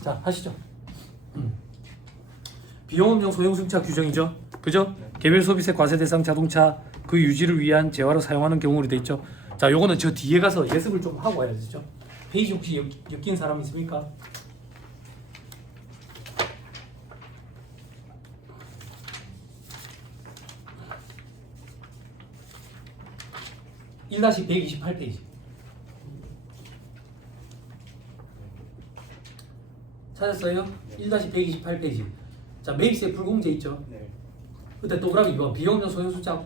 자, 하시죠. 비용업용 소형승차 규정이죠. 그죠? 개별 소비세 과세 대상 자동차 그 유지를 위한 재화로 사용하는 경우로 돼 있죠. 자, 요거는 저 뒤에 가서 예습을 좀 하고 와야 되죠. 페이지 혹시 엮인 사람 있습니까? (1-128페이지) 찾았어요? 1-128페이지. 자, 매입세 불공제 있죠? 네. 그때 동그라미 이거 비용료 소형수차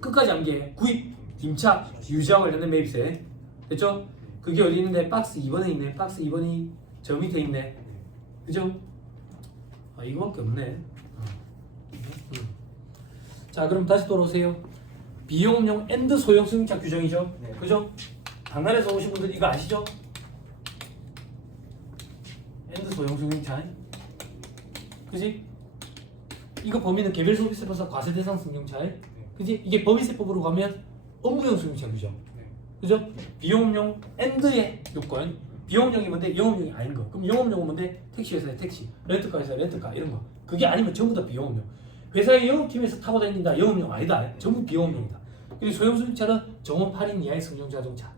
끝까지 암기해. 구입, 임차, 유지와 관련된 매입세. 됐죠? 그게 어디 있는데? 박스 2번에 있네. 박스 2번이 저 밑에 있네. 그죠? 아, 이거밖에 없네. 자, 그럼 다시 돌아오세요. 비용용 엔드 소형 승용차 규정이죠? 네. 그죠? 강남에서 오신 분들 이거 아시죠? 엔드 소형 승용차. 그지? 이거 범위는 개별 소비세법상 과세 대상 승용차. 그지? 이게 법인세법으로 가면 업무용 승용차 규정. 그죠? 비용용 엔드의 요건. 비용용이 뭔데? 영업용이 아닌 거. 그럼 영업용은 뭔데? 택시회사의 택시, 렌트카에서 렌트카 이런 거. 그게 아니면 전부 다 비용용. 회사의 영업팀에서 타고 다닌다. 영업용 아니다. 전부 비용용이다. 그리고 소형 승용차는 정원 8인 이하의 승용 자동차.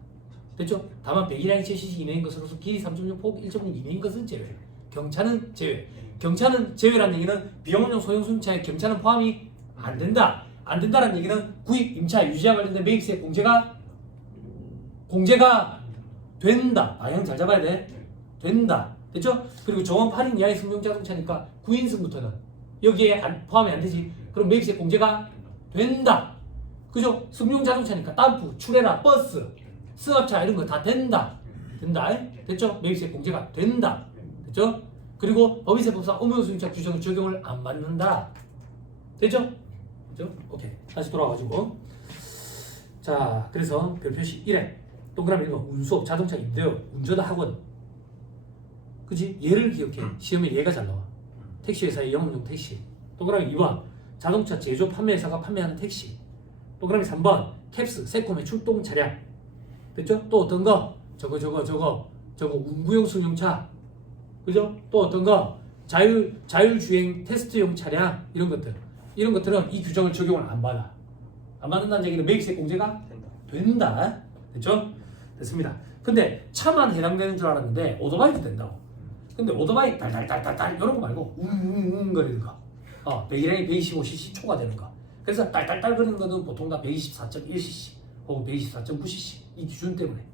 됐죠? 다만 100이라인 70cc 이내인 것으로서 길이 3.6, 폭 1.6 이내인 것은 제외. 경차는 제외. 경차는 제외라는 얘기는 비용용 소형 승용차에 경차는 포함이 안 된다. 안 된다라는 얘기는 구입, 임차, 유지와 관련된 매입세 공제가 된다. 방향 잘 잡아야 돼. 된다. 됐죠? 그리고 정원 8인 이하의 승용 자동차니까 9인승부터는 여기에 포함이 안 되지. 그럼 매입세 공제가 된다. 그죠? 승용 자동차니까 덤프, 출애라, 버스, 승합차 이런 거 다 된다. 된다. 됐죠? 매입세 공제가 된다. 됐죠? 그리고 법인세법상 업무용 승용차 규정을 적용을 안 받는다. 됐죠? 됐죠? 오케이. 다시 돌아와가지고. 자, 그래서 별표시 1회. 동그라미 1번 운수업, 자동차 임대업, 운전 학원. 그지? 얘를 기억해. 시험에 얘가 잘 나와. 택시회사의 영업용 택시. 동그라미 2번 자동차 제조 판매회사가 판매하는 택시. 동그라미 3번 캡스, 세콤의 출동 차량. 됐죠? 또 어떤 거? 저거 운구용 승용차. 그죠? 또 어떤 거? 자율주행 테스트용 차량. 이런 것들은 이 규정을 적용을 안 받아. 안 받는다는 얘기는 매입세 공제가 된다. 됐죠? 됐습니다. 근데 차만 해당되는 줄 알았는데 오토바이도 된다고. 근데 오토바이 딸딸딸딸 이런 거 말고 웅웅웅 거리는 거. 100이랑이 125cc 초과되는 거. 그래서 딸딸딸 거리는 거는 보통 다 124.1cc 혹은 124.9cc 이 기준 때문에.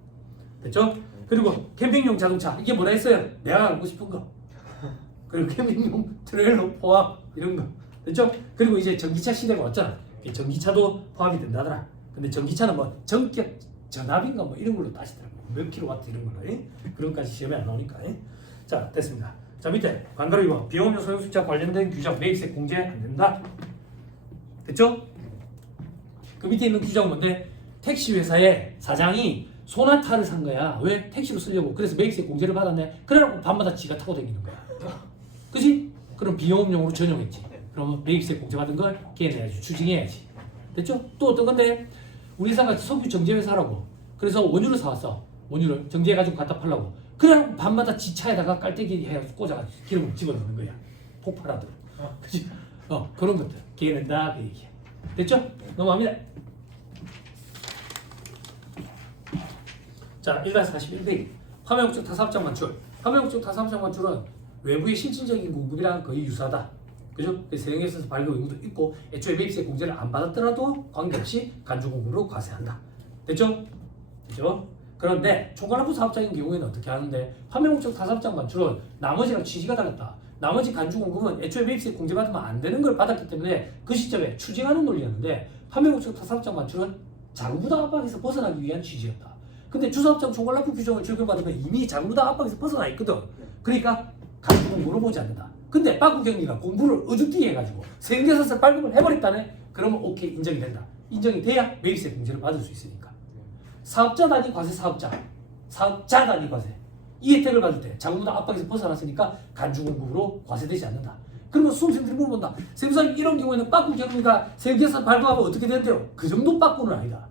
됐죠? 그리고 캠핑용 자동차 이게 뭐라 했어요? 내가 알고 싶은 거. 그리고 캠핑용 트레일러 포함 이런 거. 됐죠? 그리고 이제 전기차 시대가 왔잖아. 전기차도 포함이 된다더라. 근데 전기차는 뭐 전격 전압인가 뭐 이런 걸로 따지더라고. 몇 킬로와트 이런 걸로. 그런 것까지 시험에 안 나오니까. 자, 됐습니다. 자, 밑에 관가로 2번 비용료 소형수차 관련된 규정 매입세 공제 안 된다. 됐죠? 그 밑에 있는 규정은 뭔데? 택시 회사의 사장이 소나타를 산 거야. 왜? 택시로 쓰려고. 그래서 매입세 공제를 받았네. 그래갖고 밤마다 지가 타고 다니는 거야. 그지? 그럼 비용업용으로 전용했지. 그러면 매입세 공제 받은 걸 걔네야지. 추징해야지. 됐죠? 또 어떤 건데? 우리 회사가 석유 정제 회사라고. 그래서 원유를 사왔어. 원유를 정제해가지고 갖다 팔라고. 그래갖고 밤마다 지 차에다가 깔때기 해가지고 꽂아가지고 기름을 집어넣는 거야. 폭발하도록. 그치? 그런 것들. 걔는 다 그 얘기야. 됐죠? 넘어갑니다. 자, 1-41페이지. 판매 목적 타사업장 만출. 판매 목적 타사업장 만출은 외부의 실질적인 공급이랑 거의 유사하다. 그죠? 세형에 있어서 발급 의무도 있고 애초에 매입세 공제를 안 받았더라도 관계없이 간주공급으로 과세한다. 됐죠? 됐죠? 그런데 총괄납부 사업장인 경우에는 어떻게 하는데 판매 목적 타사업장 만출은 나머지랑 취지가 달랐다. 나머지 간주공급은 애초에 매입세 공제받으면 안 되는 걸 받았기 때문에 그 시점에 추징하는 논리였는데 판매 목적 타사업장 만출은 자금부담 압박에서 벗어나기 위한 취지였다. 근데 주사업장 총괄납부 규정을 적용받으면 이미 자금부담 압박에서 벗어나 있거든. 그러니까 간주공급으로 보지 않는다. 근데 빠꾸경리가 공부를 어줍게 해가지고 세금계산서 발급을 해버렸다네. 그러면 오케이 인정이 된다. 인정이 돼야 매입세 공제를 받을 수 있으니까. 사업자 단위 과세 사업자 단위 과세 이 혜택을 받을 때 자금부담 압박에서 벗어났으니까 간주공급으로 과세되지 않는다. 그러면 수험생들이 물어본다. 세무사님 이런 경우에는 빠꾸경리가 세금계산 발급하면 어떻게 되는데요? 그 정도 빠꾸는 아니다.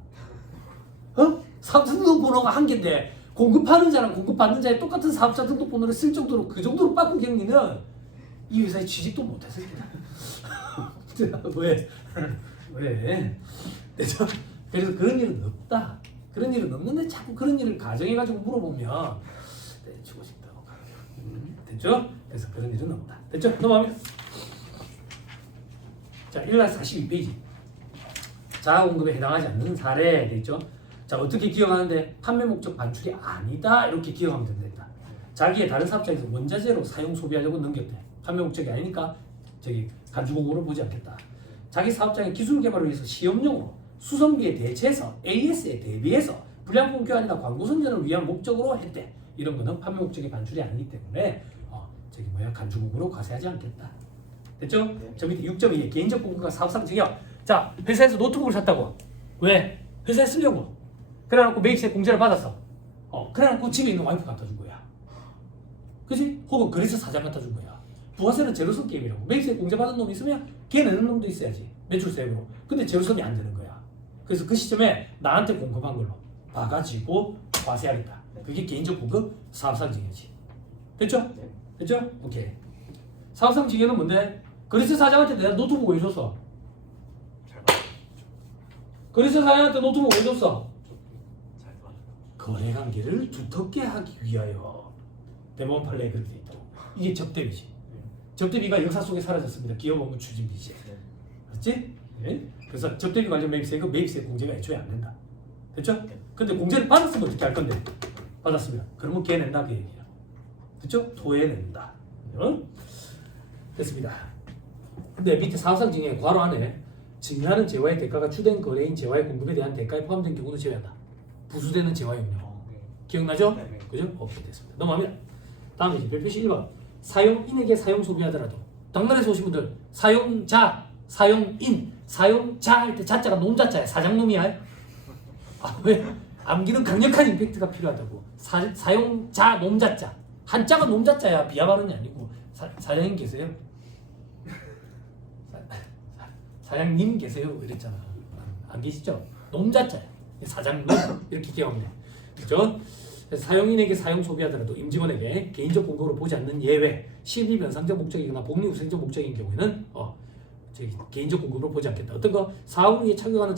사업자 등록 번호가 한 개인데 공급하는 자랑 공급받는 자의 똑같은 사업자 등록번호를 쓸 정도로 그 정도로 빠른 경리는 이 회사에 취직도 못했을 거다. 왜? 왜? 그래서 그런 일은 없다. 그런 일은 없는데 자꾸 그런 일을 가정해가지고 물어보면 주고 싶다고. 됐죠? 그래서 그런 일은 없다. 됐죠? 넘어갑니다. 자, 142페이지. 자아공급에 해당하지 않는 사례 됐죠? 자, 어떻게 기억하는데 판매 목적 반출이 아니다 이렇게 기억하면 된다. 자기의 다른 사업장에서 원자재로 사용 소비하려고 넘겼대. 판매 목적이 아니니까 저기 간주공고를 보지 않겠다. 자기 사업장의 기술 개발을 위해서 시험용으로 수성비에 대체해서 AS에 대비해서 불량품 교환이나 광고 선전을 위한 목적으로 했대. 이런 거는 판매 목적의 반출이 아니기 때문에 간주공고로 과세하지 않겠다. 됐죠? 네. 저 밑에 6.2 개인적 공급과 사업상 증여. 자, 회사에서 노트북을 샀다고. 왜? 회사에 쓰려고. 그래놓고 매입세 공제를 받았어. 그래놓고 집에 있는 와이프 갖다 준 거야. 그지? 혹은 그래서 사장 갖다 준 거야. 부가세는 제로섬 게임이라고. 매입세 공제 받은 놈이 있으면 걔 내는 놈도 있어야지. 매출세로. 근데 제로섬이 안 되는 거야. 그래서 그 시점에 나한테 공급한 걸로 봐가지고 과세하겠다. 그게 개인적 공급 사업상 증여지. 됐죠? 됐죠? 오케이. 사업상 증여는 뭔데? 그리스 사장한테 내가 노트북 왜 줬어? 그리스 사장한테 노트북 왜 줬어? 거래관계를 두텁게 하기 위하여. 대법원 판례에 그렇게 돼 있다고. 이게 접대비지. 접대비가 역사 속에 사라졌습니다. 기업업무 추진비지. 맞지? 네? 그래서 접대비 관련 매입세액은 매입세 공제가 애초에 안 된다. 됐죠? 근데 공제를 받았으면 어떻게 할 건데? 받았으면 그러면 걔 낸다 그 얘기야. 됐죠? 토해낸다. 됐습니다. 근데 밑에 사업상 증여 괄호 안에 증여하는 재화의 대가가 주된 거래인 재화의 공급에 대한 대가에 포함된 경우도 제외한다. 부수되는 재화용료. 기억나죠? 네. 그죠? 오케이 됐습니다. 넘어갑니다. 다음 이제 별표시 1번. 사용인에게 사용 소비하더라도 당나라에서 오신 분들 사용자, 사용인, 사용자 할 때 자자가 놈자자야. 사장놈이야. 왜? 암기는 강력한 임팩트가 필요하다고. 사용자 놈자자. 한자가 놈자자야. 비하 발언이 아니고. 사장님 계세요? 사장님 계세요? 이랬잖아. 안 계시죠? 놈자자야. 사장님 이렇게 기억하면 돼. 그렇죠? 사용인에게 사용 소비하더라도 임직원에게 개인적 공급으로 보지 않는 예외, 실비 변상적 목적이거나 복리 우생적 목적인 경우에는 개인적 공급으로 보지 않겠다. 어떤 거? 사업을 위해 착용하는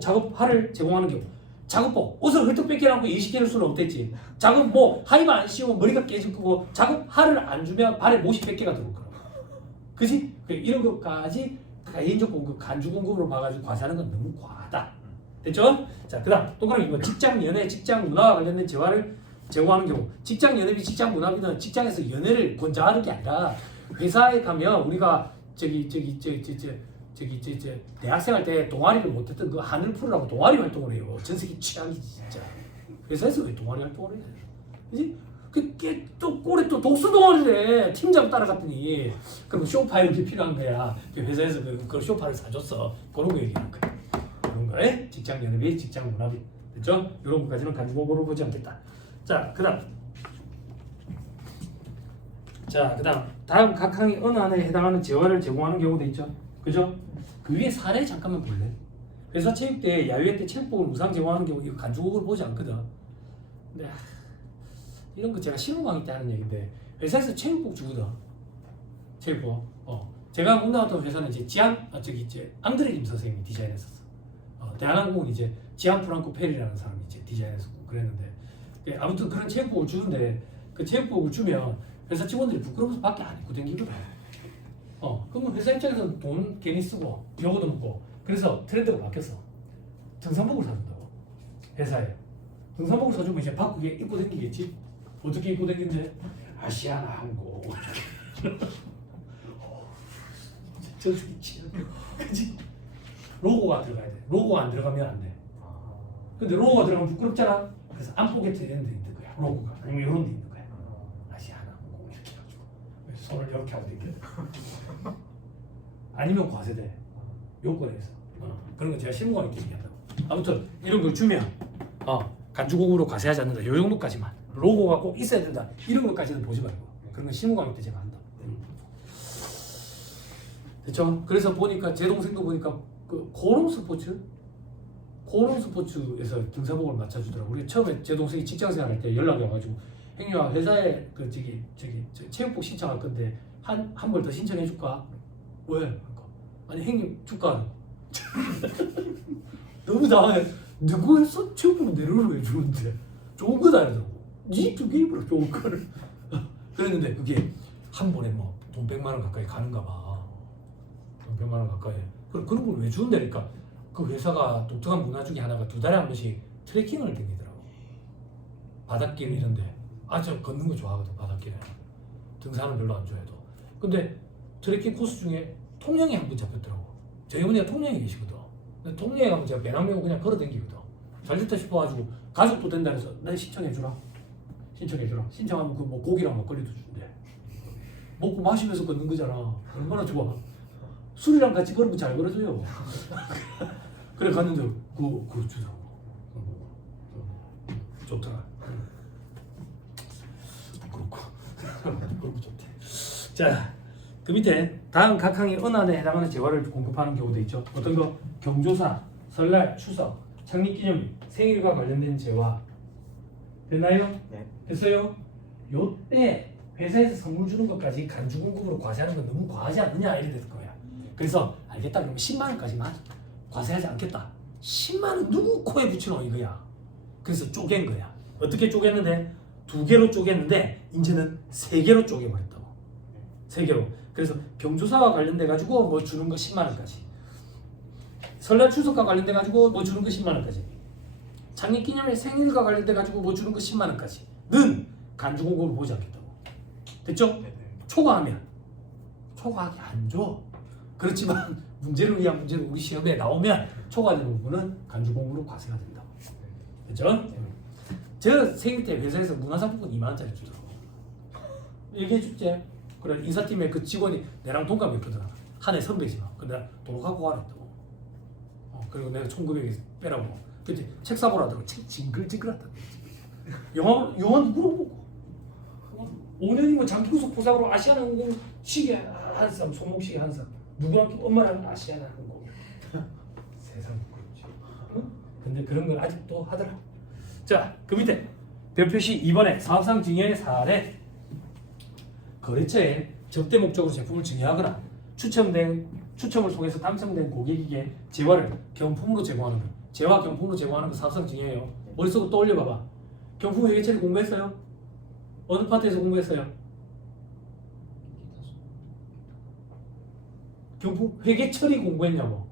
작업화를 제공하는 경우. 작업복, 옷을 헐떡 뺏겨놓고 20개를 수는 없댔지. 하이바 안 씌우면 머리가 깨질 거고 작업화를 안 주면 발에 못이 100개가 들어올 거야. 그지? 이런 것까지 개인적 공급, 간주 공급으로 봐가지고 과세하는 건 너무 과하다. 됐죠? 자, 그 다음 동그라미 이거 직장 연애, 직장 문화와 관련된 재화를 제공하는 경우. 직장 연애비, 직장 문화비는 직장에서 연애를 권장하는 게 아니라 회사에 가면 우리가 대학생 할 때 동아리를 못했던 그 하늘 프로라고 동아리 활동을 해요. 전 세계 최악이지 진짜. 회사에서 왜 동아리 활동을 해? 그지? 또 꼴에 또 독서 동아리래. 팀장 따라갔더니 그럼 쇼파일이 필요한 거야. 회사에서 그 쇼파를 사줬어. 그런 거 얘기하는 거야. 그런 거에 직장 연예비, 직장 문화비. 됐죠? 이런 것까지는 간주공고로 보지 않겠다. 자, 그다음 다음 각 항이 어느 안에 해당하는 재화를 제공하는 경우도 있죠. 그죠? 그 위에 사례 잠깐만 볼래? 회사 체육대 야유회 때 체육복을 무상 제공하는 경우 이거 간주공고를 보지 않거든. 근데 이런 거 제가 실무 강의 때 하는 얘기인데 회사에서 체육복 주거든. 체육복. 제가 공부했던 회사는 이제 앙드레 림 선생님이 디자인했었어. 대한항공은 이제 지안 프랑코 페리라는 사람이 이제 디자인했었고 그랬는데 아무튼 그런 체육복을 주는데 그 체육복을 주면 회사 직원들이 부끄러워서 밖에 안 입고 다니거든. 그러면 회사 입장에서는 돈 괜히 쓰고 요거도 먹고 그래서 트렌드가 바뀌었어. 등산복을 사준다고 회사에. 등산복을 사주면 이제 바꾸게 입고 다니겠지. 어떻게 입고 다니는데 아시아나 항공 전세기 치는 그치? 로고가 들어가야 돼. 로고가 안 들어가면 안 돼. 근데 로고가 들어가면 부끄럽잖아. 그래서 안포개트 이런 데 있는 거야. 로고가 아니면 이런 데 있는 거야. 아시아나 항공 이렇게 해가지고 손을 이렇게 하고 있게 아니면 과세돼. 요건에서 그런 거 제가 실무관이 때 얘기한다고. 아무튼 이런 걸 주면 간주공으로 과세하지 않는다. 요 정도까지만. 로고가 꼭 있어야 된다. 이런 것까지는 보지 말고. 그런 건 실무관이 때 제가 한다. 됐죠? 그래서 보니까 제 동생도 보니까 그 고롱 스포츠 코오롱 스포츠에서 등산복을 맞춰주더라고. 우리 처음에 제 동생이 직장생활 할 때 연락이 와가지고 형님아 회사에 그 저기 체육복 신청할 건데 한 벌 더 신청해 줄까? 왜? 그러니까 아니 형님 줄까? 너무 당황해. 누구 했어? 체육복 내려오라고 해주는데 좋은 거다 이러더라고. 니 두 개 입으라 좋은 거를. 그랬는데 그게 한 번에 뭐 돈 100만 원 가까이 가는가 봐. 돈 100만 원 가까이. 그런 걸 왜 주는다니까? 그 회사가 독특한 문화 중에 하나가 2달에 한 번씩 트레킹을 다니더라고. 바닷길 이런데. 아, 저 걷는 거 좋아하거든, 바닷길에. 등산은 별로 안 좋아해도. 근데 트레킹 코스 중에 통영에 한 분 잡혔더라고. 저희 어머니가 통영에 계시거든. 근데 통영에 가면 제가 배낭 메고 그냥 걸어 다니거든. 잘 됐다 싶어가지고 가족도 된다 해서 나 신청해주라. 신청하면 그 뭐 고기랑 막걸리도 준대. 먹고 마시면서 걷는 거잖아. 얼마나 좋아. 술이랑 같이 걸으면 잘 걸어줘요. 그래 갔는데 그거 주더라고. 좋더라. 그렇고 좋대. 자, 그 밑에 다음 각 항의 어느 안에 해당하는 재화를 공급하는 경우도 있죠. 어떤 거? 경조사, 설날, 추석, 창립기념일, 생일과 관련된 재화. 됐나요? 네. 됐어요? 요때 회사에서 선물 주는 것까지 간주 공급으로 과세하는 건 너무 과하지 않느냐 이래 될 거야. 그래서 알겠다 그러면 10만 원까지만 과세하지 않겠다. 10만 원 누구 코에 붙이노 이거야. 그래서 쪼갠 거야. 어떻게 쪼갰는데 2개로 쪼갰는데 이제는 3개로 쪼개버렸다고. 3개로. 그래서 경조사와 관련돼 가지고 뭐 주는 거 10만 원까지. 설날 추석과 관련돼 가지고 뭐 주는 거 10만 원까지. 창립기념일 생일과 관련돼 가지고 뭐 주는 거 10만 원까지는 간주 공급을 보지 않겠다고. 됐죠? 초과하면 초과하기 안 줘. 그렇지만 문제를 위한 문제는 우리 시험에 나오면 초과되는 부분은 간주 공급으로 과세가 된다. 됐죠? 저 생일 때 회사에서 문화상품권 2만 원짜리 주더라고. 얘기해 줬지. 그래 인사팀에 그 직원이 내랑 동갑이었거든. 한 해 선배지만. 근데 내가 돈 갖고 가라 했다고. 그리고 내가 1,900에 빼라고. 그때 책 사보라더라고. 책 징글징글하다. 영화도 물어보고. 5년이면 장기구속 부상으로 아시아나 항공 시계 한 쌍, 손목시계 한 쌍. 누구랑 엄마랑 아시아나 항공. 세상 부끄럽지. 응? 근데 그런 걸 아직도 하더라. 자, 그 밑에 별표시 2번에 사업상 증여의 사례. 거래처에 접대 목적으로 제품을 증여하거나 추첨을 통해서 당첨된 고객에게 재화를 경품으로 제공하는 거. 재화 경품으로 제공하는 거 사업상 증여예요. 머릿속으로 떠올려 봐봐. 경품 회계처리 공부했어요? 어느 파트에서 공부했어요? 경품 회계처리 공부했냐고.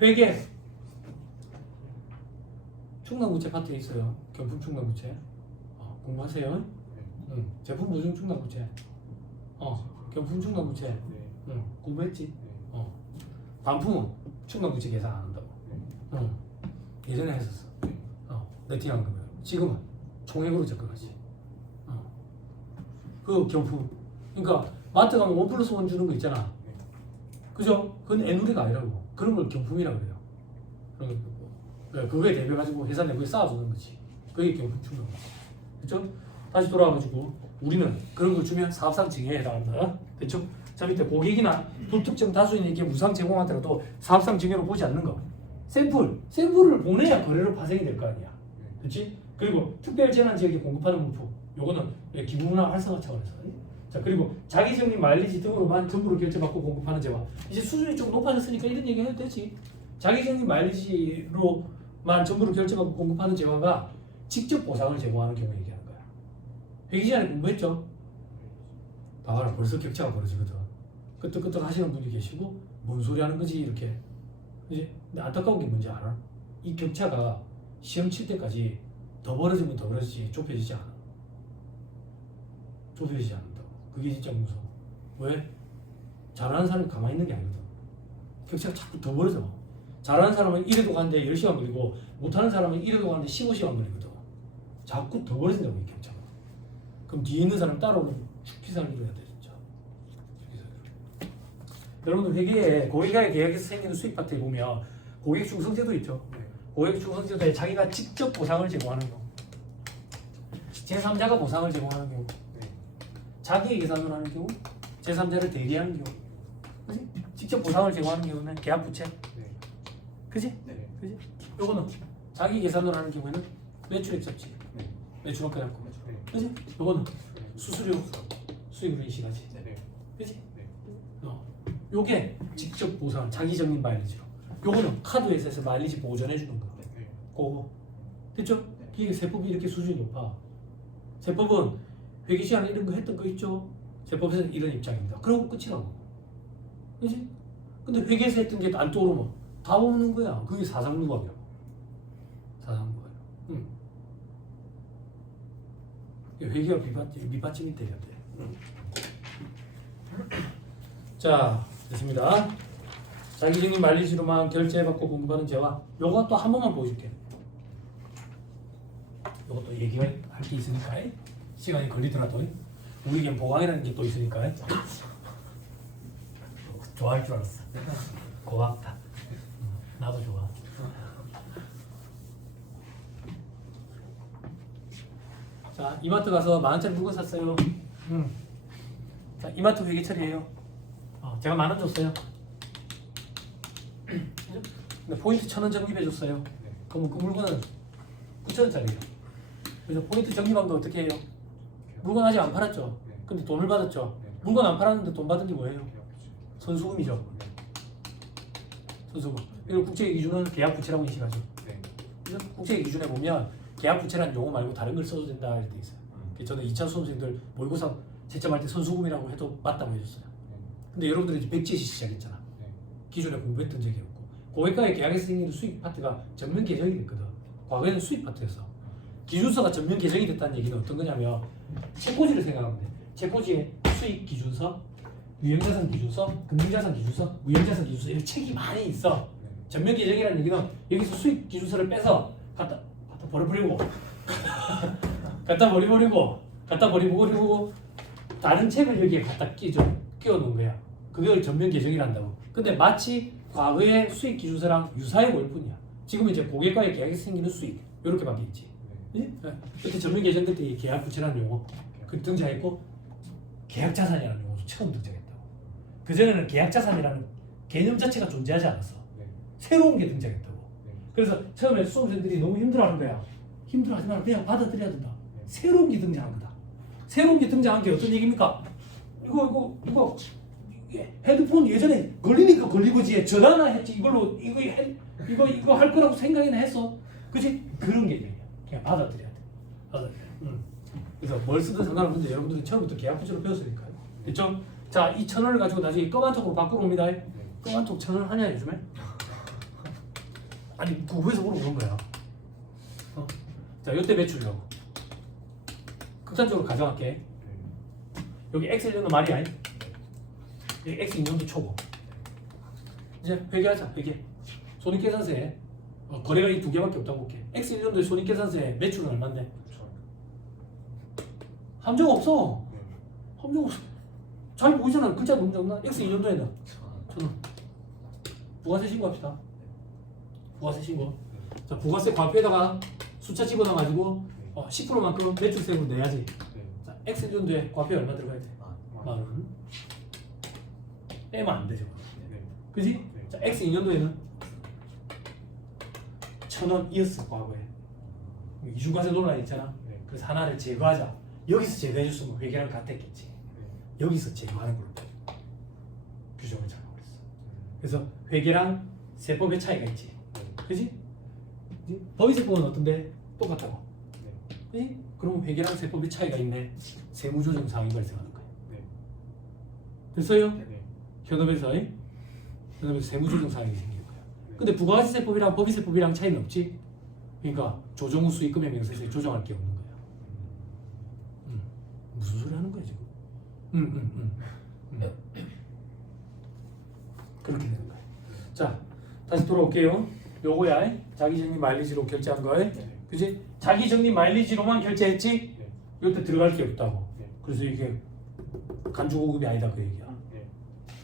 회계 충당부채 파트에 있어요. 경품 충당부채. 공부하세요. 제품 보증 충당부채. 경품 충당부채. 공부했지. 반품은 충당부채 계산 안 한다고. 예전에 했었어. 네팅한 거면. 지금은 총액으로 접근하지. 그 경품. 그러니까 마트 가면 1+1 주는 거 있잖아. 그죠? 그건 애누리가 아니라고. 그런 걸 경품이라고 그래요. 그거에 대비해가지고 회사 내부에 쌓아주는 거지. 그게 경품 충당. 그렇죠? 다시 돌아와가지고 우리는 그런 걸 주면 사업상 증여에 해당한다. 됐죠? 자 밑에 고객이나 불특정 다수인에게 무상 제공하더라도 사업상 증여로 보지 않는 거. 샘플을 보내야 거래로 파생이 될 거 아니야. 그렇지? 그리고 특별재난 지역에 공급하는 물품. 요거는 기부문화 활성화 차원에서. 자 그리고 자기정리 마일리지 등으로만 전부를 결제받고 공급하는 재화. 이제 수준이 좀 높아졌으니까 이런 얘기 해도 되지. 자기정리 마일리지로만 전부를 결제받고 공급하는 재화가 직접 보상을 제공하는 경우 얘기하는 거야. 회기 전에 공부했죠? 봐봐라 벌써 격차가 벌어지거든. 끄떡끄떡 하시는 분이 계시고 뭔 소리 하는 거지 이렇게. 이제 근데 안타까운 게 뭔지 알아? 이 격차가 시험 칠 때까지 더 벌어지면 더 벌어지지 좁혀지지 않아. 좁혀지지 않는다고. 그게 진짜 무서워. 왜? 잘하는 사람이 가만히 있는 게 아니거든. 격차가 자꾸 더 벌어져. 잘하는 사람은 1회도 가는데 10시간 걸리고 못하는 사람은 1회도 가는데 15시간 걸리거든. 자꾸 더 벌어진다고 이 격차가. 그럼 뒤에 있는 사람 따라오면 죽기 살기로 해야 돼 진짜. 여러분들 회계에 고객과의 계약에서 생기는 수익 파트에 보면 고객 충성제도 있죠. 고객 충성제도에 자기가 직접 보상을 제공하는 경우, 제3자가 보상을 제공하는 경우, 자기의 계산을 하는 경우, 제3자를 대리하는 경우, 그지? 직접 보상을 제공하는 경우는 계약부채, 그지? 그지? 요거는 자기 계산으로 하는 경우에는 매출액 잡지. 네. 매출원가 잡고. 네. 그지? 요거는 수수료 수익으로 인식하지. 네. 그지? 네. 요게 직접 보상 자기 적립 마일리지로. 요거는 카드 회사에서 마일리지 보전해 주는 거. 네. 그거 됐죠? 이게 세법이 이렇게 수준이 높아. 세법은 회계 시간 이런 거 했던 거 있죠? 세법에서는 이런 입장입니다. 그러고 끝이라고. 그지? 근데 회계에서 했던 게 안 떠오르면 다 없는 거야. 그게 사상누각이라고. 사상누각. 응. 회계가 밑받침이 돼야 돼. 응. 자, 됐습니다. 자기적인 마일리지로만 결제받고 공부하는 재화. 요거 또 한 번만 보여줄게. 요것도 얘기할 게 있으니까 시간이 걸리더라도 우리에겐 보강이라는 게 또 있으니까 좋아할 줄 알았어. 고맙다. 나도 좋아. 자, 이마트 가서 10,000원짜리 물건 샀어요. 자, 이마트 회계 처리예요. 제가 10,000원 줬어요. 근데 포인트 1,000원 적립해줬어요. 그러면 그 물건은 9,000원짜리예요. 그래서 포인트 적립한 거 어떻게 해요? 물건 아직 안 팔았죠. 근데 돈을 받았죠. 물건 안 팔았는데 돈 받은 게 뭐예요? 선수금이죠. 선수금. 그리고 국제 기준은 계약 부채라고 인식하죠. 그래서 국제 기준에 보면 계약 부채라는 용어 말고 다른 걸 써도 된다 이렇게 돼 있어요. 그래서 저는 2차 수험생들 모의고사 채점할 때 선수금이라고 해도 맞다고 해줬어요. 근데 여러분들이 이제 백지에서 시작했잖아. 기존에 공부했던 적이 없고 고객과의 계약에서 생기는 수익 파트가 전면 계정이 됐거든. 과거에는 수익 파트였어. 기준서가 전면 계정이 됐다는 얘기는 어떤 거냐면 채권지를 생각하면 돼. 채권지에 수익 기준서, 유형자산 기준서, 금융자산 기준서, 무형자산 기준서 이런 책이 많이 있어. 전면 계정이라는 얘기는 여기서 수익 기준서를 빼서 갖다 버려버리고 갖다 버리고 다른 책을 여기에 갖다 끼워 놓은 거야. 그걸 전면 계정이라 한다고. 근데 마치 과거의 수익 기준서랑 유사해 보일 뿐이야. 지금 이제 고객과의 계약에서 생기는 수익 이렇게 바뀌었지. 네? 그때 전면 계정 그때 계약 부채라는 용어 그 등장했고 계약 자산이라는 용어도 처음 등장했다고. 그 전에는 계약 자산이라는 개념 자체가 존재하지 않았어. 새로운 게 등장했다고. 그래서 처음에 수험생들이 너무 힘들어하는 거야. 힘들어하지 말고 그냥 받아들여야 된다. 새로운 게 등장한 거다. 새로운 게 등장한 게 어떤 얘기입니까? 이거 헤드폰 예전에 걸리니까 걸리고지 전화나 했지 이걸로 이거 할 거라고 생각이나 했어. 그치? 그런 게 얘기야. 그냥 받아들여야 돼. 그래서 뭘 쓰든 상관없는데 여러분들이 처음부터 계약 부채로 배웠으니까요. 됐죠? 자, 이 1,000원을 가지고 나중에 검한 톡으로 바꾸러 옵니다. 검한 톡 1,000원 하냐 요즘에? 아니 구부에서 물어보는 거야. 자, 이때 매출이라고. 극단적으로 가정할게. 여기 X 1년도 말이야. 여기 X 2년도 초고. 이제 회계하자. 회계. 손익계산서에 거래가 이 두 개밖에 없다고 볼게. X 1년도에 손익계산서에 매출은 얼마인데? 함정 없어. 함정 없어. 잘 보이잖아. 글자 너무 적나? X 2년도에는 저는 부가세 신고합시다. 부가세 신고. 자, 부가세 과표에다가 숫자 집어넣어가지고 10%만큼 매출세로 내야지. 자, X 1년도에 과표에 얼마 들어가야 돼? 10,000원. 빼면 안 되죠. 그지? 자, X 2년도에는 1,000원이었어 과거에. 이중과세 논란이 있잖아. 그래서 하나를 제거하자. 여기서 제거해줬으면 회계랑 같았겠지. 여기서 제거하는 걸로 규정을 작성했어. 그래서 회계랑 세법의 차이가 있지. 그지? 법인세법은 어떤데? 똑같다고. 그지? 그러면 회계랑 세법의 차이가 있네. 세무조정 사항이 발생하는 거야. 됐어요? 현업에서 세무조정 사항이 생기는 거야. 근데 부가가치세법이랑 법인세법이랑 차이는 없지. 그러니까 조정 후 수익금의 명세서에 조정할 게 없는 거야. 무슨 소리 하는 거야 지금? 그렇게 되는 거야. 자, 다시 돌아올게요. 요거야. 자기적립 마일리지로 결제한 거. 그지? 자기적립 마일리지로만 결제했지? 이때 들어갈 게 없다고. 그래서 이게 간주고급이 아니다 그 얘기야.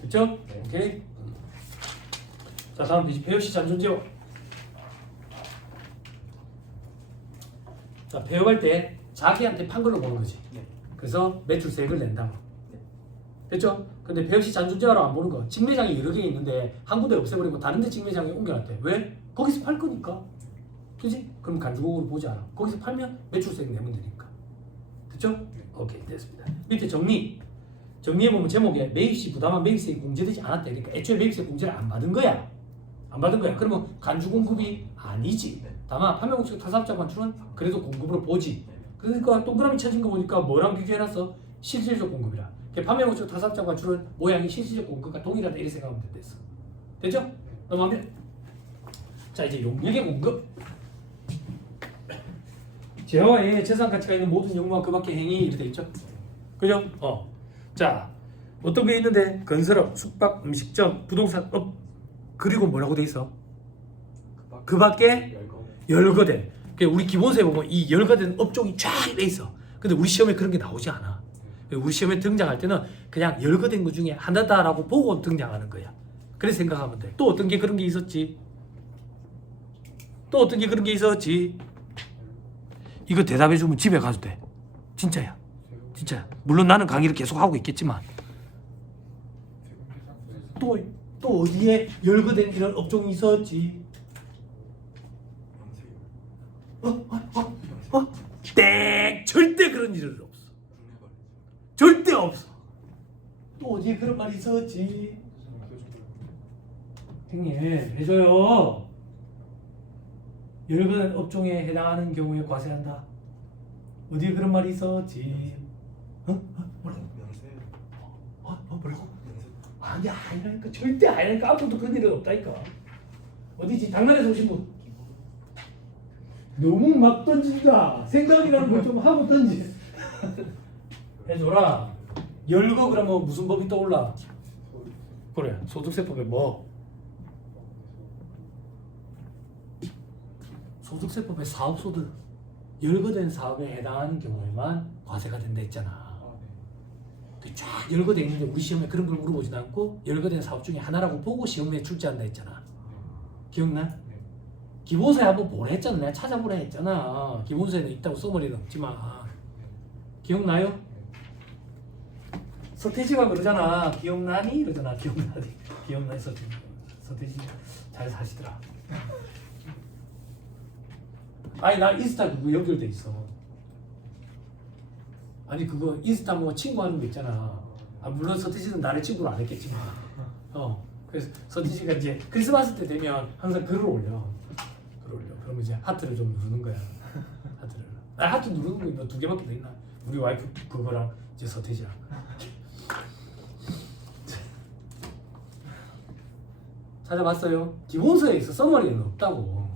됐죠? 오케이. 자, 다음 페이지 배역시 잔존제호. 자, 배역할 때 자기한테 판 걸로 보는 거지. 그래서 매출세액을 낸다. 됐죠? 근데 배역시 잔존제화로 안 보는 거. 직매장이 여러 개 있는데 한 군데 없애버리고 다른 데 직매장에 옮겨놨대. 왜? 거기서 팔 거니까. 그지? 그럼 간주공으로 보지 않아. 거기서 팔면 매출세액 내면 되니까. 됐죠? 오케이, 됐습니다. 밑에 정리해보면 제목에 매입시 부담한 매입세액이 공제되지 않았다. 그러니까 애초에 매입세 공제를 안 받은 거야. 안 받은 거야. 그러면 간주공급이 아니지. 다만 판매 목적 타사업자 관출은 그래도 공급으로 보지. 그러니까 동그라미 쳐진 거 보니까 뭐랑 비교해놨어? 실질적 공급이라. 판매 목적 타사업자 관출은 모양이 실질적 공급과 동일하다 이렇게 생각하면 됐어. 됐죠? 넘어가면 자 이제 용역의 공급. 재화에 재산 가치가 있는 모든 영무와 그 밖의 행위 이렇게 돼 있죠. 그죠? 자 어떤 게 있는데 건설업, 숙박, 음식점, 부동산 업 그리고 뭐라고 돼 있어? 그 밖에 열거된. 우리 기본서에 보면 이 열거된 업종이 쫙 돼 있어. 근데 우리 시험에 그런 게 나오지 않아. 우리 시험에 등장할 때는 그냥 열거된 것 중에 하나다라고 보고 등장하는 거야. 그래서 생각하면 돼. 또 어떤 게 그런 게 있었지? 이거 대답해주면 집에 가도 돼. 진짜야. 진짜야. 물론 나는 강의를 계속 하고 있겠지만 또 어디에 열거된 이런 업종이 있었지? 땡! 절대 그런 일은 없어. 절대 없어. 또 어디에 그런 말이 있었지? 형님 해줘요. 열거된 업종에 해당하는 경우에 과세한다. 어디에 그런 말이 있었지? 뭐라고? 뭐라고? 아니라니까. 절대 아니라니까. 앞으로도 그런 일은 없다니까. 어디지? 당나라에서 오신 분. 너무 막 던진다. 생각이라는 걸 좀 하고 던지. 해줘라. 열거 그러면 무슨 법이 떠올라? 그래. 소득세법에 뭐? 소득세법에 사업소득. 열거된 사업에 해당하는 경우에만 과세가 된다 했잖아. 쫙 열거돼 있는데 우리 시험에 그런 걸 물어보진 않고 열거된 사업 중에 하나라고 보고 시험에 출제한다 했잖아. 기억나? 기본서에 한번 보라 했잖아. 내가 찾아보라 했잖아. 기본서에는 있다고 써머리는 없지만. 기억나요? 서태지가 그러잖아. 기억나니? 이러잖아. 기억나니 서태지 잘 사시더라. 아니 나 인스타 그거 연결돼 있어. 아니 그거 인스타 뭐 친구하는 거 있잖아. 물론 서태지는 나를 친구로 안 했겠지만 그래서 서태지가 이제 크리스마스 때 되면 항상 글을 올려. 그러면 이제 하트를 좀 누르는 거야. 하트 누르는 거 두 개밖에 더 있나? 우리 와이프 그거랑 이제 서태지랑. 찾아봤어요? 기본서에 있어. 써머리에는 없다고.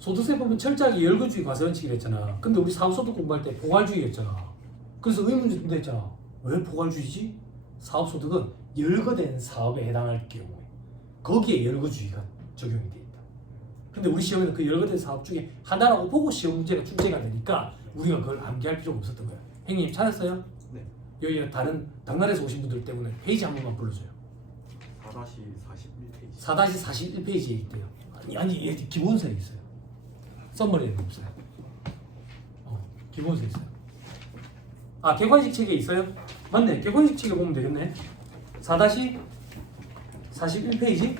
소득세 보면 철저하게 열거주의 과세원칙이라 했잖아. 근데 우리 사업소득 공부할 때 포괄주의였잖아. 그래서 의문문제도 했잖아. 왜 포괄주의지? 사업소득은 열거된 사업에 해당할 경우에 거기에 열거주의가 적용이 돼 있다. 근데 우리 시험에는 그 열거된 사업 중에 하나라고 보고 시험 문제가 출제가 되니까 우리가 그걸 암기할 필요가 없었던 거야. 형님 찾았어요? 네. 여기 다른 당나라에서 오신 분들 때문에 페이지 한 번만 불러줘요. 4-41페이지. 4-41페이지에 있대요. 아니 얘 기본서에 있어요. 썸머리에는 없어요. 기본서에 있어요. 객관식 책에 있어요? 맞네. 객관식 책에 보면 되겠네. 4-41페이지.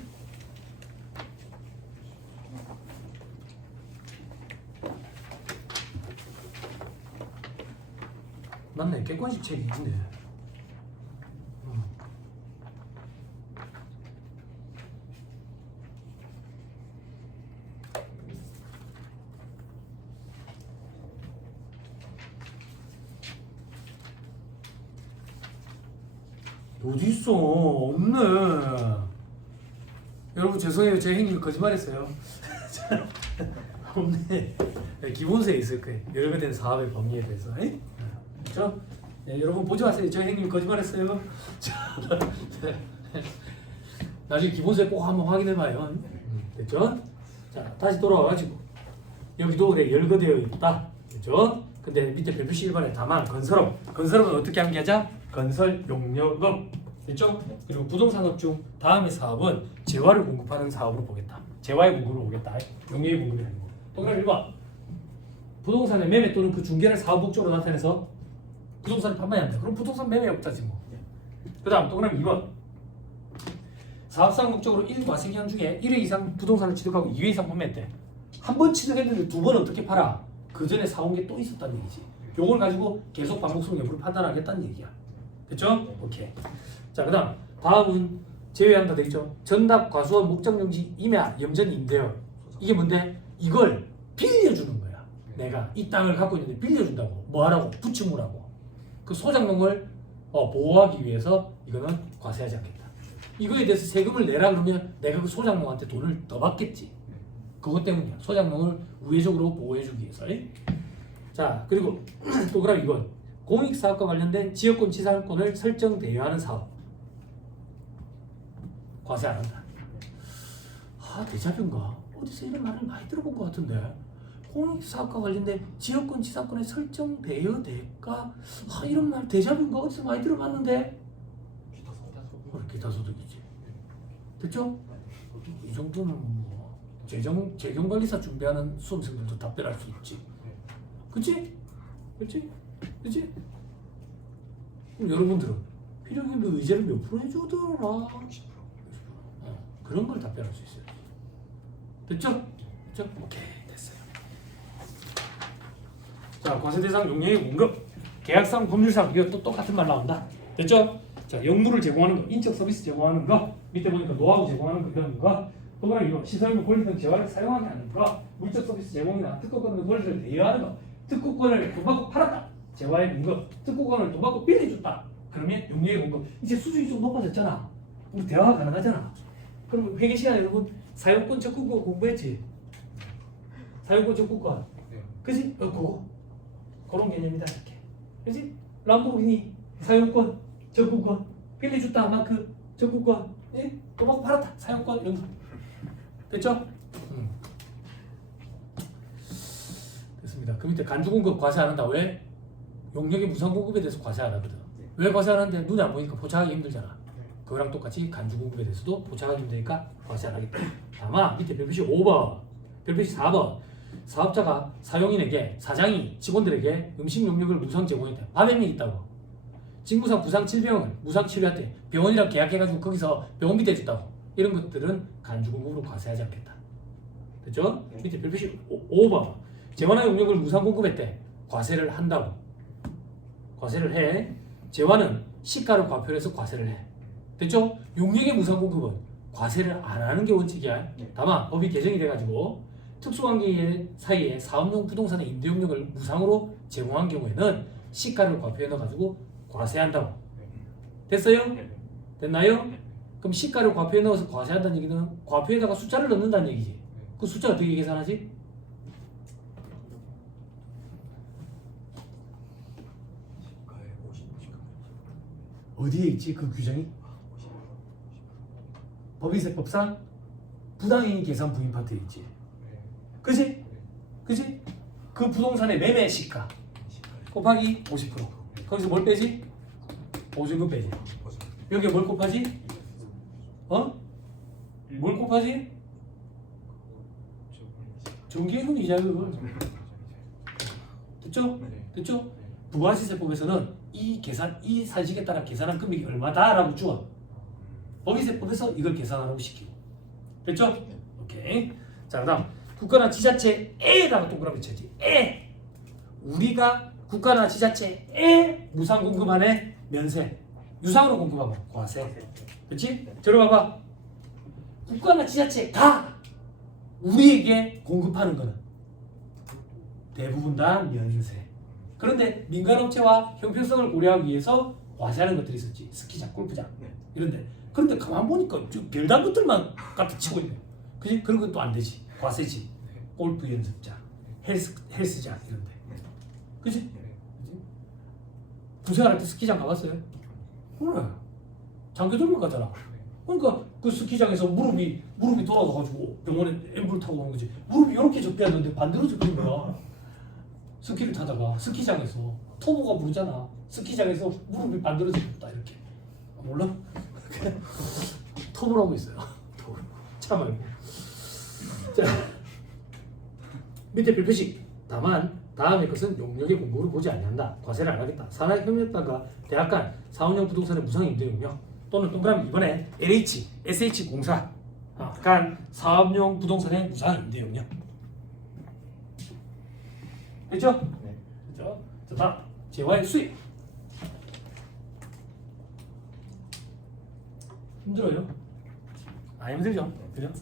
맞네. 객관식 책이 있네. 어디 있어? 없네. 여러분 죄송해요. 제 행님이 거짓말했어요. 없네. 기본서에 있을 거예요. 열거된 사업의 범위에 대해서. 그렇죠? 여러분 보지 마세요. 제 행님이 거짓말했어요. 나중에 기본서에 꼭 한번 확인해봐요. 됐죠? 자 다시 돌아와가지고 여기도 그래 열거되어 있다. 됐죠? 근데 밑에 별표시 1번에 다만 건설업은 어떻게 암기하자? 건설 용역업. 됐죠? 그리고 부동산업 중 다음의 사업은 재화를 공급하는 사업으로 보겠다. 재화의 공급으로 보겠다. 용역의 공급이 아니고. 동그라미 1번. 부동산의 매매 또는 그 중개를 사업 목적으로 나타내서 부동산을 판매한다. 그럼 부동산 매매 업자지 뭐. 그 다음 동그라미 2번. 사업상 목적으로 1과세기간 중에 1회 이상 부동산을 취득하고 2회 이상 판매했대. 한 번 취득했는데 두 번 어떻게 팔아? 그 전에 사온 게 또 있었다는 얘기지. 요걸 가지고 계속 반복성 여부를 판단하겠다는 얘기야. 됐죠? 오케이. 자, 그다음 다음은 제외한다 돼 있죠. 전납 과수원 목적용지 임야 염전 임대요. 이게 뭔데? 이걸 빌려주는 거야. 내가 이 땅을 갖고 있는데 빌려준다고. 뭐 하라고? 부침으라고. 그 소장농을 보호하기 위해서 이거는 과세하지 않겠다. 이거에 대해서 세금을 내라 그러면 내가 그 소장농한테 돈을 더 받겠지. 그것 때문이야. 소장농을 우회적으로 보호해주기 위해서. 자, 그리고 또 그럼 이건 공익사업과 관련된 지역권 지상권을 설정 대여하는 사업 과세 안 한다. 대자뷰인가? 어디서 이런 말을 많이 들어본 것 같은데. 공익사업과 관련된 지역권 지상권의 설정 대여 대가 이런 말 대자뷰인가? 어디서 많이 들어봤는데. 기타 소득이지. 됐죠? 이 정도는 뭐 재경관리사 준비하는 수험생들도 답변할 수 있지. 그치? 그치? 그치? 그럼 여러분들은 필요기면 의제를 몇 프로 해주더라? 그런 걸 답변할 수 있어요. 됐죠? 됐죠? 오케이, 됐어요. 자, 과세대상 용역의 공급, 계약상 법률상 이거 또 똑같은 말 나온다. 됐죠? 자, 영무를 제공하는 거, 인적 서비스 제공하는 거, 밑에 보니까 노하우 제공하는 거 이런 거, 또 그럼 이거 시설물 권리 등 재화를 사용하게 하는 거, 물적 서비스 제공이나 특허권 등 권리를 대여하는 거, 특허권을 돈 받고 팔았다. 재화의 공급, 특허권을 돈 받고 빌려줬다. 그러면 용역의 공급. 이제 수준이 좀 높아졌잖아. 우리 대화가 가능하잖아. 그럼 회계 시간에 여러분 사용권 적국권 공부했지? 사용권 적국권. 그지? 그거. 그런 개념이다 이렇게. 그지? 람보르기니 사용권 적국권 빌려줬다. 마크 적국권. 예? 돈 받고 팔았다. 사용권 이런 거. 됐죠? 됐습니다. 그 밑에 간주공급 과세 안 한다. 왜? 용역의 무상공급에 대해서 과세 안 하거든. 왜 과세 안 하는데? 눈이 안 보니까 포착하기 힘들잖아. 그거랑 똑같이 간주공급에 대해서도 포착하기 힘드니까 과세 안 하겠다. 다만 밑에 별표시 5번, 별표시 4번 사업자가 사용인에게 사장이 직원들에게 음식 용역을 무상 제공했다. 밥액이 있다고. 직무상 부상 질병을 무상 치료할 병원이랑 계약해가지고 거기서 병원비 대줬다고. 이런 것들은 간주공급으로 과세하지 않겠다. 됐죠? 밑에 별표시 5번 재화나 용역을 무상 공급했대. 과세를 한다고. 과세를 해. 재화는 시가를 과표해서 과세를 해. 됐죠? 용역의 무상 공급은 과세를 안 하는 게 원칙이야. 다만 법이 개정이 돼가지고 특수관계 사이에 사업용 부동산의 임대 용역을 무상으로 제공한 경우에는 시가를 과표해 넣어가지고 과세한다고. 됐어요? 됐나요? 그럼 시가를 과표에 넣어서 과세한다는 얘기는 과표에다가 숫자를 넣는다는 얘기지. 그 숫자 어떻게 계산하지? 어디에 있지 그 규정이? 법인세법상 부당이익 계산 부인 파트에 있지. 그지? 그지? 그 부동산의 매매 시가 곱하기 50%. 거기서 뭘 빼지? 보증금 빼지. 여기에 뭘 곱하지? 뭘 곱하지? 정기예금 이자율을. 됐죠? 됐죠? 부가시세법에서는 이 계산, 이 산식에 따라 계산한 금액이 얼마다라고 주어. 법인세법에서 이걸 계산하라고 시키고. 됐죠? 오케이. 자, 그다음 국가나 지자체에다가 동그라미 쳐야지. 우리가 국가나 지자체에 무상 공급안에 면세, 유상으로 공급하면 과세. 그렇지? 들어봐봐. 국가나 지자체가 우리에게 공급하는 거는 대부분 다 면세. 그런데 민간업체와 형평성을 고려하기 위해서 과세하는 것들이 있었지. 스키장, 골프장 이런데. 그런데 가만 보니까 별다른 것들만 갖다 치고 있네. 그지? 그런 건 또 안 되지. 과세지. 골프 연습장, 헬스장 이런데. 그지? 군생활할 때 스키장 가봤어요? 그래. 장교들만 가잖아. 그러니까 그 스키장에서 무릎이 돌아가가지고 병원에 앰뷸를 타고 오는 거지. 무릎이 이렇게 접혀있는데 반대로 접힌 거야. 스키를 타다가 스키장에서 토보가 부르잖아. 스키장에서 무릎이 반대로 접혔다 이렇게. 몰라? 토보라고 있어요. 토보. 차 말고. 자, 밑에 별표식. 다만 다음의 것은 용역의 공급을 보지 아니한다. 과세를 안 하겠다. 산하협력단과 대학 간 사업용 부동산의 무상 임대 용역. 또는 동그라미 2번에 LH, SH공사 간 사업용 부동산의 무상 임대용역. 됐죠? 네. 됐죠? 자, 다음 재화의 수입. 힘들어요? 힘들죠? 그죠?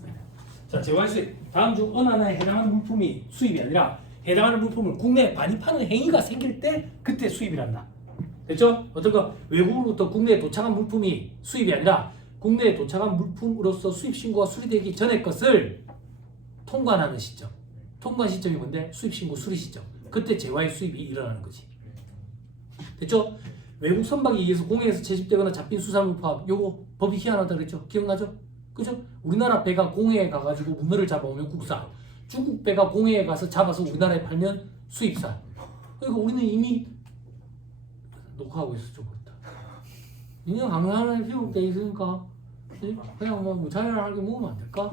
자, 재화의 수입. 다음 중 어느 하나에 해당하는 물품이 수입이 아니라 해당하는 물품을 국내에 반입하는 행위가 생길 때 그때 수입이란다. 됐죠? 어떤 거 외국으로부터 국내에 도착한 물품이 수입이 아니라 국내에 도착한 물품으로서 수입 신고가 수리되기 전의 것을 통관하는 시점. 통관 시점이 뭔데? 수입 신고 수리 시점. 그때 재화의 수입이 일어나는 거지. 됐죠? 외국 선박에 의해서 공해에서 채집되거나 잡힌 수산물 포함. 요거 법이 희한하다 그랬죠? 기억나죠? 그죠? 우리나라 배가 공해에 가가지고 문어를 잡아오면 국산. 중국 배가 공해에 가서 잡아서 우리나라에 팔면 수입산. 그러니까 우리는 이미 녹화하고 있었죠, 그렇다. 그냥 항산화에 피복돼 있으니까 그냥 뭐 자연하게 먹으면 안 될까?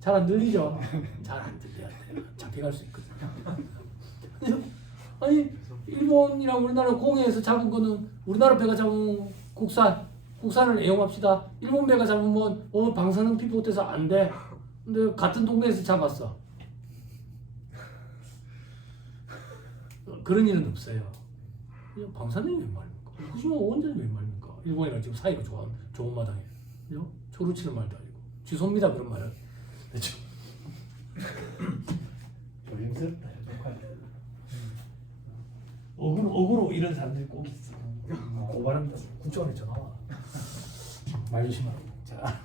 잘 안 들리죠? 잘 안 들려야 돼. 잡혀갈 수 있거든. 아니 일본이랑 우리나라 공해에서 잡은 거는 우리나라 배가 잡은 국산을 애용합시다. 일본 배가 잡으면 방사능 피복돼서 안 돼. 근데 같은 동네에서 잡았어. 그런 일은 없어요. 그냥 방사능이 웬 말입니까? 후쿠시마 원전이 웬 말입니까? 일본이랑 지금 사이가 좋은 마당에. 그죠? 초루 치는 말도 아니고. 취소입니다, 그런 말은. 그렇죠? 조심스럽다. 억으로 이런 사람들이 꼭 있어. 고발합니다. 군청원 했잖아. 말 조심하라고. 자,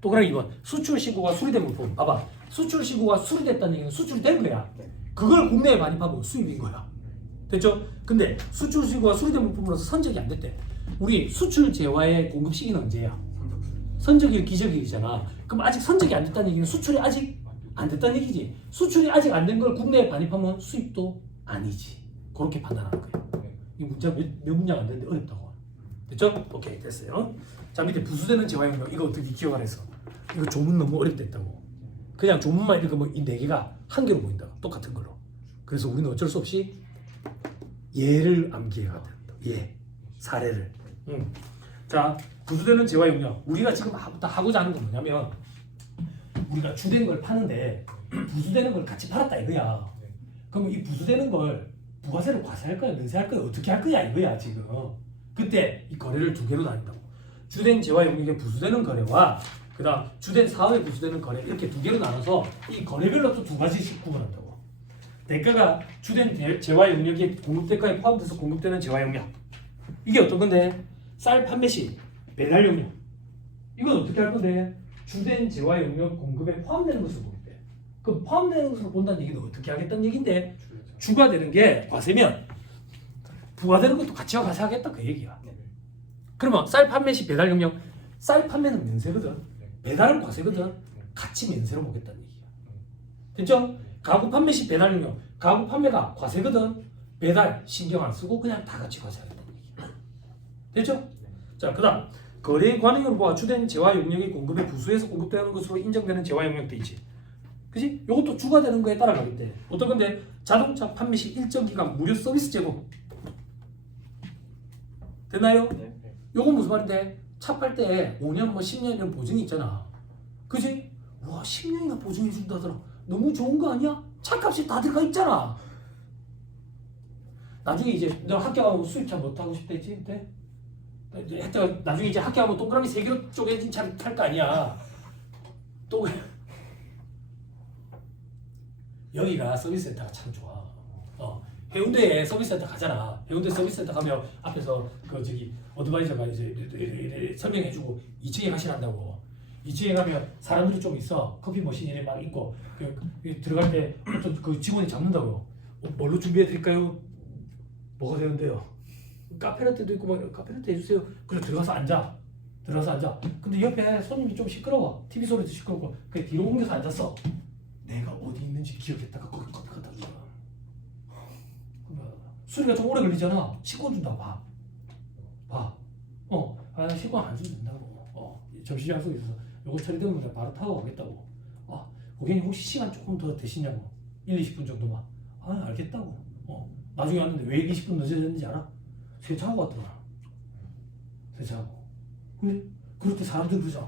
또 그럼 2번. 수출 신고가 수리된 물품. 봐봐. 수출 신고가 수리됐다는 얘기는 수출이 된 거야. 그걸 국내에 반입하면 수입인 거야. 됐죠? 근데 수출 신고가 수리된 물품으로서 선적이 안 됐대. 우리 수출 재화의 공급 시기는 언제야? 선적일 기적일이잖아. 그럼 아직 선적이 안 됐다는 얘기는 수출이 아직 안 됐다는 얘기지. 수출이 아직 안 된 걸 국내에 반입하면 수입도 아니지. 그렇게 판단하는 거야. 이 문자 몇 문장 안 되는데 어렵다고. 됐죠? 오케이, 됐어요. 자, 밑에 부수되는 재화용역. 이거 어떻게 기억하랬어? 이거 조문 너무 어렵댔다고. 그냥 조문만 읽으면 이 네 개가 한 개로 보인다. 똑같은 걸로. 그래서 우리는 어쩔 수 없이 예를 암기해야 된다. 예, 사례를. 자, 부수되는 재화용역. 우리가 지금 하고자 하는 건 뭐냐면 우리가 주된 걸 파는데 부수되는 걸 같이 팔았다 이거야. 그러면 이 부수되는 걸 부가세를 과세할 거야, 면세할 거야, 어떻게 할 거야 이거야 지금. 그때 이 거래를 두 개로 나뉜다고. 주된 재화용역의 부수되는 거래와 그다음 주된 사업에 부수되는 거래 이렇게 두 개로 나눠서 이 거래별로 또 두 가지씩 구분한다고. 대가가 주된 재화용역이 공급대가에 포함돼서 공급되는 재화용역. 이게 어떤 건데? 쌀 판매 시 배달용역. 이건 어떻게 할 건데? 주된 재화용역 공급에 포함되는 것으로 보는데. 그 포함되는 것으로 본다는 얘기는 어떻게 하겠다는 얘기인데? 주가 되는 게 과세면 부과되는 것도 같이 과세하겠다 그 얘기야. 그러면 쌀 판매 시 배달 용역, 쌀 판매는 면세거든, 배달은 과세거든. 같이 면세로 보겠다는 얘기야. 됐죠? 가구 판매 시 배달 용역, 가구 판매가 과세거든, 배달 신경 안 쓰고 그냥 다 같이 과세하겠다는 얘기야. 됐죠? 자, 그다음 거래 관행으로 보아 주된 재화 용역이 공급에 부수해서 공급되는 것으로 인정되는 재화 용역도 있지. 그지? 요것도 주가 되는 거에 따라가겠대. 어떤 건데? 자동차 판매 시 일정 기간 무료 서비스 제공. 됐나요? 네. 요건 무슨 말인데? 차 팔 때 5년 뭐 10년 이런 보증이 있잖아. 그지? 와, 10년이나 보증해 준다더라. 너무 좋은 거 아니야? 차값이 다 들어가 있잖아. 나중에 이제 너 학교 가면 수입차 뭐 타고 싶다 했지 그때? 나중에 이제 학교 가면 동그라미 3개로 쪼개진 차를 탈 거 아니야. 또 여기가 서비스 센터가 참 좋아. 해운대에 서비스 센터 가잖아. 해운대 서비스 센터 가면 앞에서 그 저기 어드바이저가 이제 설명해주고 2층에 가시란다고. 2층에 가면 사람들이 좀 있어. 커피 머신이 막 있고 들어갈 때 어떤 그 직원이 잡는다고. 뭘로 준비해 드릴까요? 뭐가 되는데요? 카페라떼도 있고 막 카페라떼 해주세요. 그래 들어가서 앉아. 근데 옆에 손님이 좀 시끄러워. TV 소리도 시끄럽고. 그래 뒤로 옮겨서 앉았어. 내가 어디 있는지 기억했다가 거기 커피 갖다 줘. 수리가 좀 오래 걸리잖아. 씻어준다. 봐. 씻어 안 주면 된다고. 점심 약속이 있어서 요거 처리되면 내가 바로 타고 가겠다고. 고객님 혹시 시간 조금 더 되시냐고. 1, 20분 정도만. 알겠다고. 나중에 왔는데 왜 20분 늦어졌는지 알아? 세차하고 왔더라. 세차하고. 근데 그럴 때 사람들 그러잖아.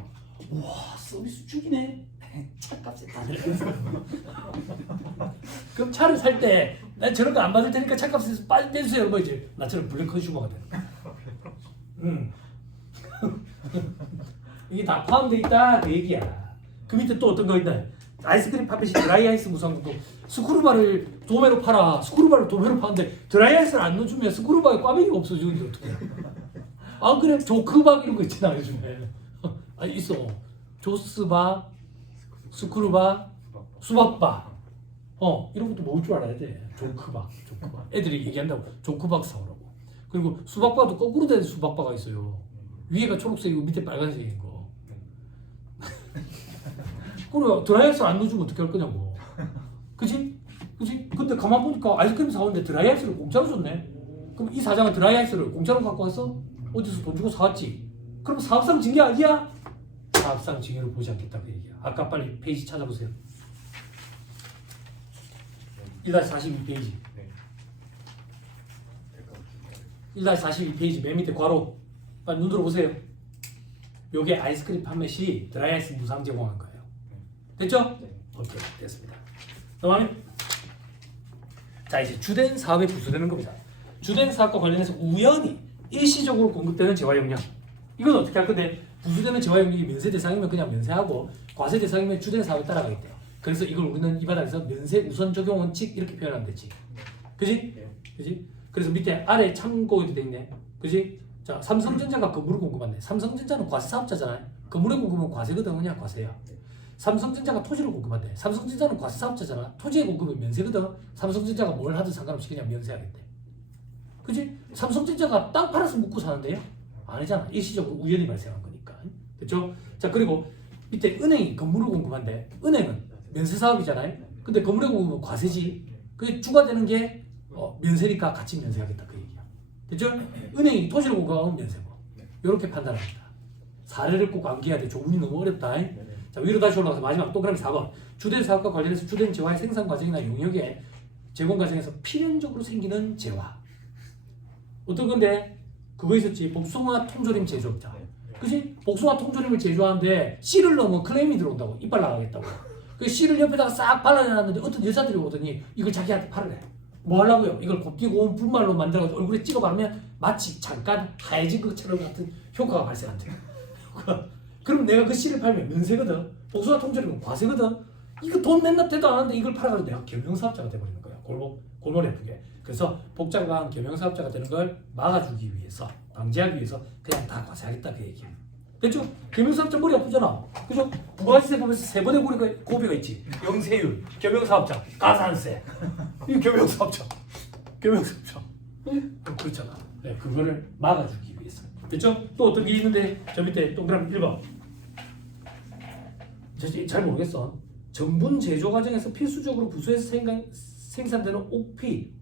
와 서비스 죽이네. 차값에 다 들어있어. 그럼 차를 살 때 난 저런 거 안 받을 테니까 차값에서 빼주세요. 뭐 이제 나처럼 블랙 컨슈머가 되는 거야. 이게 다 포함되어 있다 그 얘기야. 그 밑에 또 어떤 거 있나? 아이스크림 팝펫이 드라이 아이스 무상도 스크루바를 도매로 팔아. 스크루바를 도매로 파는데 드라이 아이스를 안 넣어주면 스크루바에 꽈배기가 없어지는데 어떡해. 아 그래 조크바 이런 거 있잖아 요즘에. 아 있어. 조스바, 스크루바, 수박바. 이런 것도 먹을 줄 알아야 돼. 조크바. 애들이 얘기한다고 조크박 사오라고. 그리고 수박바도 거꾸로 된 수박바가 있어요. 위에가 초록색이고 밑에 빨간색인 거. 그래 드라이아이스 안 넣어주면 어떻게 할 거냐고. 그치? 근데 가만 보니까 아이스크림 사오는데 드라이아이스를 공짜로 줬네. 그럼 이 사장은 드라이아이스를 공짜로 갖고 왔어? 어디서 돈 주고 사왔지? 그럼 사업상 징계 아니야? 사업상 징계를 보지 않겠다 그 얘기야. 아까 빨리 페이지 찾아보세요. 1-42페이지. 1-42페이지 맨 밑에 괄호. 빨리 눈 들어보세요. 요게 아이스크림 판매시 드라이아이스 무상 제공한 거예요. 됐죠? 네. 오케이 됐습니다. 그다음에 자 이제 주된 사업에 부수되는 겁니다. 주된 사업과 관련해서 우연히 일시적으로 공급되는 재화 용량. 이건 어떻게 할 건데 부수되는 재화 용량이 면세 대상이면 그냥 면세하고 과세 대상이면 주된 사업에 따라가겠대요. 그래서 이걸 우리는 이 바닥에서 면세 우선 적용 원칙 이렇게 표현하면 되지. 그지? 그지? 그래서 밑에 아래 참고도 돼 있네. 그지? 자, 삼성전자가 건물을 공급한대. 삼성전자는 과세 사업자잖아요. 건물의 공급은 과세거든, 그냥 과세야. 삼성전자가 토지를 공급한대. 삼성전자는 과세 사업자잖아. 토지의 공급은 면세거든. 삼성전자가 뭘 하든 상관없이 그냥 면세하겠대. 그지? 삼성전자가 땅 팔아서 묵고 사는데요? 아니잖아. 일시적으로 우연히 발생한 거니까. 됐죠? 자, 그리고 밑에 은행이 건물을 공급한대. 은행은 면세 사업이잖아요. 근데 건물의 공급은 과세지. 그게 주가 되는 게 면세니까 같이 면세하겠다 그 얘기야. 됐죠? 은행이 토지를 공급하면 면세고. 이렇게 판단합니다. 사례를 꼭 암기해야 돼. 조문이 너무 어렵다. 자, 위로 다시 올라가서 마지막 동그라미 4번. 주된 사업과 관련해서 주된 재화의 생산 과정이나 용역에 제공 과정에서 필연적으로 생기는 재화. 어떤 건데? 그거 있었지. 복숭아 통조림 제조업자. 그치? 복숭아 통조림을 제조하는데 씨를 넣으면 클레임이 들어온다고. 이빨 나가겠다고. 그 씨를 옆에다가 싹 발라내놨는데 어떤 여자들이 오더니 이걸 자기한테 팔으래. 뭐 하려고요? 이걸 곱게 고운 분말로 만들어서 얼굴에 찍어 바르면 마치 잠깐 하얘진 것처럼 같은 효과가 발생한대요. 그럼 내가 그 씨를 팔면 면세거든. 복숭아 통조림은 과세거든. 이거 돈 냈나 때도 안 하는데 이걸 팔아가지고 내가 겸용사업자가 돼버리는 거야. 골머리 아프게. 그래서 복잡한 겸용사업자가 되는 걸 막아주기 위해서, 방지하기 위해서 그냥 다 과세하겠다 그 얘기야. 됐죠? 겸용사업자 머리 아프잖아. 그죠? 부가세 보면서 세 번의 고비가 있지. 영세율, 겸용사업자, 가산세. 이거 겸용사업자. 그렇잖아. 네, 그거를 막아주기 위해서. 됐죠? 또 어떤 게 있는데 저 밑에 동그라미 1번. 잘 모르겠어. 전분 제조 과정에서 필수적으로 부수해서 생산되는 옥피,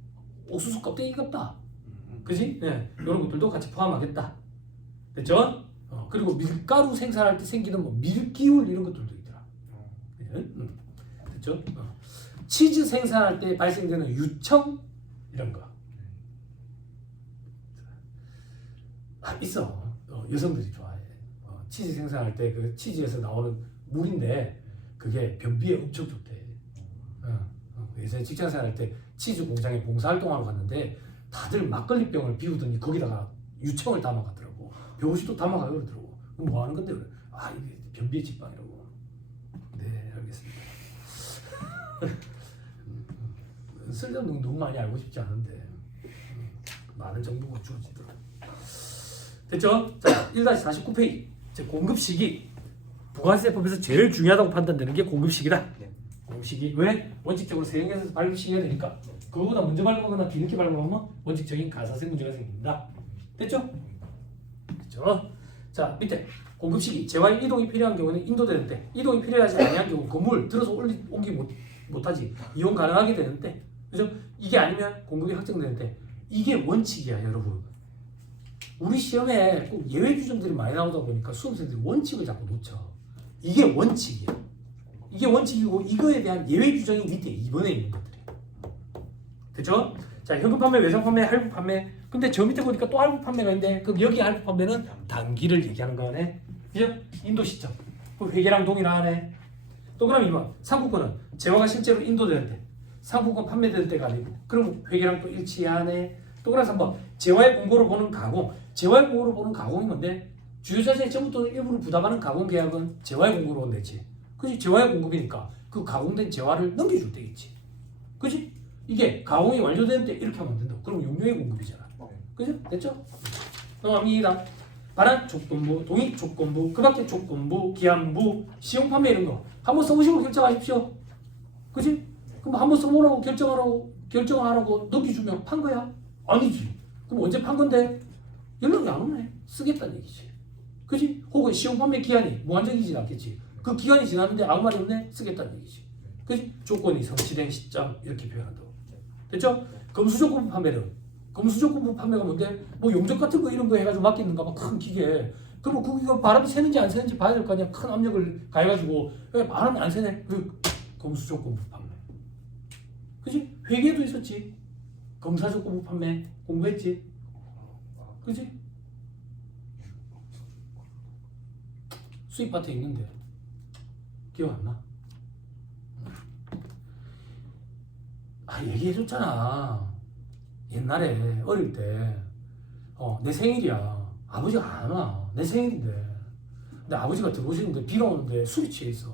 옥수수 껍데기 같다. 그지? 네, 이런 것들도 같이 포함하겠다. 됐죠? 그리고 밀가루 생산할 때 생기는 뭐 밀기울 이런 것들도 있더라. 됐죠? 치즈 생산할 때 발생되는 유청 이런 거. 있어. 여성들이 좋아해. 치즈 생산할 때 그 치즈에서 나오는 물인데 그게 변비에 엄청 좋대. 예전에 직장 생활할 때 치즈 공장에 봉사활동하러 갔는데 다들 막걸리병을 비우더니 거기다가 유청을 담아가더라고. 병원도 담아가요 그러더라고. 그럼 뭐 하는 건데? 그래. 이게 변비의 직방이라고. 네, 알겠습니다. 쓸데없는 너무 많이 알고 싶지 않은데 많은 정보가 주어지더라고. 됐죠? 자, 1-49페이지. 공급 시기. 부가세법에서 제일 중요하다고 판단되는 게 공급 시기다. 공급 시기. 왜? 원칙적으로 세형에서 발급 시기가 되니까. 그거보다 먼저 발급하거나 뒤늦게 발급하면 원칙적인 가사세 문제가 생깁니다. 됐죠? 됐죠? 자, 밑에 공급 시기. 재화의 이동이 필요한 경우는 인도되는 때, 이동이 필요하지 않은 경우 건물 들어서 옮기 못하지. 이용 가능하게 되는데, 그죠? 이게 아니면 공급이 확정되는데 이게 원칙이야, 여러분. 우리 시험에 꼭 예외 규정들이 많이 나오다 보니까 수험생들이 원칙을 자꾸 놓쳐. 이게 원칙이야. 이게 원칙이고 이거에 대한 예외 규정이 밑에 2번에 있는 것들이에요. 됐죠? 자, 현금 판매, 외상 판매, 할부 판매, 근데 저 밑에 보니까 또 할부 판매가 있는데 그럼 여기 할부 판매는 단기를 얘기하는 거네. 그죠? 인도 시점. 그 회계랑 동일하네. 또 그럼 이거 상품권은 재화가 실제로 인도될 때 상품권 판매될 때가 아니고 그럼 회계랑 또 일치하네. 또 그래서 한번 재화의 공고를 보는 가공. 재화의 공고를 보는 가공인 건데 주요자재의 전부 또는 일부를 부담하는 가공 계약은 재화의 공고로 냈지. 그지? 재화의 공급이니까 그 가공된 재화를 넘겨줄 때겠지. 그지? 이게 가공이 완료되는 때 이렇게 하면 된다. 그럼 용료의 공급이잖아. 그죠? 됐죠? 넘어갑니다. 반환 조건부, 동의 조건부, 그 밖에 조건부, 기한부, 시용 판매 이런 거 한번 써보시고 결정하십시오. 그지? 그럼 한번 써보라고 결정하라고 넘겨주면 판 거야? 아니지. 그럼 언제 판 건데? 연락이 안 오네. 쓰겠다는 얘기지. 그지? 혹은 시용 판매 기한이 무한정이진 않겠지. 그 기간이 지났는데 아무 말이 없네? 쓰겠다는 얘기지. 그지? 조건이 성취된 시점 이렇게 표현한다고. 됐죠? 금수조건부 판매는 금수조건부 판매가 뭔데? 뭐 용접 같은 거 이런 거 해가지고 맡기는가 봐. 큰 기계. 그러면 그거 바람이 새는지 안 새는지 봐야 될 거 아니야. 큰 압력을 가해가지고 왜 바람이 안 새네? 그 금수조건부 판매. 그지? 회계도 있었지. 검사조건부 판매 공부했지. 그지? 수입 파트에 있는데 기억 안 나? 얘기해줬잖아. 옛날에 어릴 때 내 생일이야. 아버지가 안 와. 내 생일인데. 근데 아버지가 들어오시는데 비가 오는데 술이 취해 있어.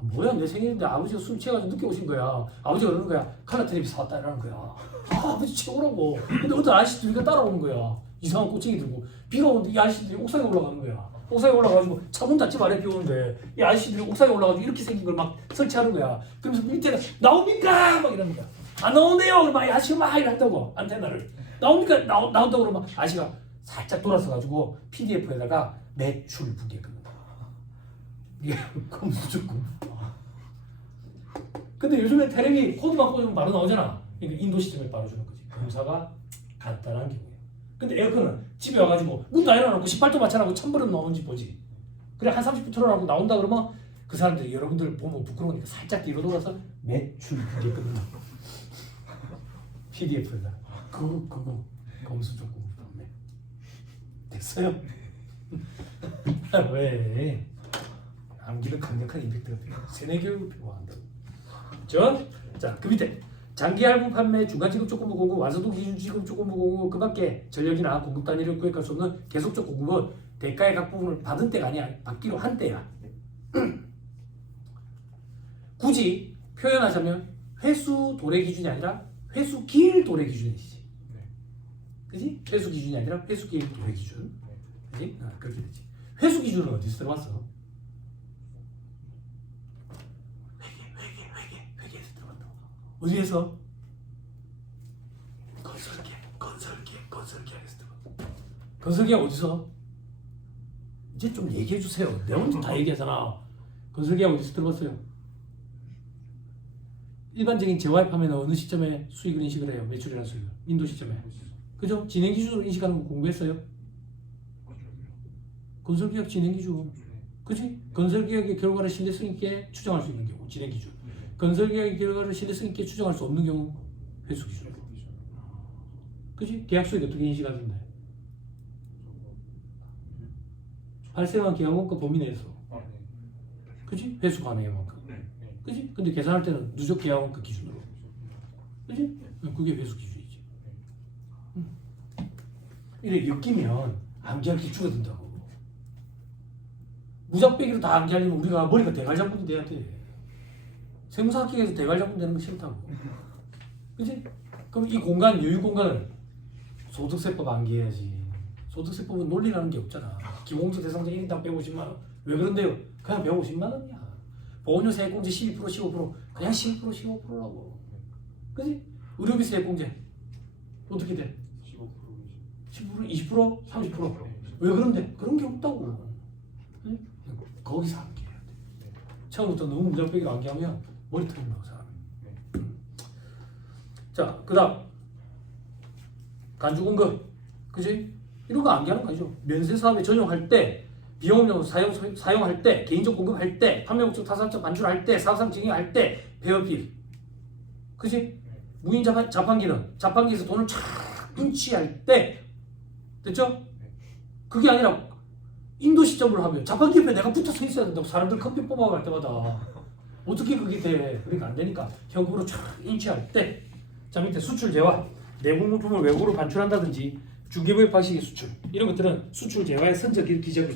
뭐야 내 생일인데 아버지가 술 취해가지고 늦게 오신 거야. 아버지가 그러는 거야. 칼라 텔레비 사왔다 이러는 거야. 아버지 채우라고. 근데 어떤 아저씨 둘이가 따라오는 거야. 이상한 꼬챙이 들고. 비가 오는데 이 아저씨들이 옥상에 올라가는 거야. 옥상에 올라가가지고 차 문 닫지 말아야 비 오는데 이 아저씨들이 옥상에 올라가가지고 이렇게 생긴 걸 막 설치하는 거야. 그러면서 밑에는 나옵니까? 막 이러는 거야. 안 나오네요. 그러면 이 아저씨가 막 이랬다고 안테나를. 나옵니까? 나온다고 그러면 아저씨가 살짝 돌아서 가지고 PDF에다가 매출 부게 긋는다. 이게 무조건. 근데 요즘에 테레비 코드만 꽂으면 바로 나오잖아. 그러니까 인도 시점에 바로 주는 거지. 검사가 간단한 경우에. 근데 에어컨은 집에 와가지고 문 다 열어놓고 18도 맞춰놓고 찬바람 나오는지 보지. 그래 한 30분 틀어놓고 나온다 그러면 그 사람들이 여러분들 보면 부끄러우니까 살짝 뒤로 돌아서 매출 부게 긋는다. PDF에다. 그거 검수조건 판매. 됐어요? 왜? 암기는 강력한 임팩트가 필요해. 세뇌 교육을 필요한다고. 자, 그 밑에 장기 할부 판매, 중간 지급 조건부 공급, 완성도 기준 지급 조건부 공급, 그 밖에 전력이나 공급 단위를 구획할 수 없는 계속적 공급은 대가의 각 부분을 받은 때가 아니야. 받기로 한 때야. 굳이 표현하자면 회수 도래 기준이 아니라 회수 기일 도래 기준이지. 그지? 회수 기준이 아니라 회수 기일 도래 기준. 그지? 그렇게 되지. 회수 기준은 어디서 들어왔어? 회계에서 들어간다고. 어디에서? 건설계약에서 들어간다. 건설계약 어디서? 이제 좀 얘기해 주세요. 내가 먼저 다 얘기하잖아. 건설계약 어디서 들어갔어요? 일반적인 재화의 판매는 어느 시점에 수익을 인식을 해요? 매출이나 수익을. 인도 시점에. 그죠? 진행 기준으로 인식하는 거 공부했어요? 건설계약 진행 기준. 그지? 건설계약의 결과를 신뢰성 있게 추정할 수 있는 경우 진행 기준. 건설계약의 결과를 신뢰성 있게 추정할 수 없는 경우 회수 기준. 그지? 계약 수익 어떻게 인식하던데? 발생한 계약 원가 범위 내에서. 그지? 회수 가능한 만큼. 그지? 근데 계산할 때는 누적 계약 원가 기준으로. 그지? 그게 회수 기준이지. 이래 엮이면 암기할 게 줄어든다고. 무작배기로 다 암기하려면 우리가 머리가 대갈장군이 돼야 돼. 세무사학회에서 대갈장군 되는 거 싫다고. 그지? 그럼 이 공간, 여유 공간을 소득세법 암기해야지. 소득세법은 논리라는 게 없잖아. 기본공제 대상자 1인당 150만 원. 왜 그런데요? 그냥 150만 원이야. 보험료 세액공제 12%, 15%. 그냥 12%, 15%라고. 그지? 의료비 세액공제 어떻게 돼? 15%, 20%, 30%. 왜 그런데? 그런 게 없다고. 응? 거기서 암기해야 돼. 처음부터 너무 무작배기로 암기하면 머리 터진다고 사람이. 자, 그 다음 간주공급. 그지? 이런 거 암기하는 거 아니죠. 면세사업에 전용할 때, 비용료 사용할 때, 개인적 공급할 때, 판매 목적 타산적 반출할 때, 사업상 증여할 때, 배업비. 그지? 무인 자판기는 자판기에서 돈을 쫙 인치할 때 됐죠? 그게 아니라 인도 시점으로 하면 자판기 옆에 내가 붙어 서 있어야 된다고 사람들 컴퓨터 뽑아갈 때마다 어떻게 그게 돼? 그러니까 안 되니까 현금으로 쫙 인치할 때 자 밑에 수출 재화 내국 물품을 외국으로 반출한다든지 중개부의 방식의 수출 이런 것들은 수출 재화의 선적 기재부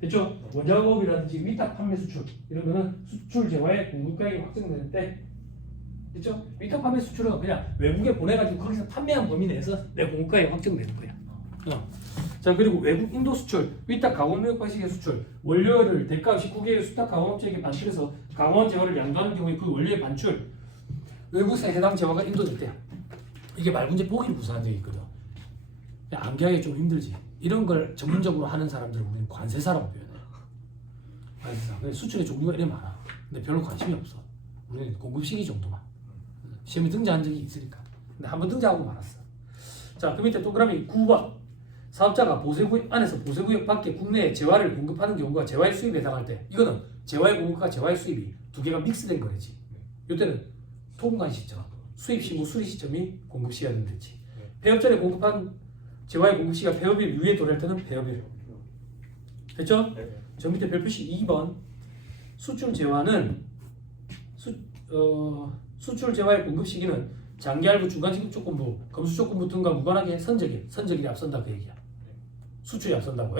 됐죠? 원자업이라든지 위탁 판매 수출 이런 거는 수출 재화의 공급가액이 확정될 때 됐죠? 위탁 판매 수출은 그냥 외국에 보내가지고 거기서 판매한 범위 내에서 내 공급가액이 확정되는 거야. 자 그리고 외국 인도 수출, 위탁 가공무역 방식의 수출, 원료를 대가 없이 국외의 수탁 가공업체에게 반출해서 가공한 재화를 양도하는 경우에 그 원료의 반출 외국에 해당 재화가 인도될 때야. 이게 말문제 보기를 구사한 적이 있거든. 암기하기 좀 힘들지. 이런 걸 전문적으로 하는 사람들은 우리는 관세사라고 표현해. 관세사. 수출의 종류가 이래 많아. 근데 별로 관심이 없어. 우리는 공급 시기 정도만. 시험에 등장한 적이 있으니까. 근데 한번 등장하고 말았어. 자, 그 밑에 동그라미 9번. 사업자가 보세구역 안에서 보세구역 밖에 국내에 재화를 공급하는 경우가 재화의 수입에 해당할 때 이거는 재화의 공급과 재화의 수입이 두 개가 믹스된 거지. 이때는 통관 시점, 수입 신고 수리 시점이 공급 시기가 되지. 폐업 전에 공급한 재화의 공급 시기가 폐업일 이후에 도래할 때는 폐업일. 됐죠? 저 밑에 별표시 2번. 수출 재화는 수출 재화의 공급 시기는 장기할부, 중간지급 조건부, 검수 조건부 등과 무관하게 선적일이 앞선다 그 얘기야. 수출이 앞선다고.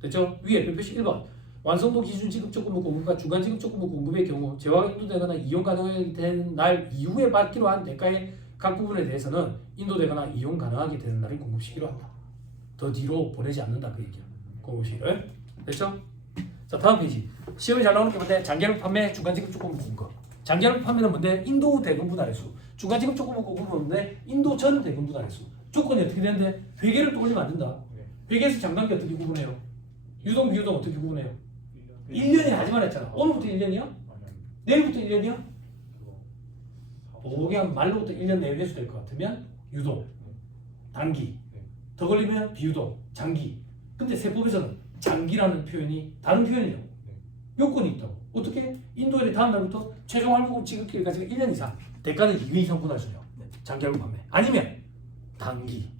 됐죠? 위에 별표시 1번. 완성도 기준 지급 조건부 공급과 중간 지급 조건부 공급의 경우 재화가 인도되거나 이용 가능하게 된 날 이후에 받기로 한 대가의 각 부분에 대해서는 인도되거나 이용 가능하게 되는 날을 공급 시기로 한다. 더 뒤로 보내지 않는다 그 얘기야. 공급 시기를. 됐죠? 자 다음 페이지. 시험에 잘 나오는 게 뭔데? 장기할부 판매, 중간 지급 조건부 공급. 장기할부 판매는 뭔데? 인도 대금 분할의 수. 중간 지급 조건부 공급은 뭔데? 인도 전 대금 분할의 수. 조건이 어떻게 되는데? 회계를 또 올리면 안 된다. 회계에서 장단기 어떻게 구분해요? 유동 비유동 어떻게 구분해요? 1년에 하지만 했잖아. 오늘부터 1년이야? 내일부터 1년이야? 오게 하면 말로부터 1년 내에 회수될 것 같으면 유동, 단기, 더 걸리면 비유동, 장기. 근데 세법에서는 장기라는 표현이 다른 표현이에요. 요건이 있다고. 어떻게? 인도일의 다음 날부터 최종 할부 지급기일까지 1년 이상, 대가는 2회 이상 분할수요. 장기 할부 판매. 아니면 단기.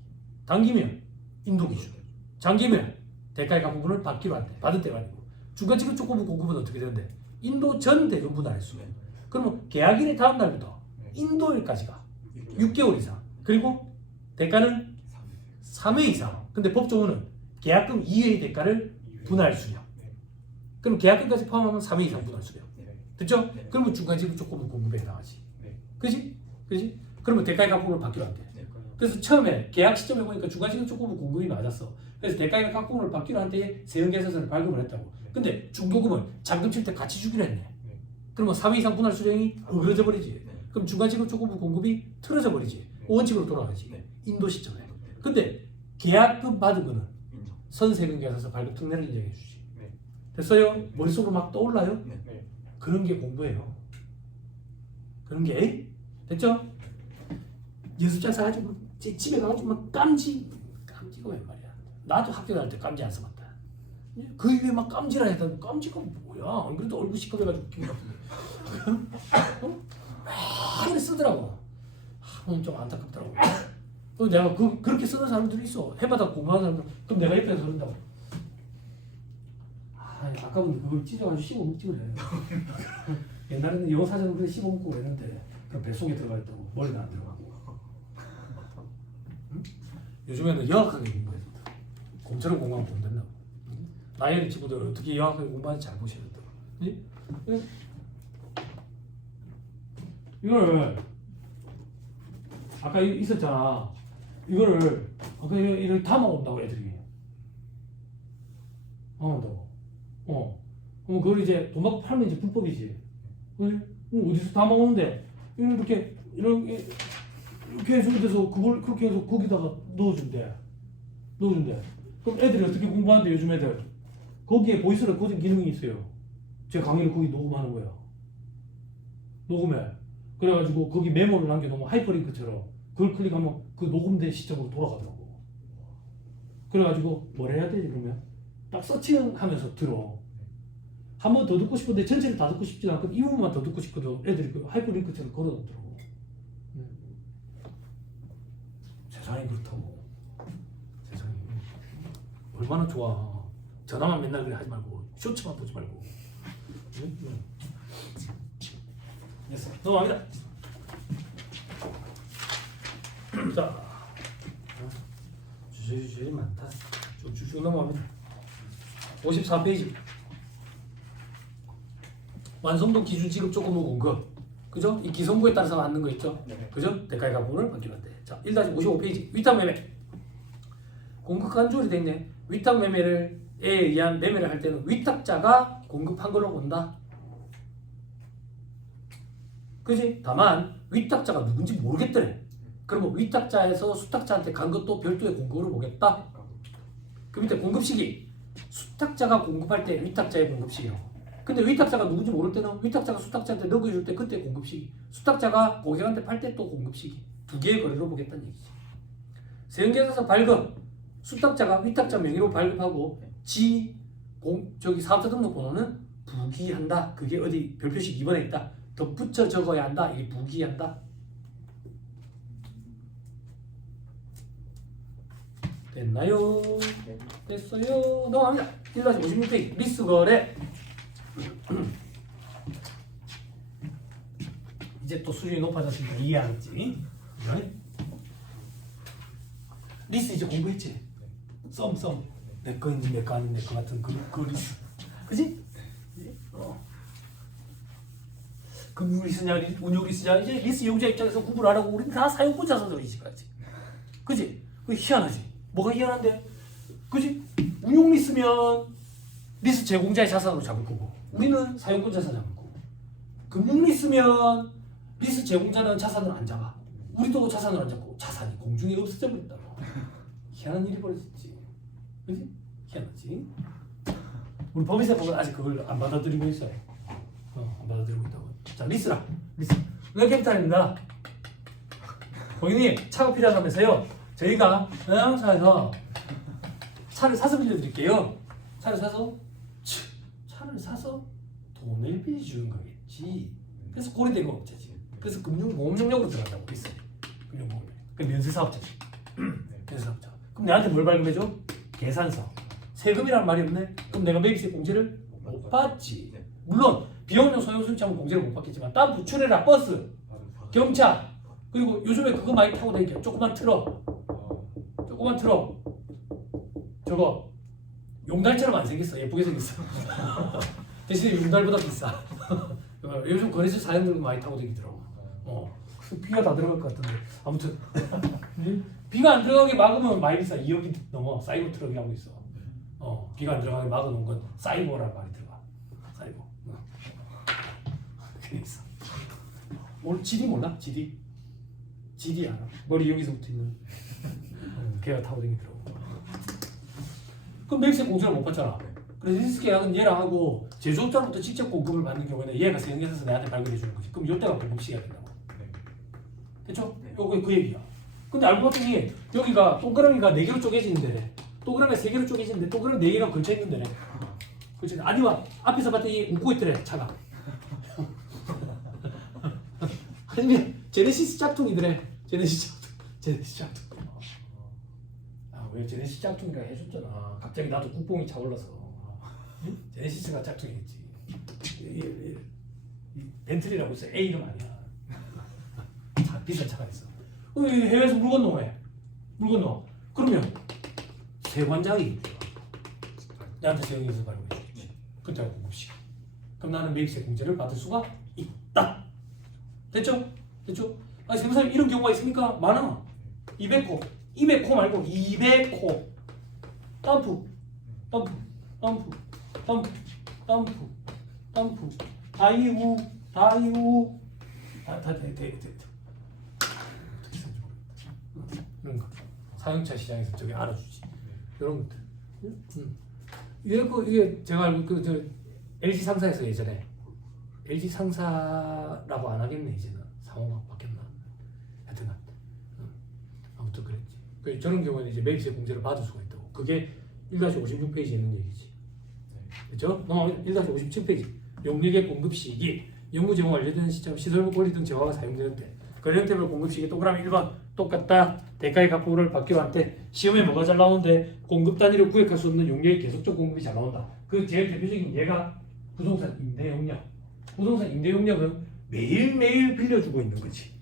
단기면 인도 기준. 장기면 대가의 각 부분을 받기로 한대. 받을 때가 아니고. 중간 지급 조건부 공급은 어떻게 되는데? 인도 전 대금 분할수. 그러면 계약일의 다음 날부터 인도일까지가 6개월 이상. 그리고 대가는 3회 이상. 근데 법조문은 계약금 2회의 대가를 분할수요. 그럼 계약금까지 포함하면 3회 이상 분할수요. 됐죠? 그러면 중간 지급 조건부 공급에 해당하지. 그지? 그지? 그러면 대가의 각 부분을 받기로 한대. 그래서 처음에 계약 시점에 보니까 중간 지급 조건부 공급이 맞았어. 그래서 대가의 각 부분을 받기로 한 때에 세형계산서를 발급을 했다고. 근데 중도금을 잔금 칠 때 같이 주기로 했네. 그러면 3회 이상 분할 수령이 어그러져 버리지. 그럼 중간 지급 조건부 공급이 틀어져 버리지. 원칙으로 돌아가지. 인도 시점에. 근데 계약금 받은 거는 선세금 계산서 발급 특례를 인정해 주지. 됐어요? 머릿속으로 막 떠올라요? 그런 게 공부예요. 그런 게 됐죠? 연습장사 가지고 집에 가가지고 막 깜지가 웬 말이야. 나도 학교 다닐 때 깜지 안 써봤다. 그 이후에 막 깜지라 했다. 깜지가 뭐야? 안 그래도 얼굴 시커매가지고 기분 나쁜데. 이래 쓰더라고. 좀 안타깝더라고. 또 내가 그렇게 쓰는 사람들이 있어. 해마다 공부하는 사람들. 그럼 내가 옆에서 그런다고. 아까는 그걸 찢어가지고 씹어먹지 그래. 옛날에는 영어 사전을 그래 씹어먹고 그랬는데 그럼 뱃속에 들어가 있다고. 머리는 안 들어가고. 응? 요즘에는 영악하게 공부해야 된다. 곰처럼 공부하면 돈 된다고. 나이 어린 친구들 어떻게 영악하게 공부하는지 잘 보셔야 된다고. 이걸 아까 있었잖아. 이거를 아까 이렇게 담아온다고 애들이. 담아온다고. 그럼 그걸 이제 돈 받고 팔면 이제 불법이지. 그지? 어디서 담아오는데 이렇게 해서 돼서 그걸 그렇게 해서 거기다가 넣어준대. 그럼 애들이 어떻게 공부하는데 요즘 애들 거기에 보이스 레코딩 기능이 있어요. 제 강의를 거기 녹음하는 거야. 녹음해. 그래가지고 거기 메모를 남겨놓으면 하이퍼링크처럼 그걸 클릭하면 그 녹음된 시점으로 돌아가더라고. 그래가지고 뭘 해야 되지 그러면? 딱 서칭하면서 들어. 한 번 더 듣고 싶은데 전체를 다 듣고 싶지 않고 이 부분만 더 듣고 싶거든. 애들이 그 하이퍼링크처럼 걸어놓더라고. 세상에 얼마나 좋아. 전화만 맨날 그래 하지 말고 쇼츠만 보지 말고. 응? 됐어. 넘어갑니다. 자, 주제이 많다. 쭉쭉 넘어갑니다. 54페이지. 완성도 기준 지급 조건부 공급. 그죠? 이 기성부에 따라서 맞는 거 있죠? 네. 그죠? 대가의 가분을 받기로 한대. 자, 1-55페이지. 위탁 매매. 공급 간주로 돼 있네. 위탁 매매에 의한 매매를 할 때는 위탁자가 공급한 걸로 본다. 그지? 다만 위탁자가 누군지 모르겠더래. 그러면 위탁자에서 수탁자한테 간 것도 별도의 공급으로 보겠다. 그 밑에 공급 시기. 수탁자가 공급할 때 위탁자의 공급 시기라고. 근데 위탁자가 누군지 모를 때는 위탁자가 수탁자한테 넘겨줄 때 그때 공급 시기. 수탁자가 고객한테 팔 때 또 공급 시기. 두 개의 거래로 보겠다는 얘기지. 세형계약서 발급. 수탁자가 위탁자 명의로 발급하고 저기 사업자 등록번호는 부기한다. 그게 어디 별표식 2번에 있다. 덧붙여 적어야 한다. 이게 부기한다. 됐나요? 네. 됐어요. 넘어갑니다. 1-56페이지 리스 거래. 이제 또 수준이 높아졌으니까 이해하겠지? 네? 리스 이제 공부했지? 썸. 내 거인지 내 거 아닌 내 거 같은 그 리스. 그지? 금융 리스냐 운용 리스냐 이제 리스 이용자 입장에서 구분하라고 우리는 다 사용권 자산들이지. 그지? 그 희한하지? 뭐가 희한한데? 그지? 운용 리스면 리스 제공자의 자산으로 잡을 거고 우리는 사용권 자산 잡을 거고 금융 리스면 리스 제공자는 자산을 안 잡아. 우리도 자산을 안 잡고 자산이 공중에 없어져 버린다고. 희한한 일이 벌어졌지. 그지? 희한하지? 우리 법인세 법은 아직 그걸 안 받아들이고 있어요. 안 받아들이고 있다고. 자, 리스. 웰캐피탈입니다. 고객님, 차가 필요하다면서요? 저희가 영양사에서 차를 사서 빌려드릴게요. 차를 사서 돈을 빌려주는 거겠지. 그래서 고려된 거 없지. 그래서 금융보험용역으로 들어간다고 리스. 금융보험용. 그 면세사업자지. 면세사업자. 그럼 내한테 뭘 발급해줘? 계산서. 세금이란 말이 없네. 그럼 내가 매입세 공제를 못 받지. 물론 비용용 소형 순차는 공제를 못 받겠지만 딴 부출해라. 버스, 경차, 그리고 요즘에 그거 많이 타고 다니죠. 조그만 트럭. 저거 용달처럼 안 생겼어. 예쁘게 생겼어. 대신에 용달보다 비싸. 요즘 거래소 사장들도 많이 타고 다니더라고. 비가 다 들어갈 것 같은데 아무튼 비가 안 들어가게 막으면 많이 비싸. 2억이 넘어. 사이버 트럭이 하고 있어. 비가 안 들어가게 막아놓은 건 사이버라는 말이 들어가. 사이버. 그래 있어. 오늘 GD 몰라? GD 알아? 머리 여기서 붙어 있는. 걔가 타고 다니더라고. 그럼 매입세 공제를 못 받잖아. 그래서 리스 계약은 얘랑 하고 제조업자로부터 직접 공급을 받는 경우에는 얘가 세형계약서 내한테 발급해 주는 거지. 그럼 이때가 공급 시기가 된다고. 됐죠? 요거 그 얘기야. 근데 알고 봤더니 여기가 동그라미가 4개로 쪼개지는 데래. 동그라미가 3개로 쪼개지는데 동그라미 4개가 걸쳐 있는 데래. 그렇지? 아니면 앞에서 봤더니 웃고 있더래 차가. 아니면 제네시스 짝퉁이더래. 제네시스 짝퉁. 왜 제네시스 짝퉁이라 해줬잖아. 갑자기 나도 국뽕이 차올라서. 제네시스가 짝퉁이겠지. 벤틀리라고 있어. A 이름 아니야. 비싼 차가 있어. 해외에서 물 건너. 그러면 세관장이 나한테 세형에서 발급해 주지. 그때가 공급시. 그럼 나는 매입세 공제를 받을 수가 있다. 됐죠? 아니 세무사님 이런 경우가 있습니까? 많아. 200호 말고 200호. 덤프. 다이후. 다 이런 거 사용차 시장에서 저게 알아주지. 이런 것들. 이게 제가 알고 저 LG 상사에서 예전에 LG 상사라고 안 하겠네. 이제는 상호가 바뀌었나. 하여튼 아무튼 그랬지. 저런 경우에는 이제 매입세 공제를 받을 수가 있다고. 그게 1-56페이지에 있는 얘기지. 그렇죠? 1-57페이지 용역의 공급 시기, 연구 제공 완료된 시점, 시설 권리 등 재화가 사용될 때. 거래형태별 공급식이 동그라미 1번 똑같다. 대가의 각부를 받기로 할 때 시험에 뭐가 잘 나오는데 공급 단위로 구획할 수 없는 용량의 계속적 공급이 잘 나온다. 그 제일 대표적인 예가 부동산 임대 용량. 부동산 임대 용량은 매일매일 빌려주고 있는 거지.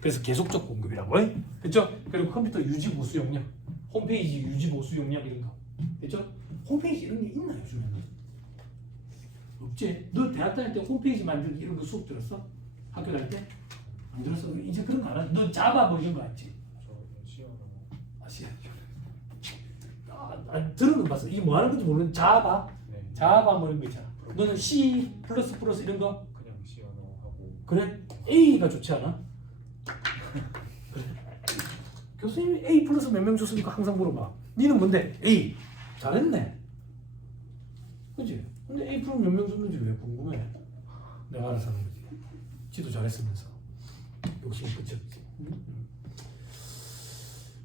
그래서 계속적 공급이라고 해. 그렇죠? 그리고 컴퓨터 유지 보수 용량, 홈페이지 유지 보수 용량 이런 거. 그렇죠? 홈페이지 이런 게 있나 요즘에는? 없지. 너 대학 다닐 때 홈페이지 만들기 이런 거 수업 들었어? 학교 다닐 때? 안 들었어? 이제 그런 거 알아? 너 자바 뭐 이런 거 알지? 들어는 봤어. 이게 뭐 하는 건지 모르는 자바? 네. 자바 뭐 이런 거 있잖아. 너는 C++ 이런 거? 그냥 C 언어하고. 그래? A가 좋지 않아? 그래. 교수님이 A 플러스 몇 명 줬으니까 항상 물어봐. 니는 뭔데? A. 잘했네. 그치? 근데 A 플러스 몇 명 줬는지 왜 궁금해? 내가 알아서 하는 거지. 지도 잘했으면서. 욕심이 끝이 없지.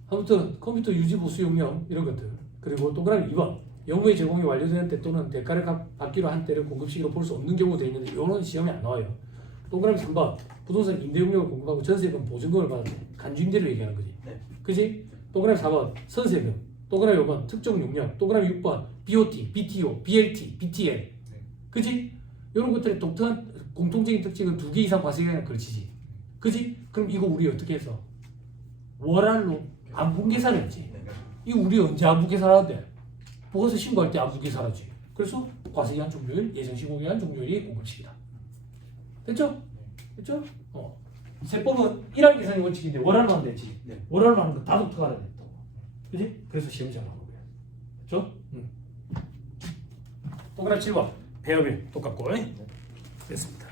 아무튼 컴퓨터 유지 보수 용량 이런 것들. 그리고 동그라미 2번 영무의 제공이 완료되는 때 또는 대가를 받기로 한 때를 공급식으로 볼 수 없는 경우도 있는데 이런 시험에 안 나와요. 동그라미 3번 부동산 임대 용량을 공급하고 전세금 보증금을 받을 때 간주임대를 얘기하는 거지. 네. 그지? 동그라미 4번 선세금. 동그라미 5번 특정 용량. 동그라미 6번 BOT, BTO, BLT, BTL. 네. 그지? 이런 것들의 독특한 공통적인 특징은 2개 이상 과세경량 걸치지. 그지? 그럼 이거 우리 어떻게 해서? 월알로 안분 계산했지. 네. 이거 우리 언제 안분 계산하는데? 보고서 신고할 때 안분 계산하지. 그래서 과세기한 종료일, 예정신고기한 종료일이 공급식이다. 됐죠? 됐죠? 세법은 일할 계산이 원칙인데 월알로 하면 되지. 네. 월알로 하는 거 다 독특하다 됐다. 그지? 그래서 시험 잘 나오는 거야. 됐죠? 동그라미 7번 배열일 똑같고. 됐습니다.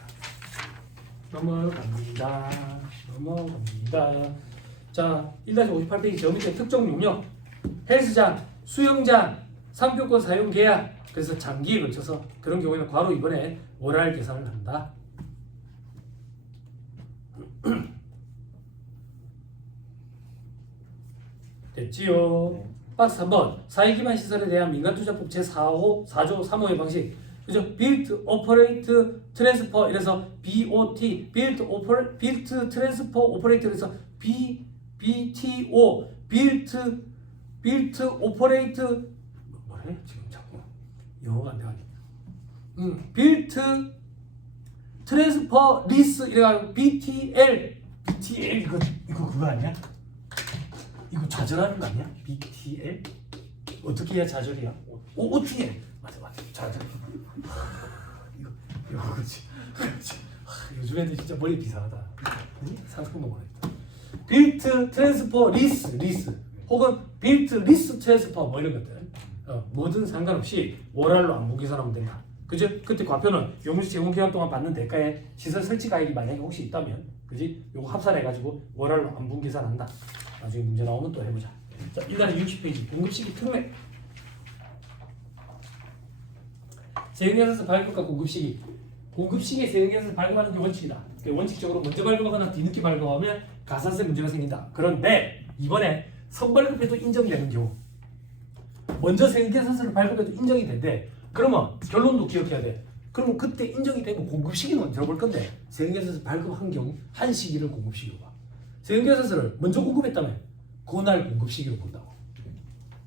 넘어갑니다. 자, 1-58페이지 저 밑에 특정 용역, 헬스장, 수영장, 상표권 사용 계약. 그래서 장기에 걸쳐서 그런 경우에는 괄호 이번에 월할 계산을 한다. 됐지요? 네. 박스 3번 사회기반 시설에 대한 민간투자법 제4조 3호의 방식. 그죠? Build, Operate, Transfer 이래서 BOT, Build, Transfer, Operate 이래서 BTO, Build, Operate 뭐래? 지금 자꾸 영어가 안 돼가지고 Build, Transfer, Lease 이래가지고 BTL 이거 그거 아니야? 이거 좌절하는 거 아니야? BTL? 어떻게 해야 좌절이야? OTL 맞아 좌절. 이거 그렇지. 요즘 애들 진짜 머리 비상하다. 상상도 못했다. 빌트 트랜스퍼 리스 혹은 빌트 리스 트랜스퍼 뭐 이런 것들 뭐든 상관없이 월할로 안분 계산하면 된다. 그죠? 그때 과표는 용지 제공 기간 동안 받는 대가에 시설 설치 가액이 만약에 혹시 있다면, 그지? 요거 합산해가지고 월할로 안분 계산한다. 나중에 문제 나오면 또 해보자. 자, 1-60페이지 공급식이 특례. 세형계산서 발급과 공급식이. 공급식의 세형계산서 발급하는 게 원칙이다. 원칙적으로 먼저 발급하거나 뒤늦게 발급하면 가산세 문제가 생긴다. 그런데 이번에 선발급해도 인정되는 경우, 먼저 세형계산서를 발급해도 인정이 된대. 그러면 결론도 기억해야 돼. 그러면 그때 인정이 되고 공급시기는 언제로 볼 건데, 세형계산서 발급한 경우 한 시기를 공급시기로 봐. 세형계산서를 먼저 공급했다면 그날 공급시기로 본다고.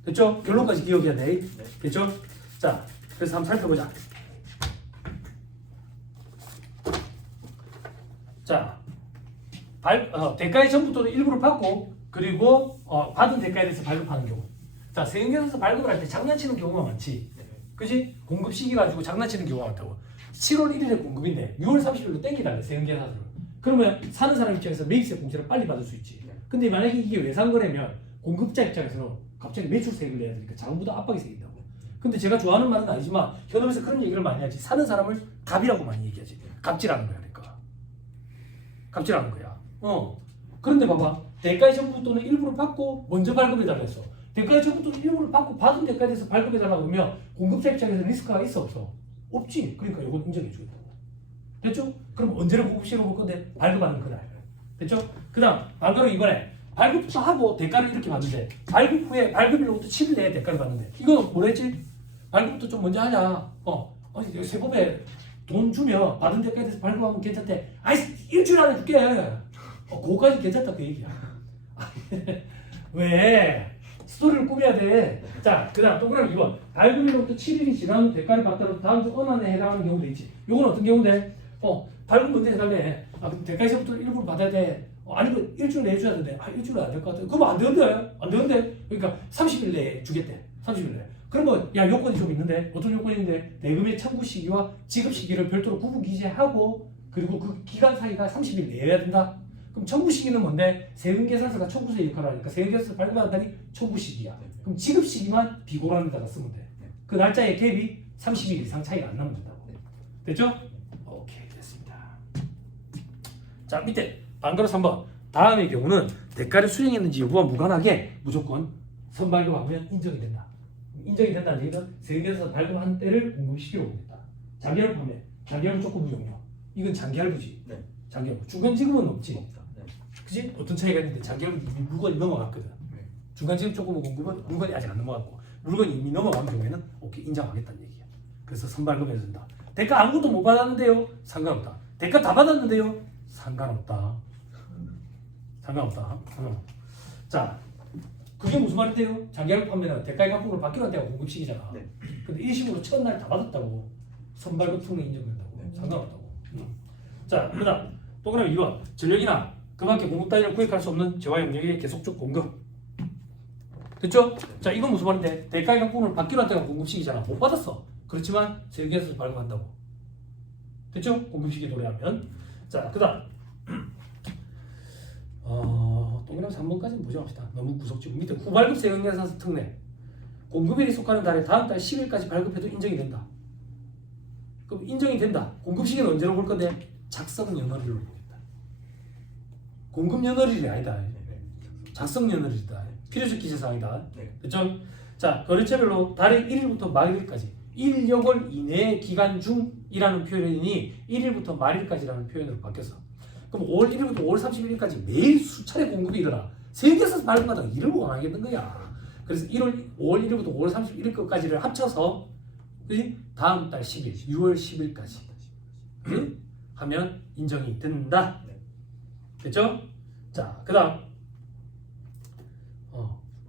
됐죠? 결론까지 기억해야 돼. 됐죠? 자, 그래서 한번 살펴보자. 자, 대가의 전부 또는 일부를 받고, 그리고 받은 대가에 대해서 발급하는 경우. 자, 세형계산서 발급을 할 때 장난치는 경우가 많지. 그지? 공급 시기 가지고 장난치는 경우가 많다고. 7월 1일에 공급인데 6월 30일로 땡기달래, 세형계산서를. 그러면 사는 사람 입장에서 매입세 공제를 빨리 받을 수 있지. 근데 만약에 이게 외상거래면 공급자 입장에서는 갑자기 매출세액을 내야 되니까 자금부도 압박이 생긴다고. 근데 제가 좋아하는 말은 아니지만 현업에서 그런 얘기를 많이 하지. 사는 사람을 갑이라고 많이 얘기하지. 갑질하는 거야, 그러니까. 갑질하는 거야. 그런데 봐봐. 대가의 전부 또는 일부를 받고 먼저 발급해달라 했어. 대가의 전부 또는 일부를 받고 받은 대가에 대해서 발급해달라고 하면 공급자 입장에서 리스크가 있어 없어? 없지. 그러니까 이건 인정해주겠다고. 됐죠? 그럼 언제를 공급시로 볼 건데? 발급하는 그날. 됐죠? 그 다음 반대로 이번에 발급부터 하고 대가를 이렇게 받는데, 발급 후에 발급일로부터 7일 내에 대가를 받는데, 이거는 뭐랬지? 발급부터 좀 먼저 하자. 아니 세법에 돈 주면 받은 대가에 대해서 발급하면 괜찮대. 아이 일주일 안에 줄게. 그거까지 괜찮다 그 얘기야. 왜? 스토리를 꾸며야 돼. 자, 그 다음 동그라미 2번. 발급일로부터 7일이 지나면 대가를 받더라도 다음 주 어느 날에 해당하는 경우도 있지. 요건 어떤 경우인데? 발급 문제 해달래. 그럼 대가에서부터 일부러 받아야 돼. 아니면 일주일 내에 줘야 되는데, 일주일은 안 될 것 같아. 그럼 안 되는데? 안 되는데? 그러니까 30일 내에 주겠대. 30일 내에. 그러면, 야, 요건이 좀 있는데? 어떤 요건인데? 대금의 청구 시기와 지급 시기를 별도로 구분 기재하고, 그리고 그 기간 사이가 30일 내여야 된다. 그럼 청구 시기는 뭔데? 세금계산서가 청구서의 역할을 하니까 세금계산서 발급한 날이 청구 시기야. 그럼 지급 시기만 비고라는 데다가 쓰면 돼. 그 날짜의 갭이 30일 이상 차이가 안 나면 된다고. 됐죠? 오케이, 됐습니다. 자, 밑에 반가로 3번. 다음의 경우는 대가를 수령했는지 여부와 무관하게 무조건 선발급하면 인정이 된다. 인정이 된다는 얘기는 세금계산서 발급한 때를 공급시키러 옵니다. 장기할 판매, 장기할 조건 무용료. 이건 장기할부지. 네. 장기할부. 중간 지급은 없지. 없다. 네. 그지? 어떤 차이가 있는데 장기할부 물건이 넘어갔거든. 네. 중간 지급 조건 공급은 물건이 아직 안 넘어갔고 물건이 이미 넘어간 경우에는 오케이 인정하겠다는 얘기야. 그래서 선발급에서 준다. 대가 아무것도 못 받았는데요? 상관없다. 대가 다 받았는데요? 상관없다. 상관없다. 자, 그게 무슨 말인데요? 장기할부 판매는 대가의 가격으로 바뀌는 때가 공급시기잖아. 네. 근데 일시불로 첫날 다 받았다고 선발급 특례 인정된다고. 네. 상관없다고. 자, 그다음 동그라미 2번. 전력이나 그밖에 공급 단위를 구획할 수 없는 재화 용량의 계속적 공급. 됐죠? 자, 이건 무슨 말인데? 대가의 각분을 받기로 한 때가 공급시기잖아. 못 받았어. 그렇지만 세계에서 발급한다고. 됐죠? 공급시기 도래하면. 자, 그다음 동그라미 3번까지는 무시합시다. 너무 구석지고 밑에 후발급 세금계산서 특례. 공급일이 속하는 달에 다음 달 10일까지 발급해도 인정이 된다. 그럼 인정이 된다. 공급 시기는 언제로 볼 건데? 작성 연월일로 보겠다. 공급 연월일이 아니다. 작성 연월일이다. 필요적 기재사항이다. 그렇죠? 자, 거래처별로 달의 1일부터 말일까지 1여월 이내의 기간 중이라는 표현이 1일부터 말일까지라는 표현으로 바뀌었어. 그럼 5월 1일부터 5월 31일까지 매일 수차례 공급이 일어나. 세계에서 발급하다가 일을 못 하겠는 거야. 그래서 5월 1일부터 5월 31일까지를 합쳐서 그치? 다음 달 10일, 6월 10일까지 하면 인정이 된다. 됐죠? 자, 그 다음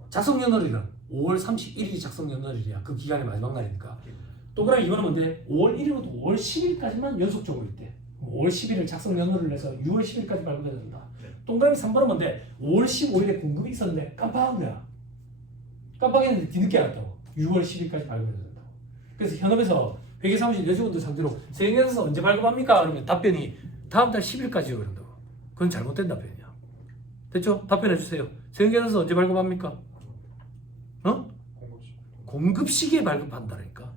작성연월일은 5월 31일이 작성연월일이야. 그 기간의 마지막 날이니까. 동그라미 이거는 뭔데? 5월 1일부터 5월 10일까지만 연속적으로 있대. 5월 10일을 작성연월을 해서 6월 10일까지 발급해야 된다. 동그라미 3번은 뭔데? 5월 15일에 공급이 있었는데 깜빡한 거야. 깜빡했는데 뒤늦게 알았다고. 6월 10일까지 발급해야 된다고. 그래서 현업에서 회계사무실 여직원들 상대로 세금계산서 언제 발급합니까? 그러면 답변이 다음 달 10일까지요 그런다고. 그건 잘못된 답변이야. 됐죠? 답변해 주세요. 세금계산서 언제 발급합니까? 공급 시기에 발급한다니까.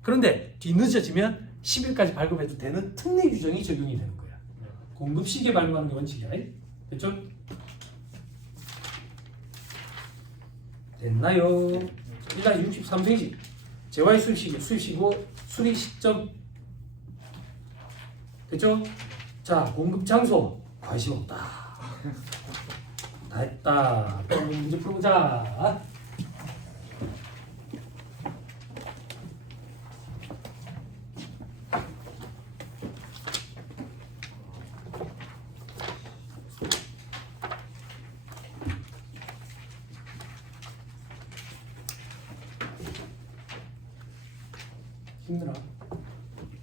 그런데 뒤늦어지면 10일까지 발급해도 되는 특례 규정이 적용이 되는 거야. 공급 시기에 발급하는 게 원칙이야. 됐죠? 됐나요? 1단 63페이지. 재화의 수입시기, 수입시기고 수리 시점. 됐죠? 자, 공급 장소 관심 없다. 다 했다. 또 문제 풀어보자.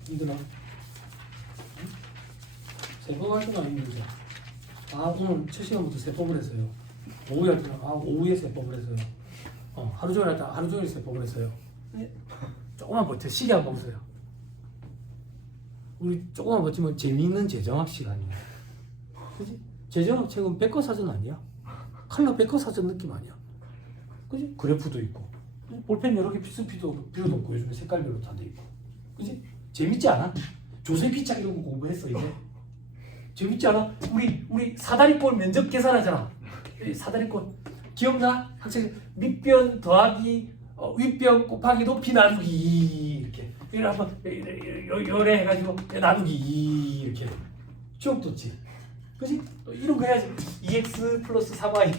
힘드나? 세법 할 때가 힘들죠. 오늘 첫 시간부터 세법을 했어요. 오후에 할 때는 오후에 세법을 했어요. 하루 종일 할 때 하루 종일 세법을 했어요. 조금만 버텨. 시계 한번 보세요. 우리 조금만 버티면 재미있는 재정학 시간이에요. 그지? 재정학 책은 백과사전 아니야? 칼라 백과사전 느낌 아니야? 그지? 그래프도 있고 볼펜 여러 개 필수 필요도 없고 요즘에 색깔별로 다 돼 있고 그지? 재밌지 않아? 조세피짝 이런 거 공부했어 이제. 재밌지 않아? 우리 사다리꼴 면적 계산하잖아. 사다리꼴 기억나? 학생 밑변 더하기 윗변 곱하기 높이 나누기 이렇게 이걸 한번 요래 해가지고 나누기 이렇게 추억 돋지. 그지? 이런 거 해야지. 2x 플러스 3y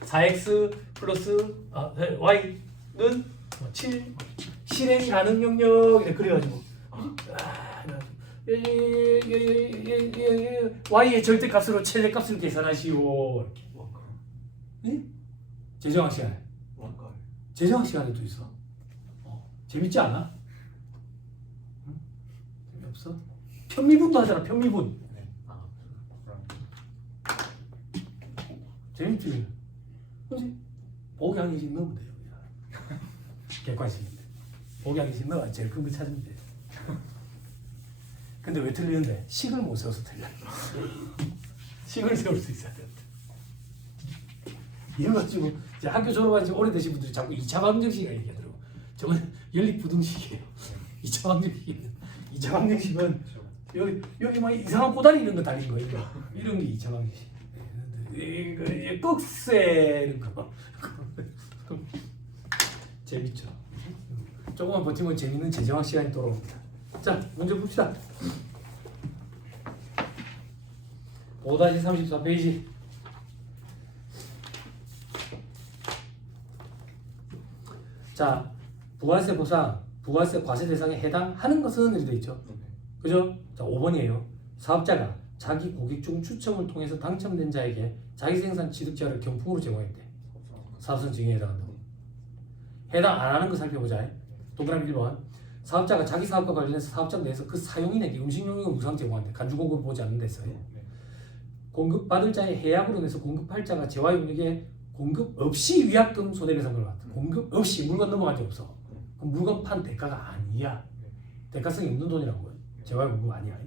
4x 플러스 y는 7 실행 가능 영역 이렇게 그래가지고 y의 절대값으로 최대값을 계산하시오. 네? 재정학 시간에. 재정학 시간에도 있어. 재밌지 않아? 응? 재미없어? 편미분도 하잖아. 편미분. 재밌지? 그지? 보기하기씩 넣으면 돼요. 객관식인데. 보기하기씩 넣어 제일 큰 거 찾으면 돼. 근데 왜 틀리는데? 식을 못 세워서 틀려. 식을 세울 수 있어야 돼. 이거 가지고 이제 학교 졸업한 지 오래되신 분들이 자꾸 2차 방정식이라 얘기하더라고. 저건 연립부등식이에요. 2차 방정식은 2차 방정식은 여기 막 이상한 꼬다리 이런 거 달린 거 이런 게 2차 방정식. 이거 꺽쇠 이런 거 재밌죠. 조금만 버티면 재밌는 재정학 시간이 돌아옵니다. 자, 문제 봅시다. 5-34페이지. 자, 부가세 보상, 부가세 과세 대상에 해당하는 것은 이렇게 돼 있죠. 그죠? 자, 5번이에요. 사업자가 자기 고객 중 추첨을 통해서 당첨된 자에게 자기 생산 취득자를 경품으로 제공했대. 사업성 증여에 해당한다고. 해당 안 하는 거 살펴보자. 동그라미 1번. 사업자가 자기 사업과 관련해서 사업장 내에서 그 사용인에게 음식용품을 무상 제공한대. 간주공급을 보지 않는 데서요. 공급받을 자의 해약으로 내서 공급할 자가 재화용역에 공급 없이 위약금 손해배상을 받다. 공급 없이 물건 넘어간 적 없어. 그럼 물건 판 대가가 아니야. 대가성이 없는 돈이라는 거예요. 재화용금 아니야.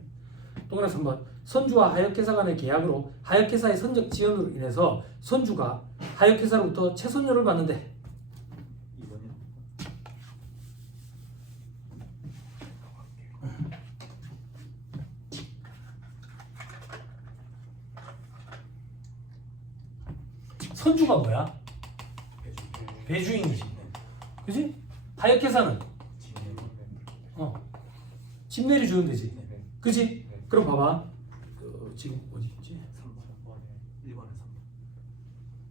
동그라미 3번. 선주와 하역회사 간의 계약으로 하역회사의 선적 지연으로 인해서 선주가 하역회사로부터 채손료를 받는데. 2번이요? 선주가 뭐야? 배주인이지. 그지? 하역회사는 집 내려주는 데지. 그지? 그럼 봐봐. 지금 어디 있지? 3번에 1번에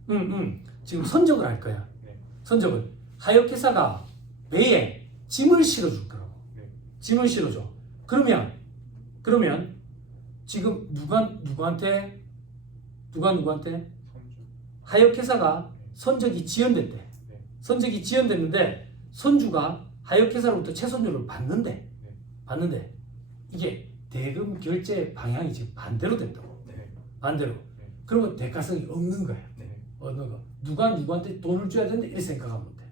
3번. 지금 선적을 할 거야. 선적은 하역회사가 배에 짐을 실어줄 거라고. 짐을 실어줘. 그러면 지금 누구한테 하역회사가 선적이 지연됐대. 선적이 지연됐는데 선주가 하역회사로부터 채손료를 받는데 이게 대금 결제 방향이 지금 반대로 된다고. 반대로. 그러면 대가성이 없는 거야. 없는 거. 누가 누구한테 돈을 줘야 된다 이렇게 생각하면 돼.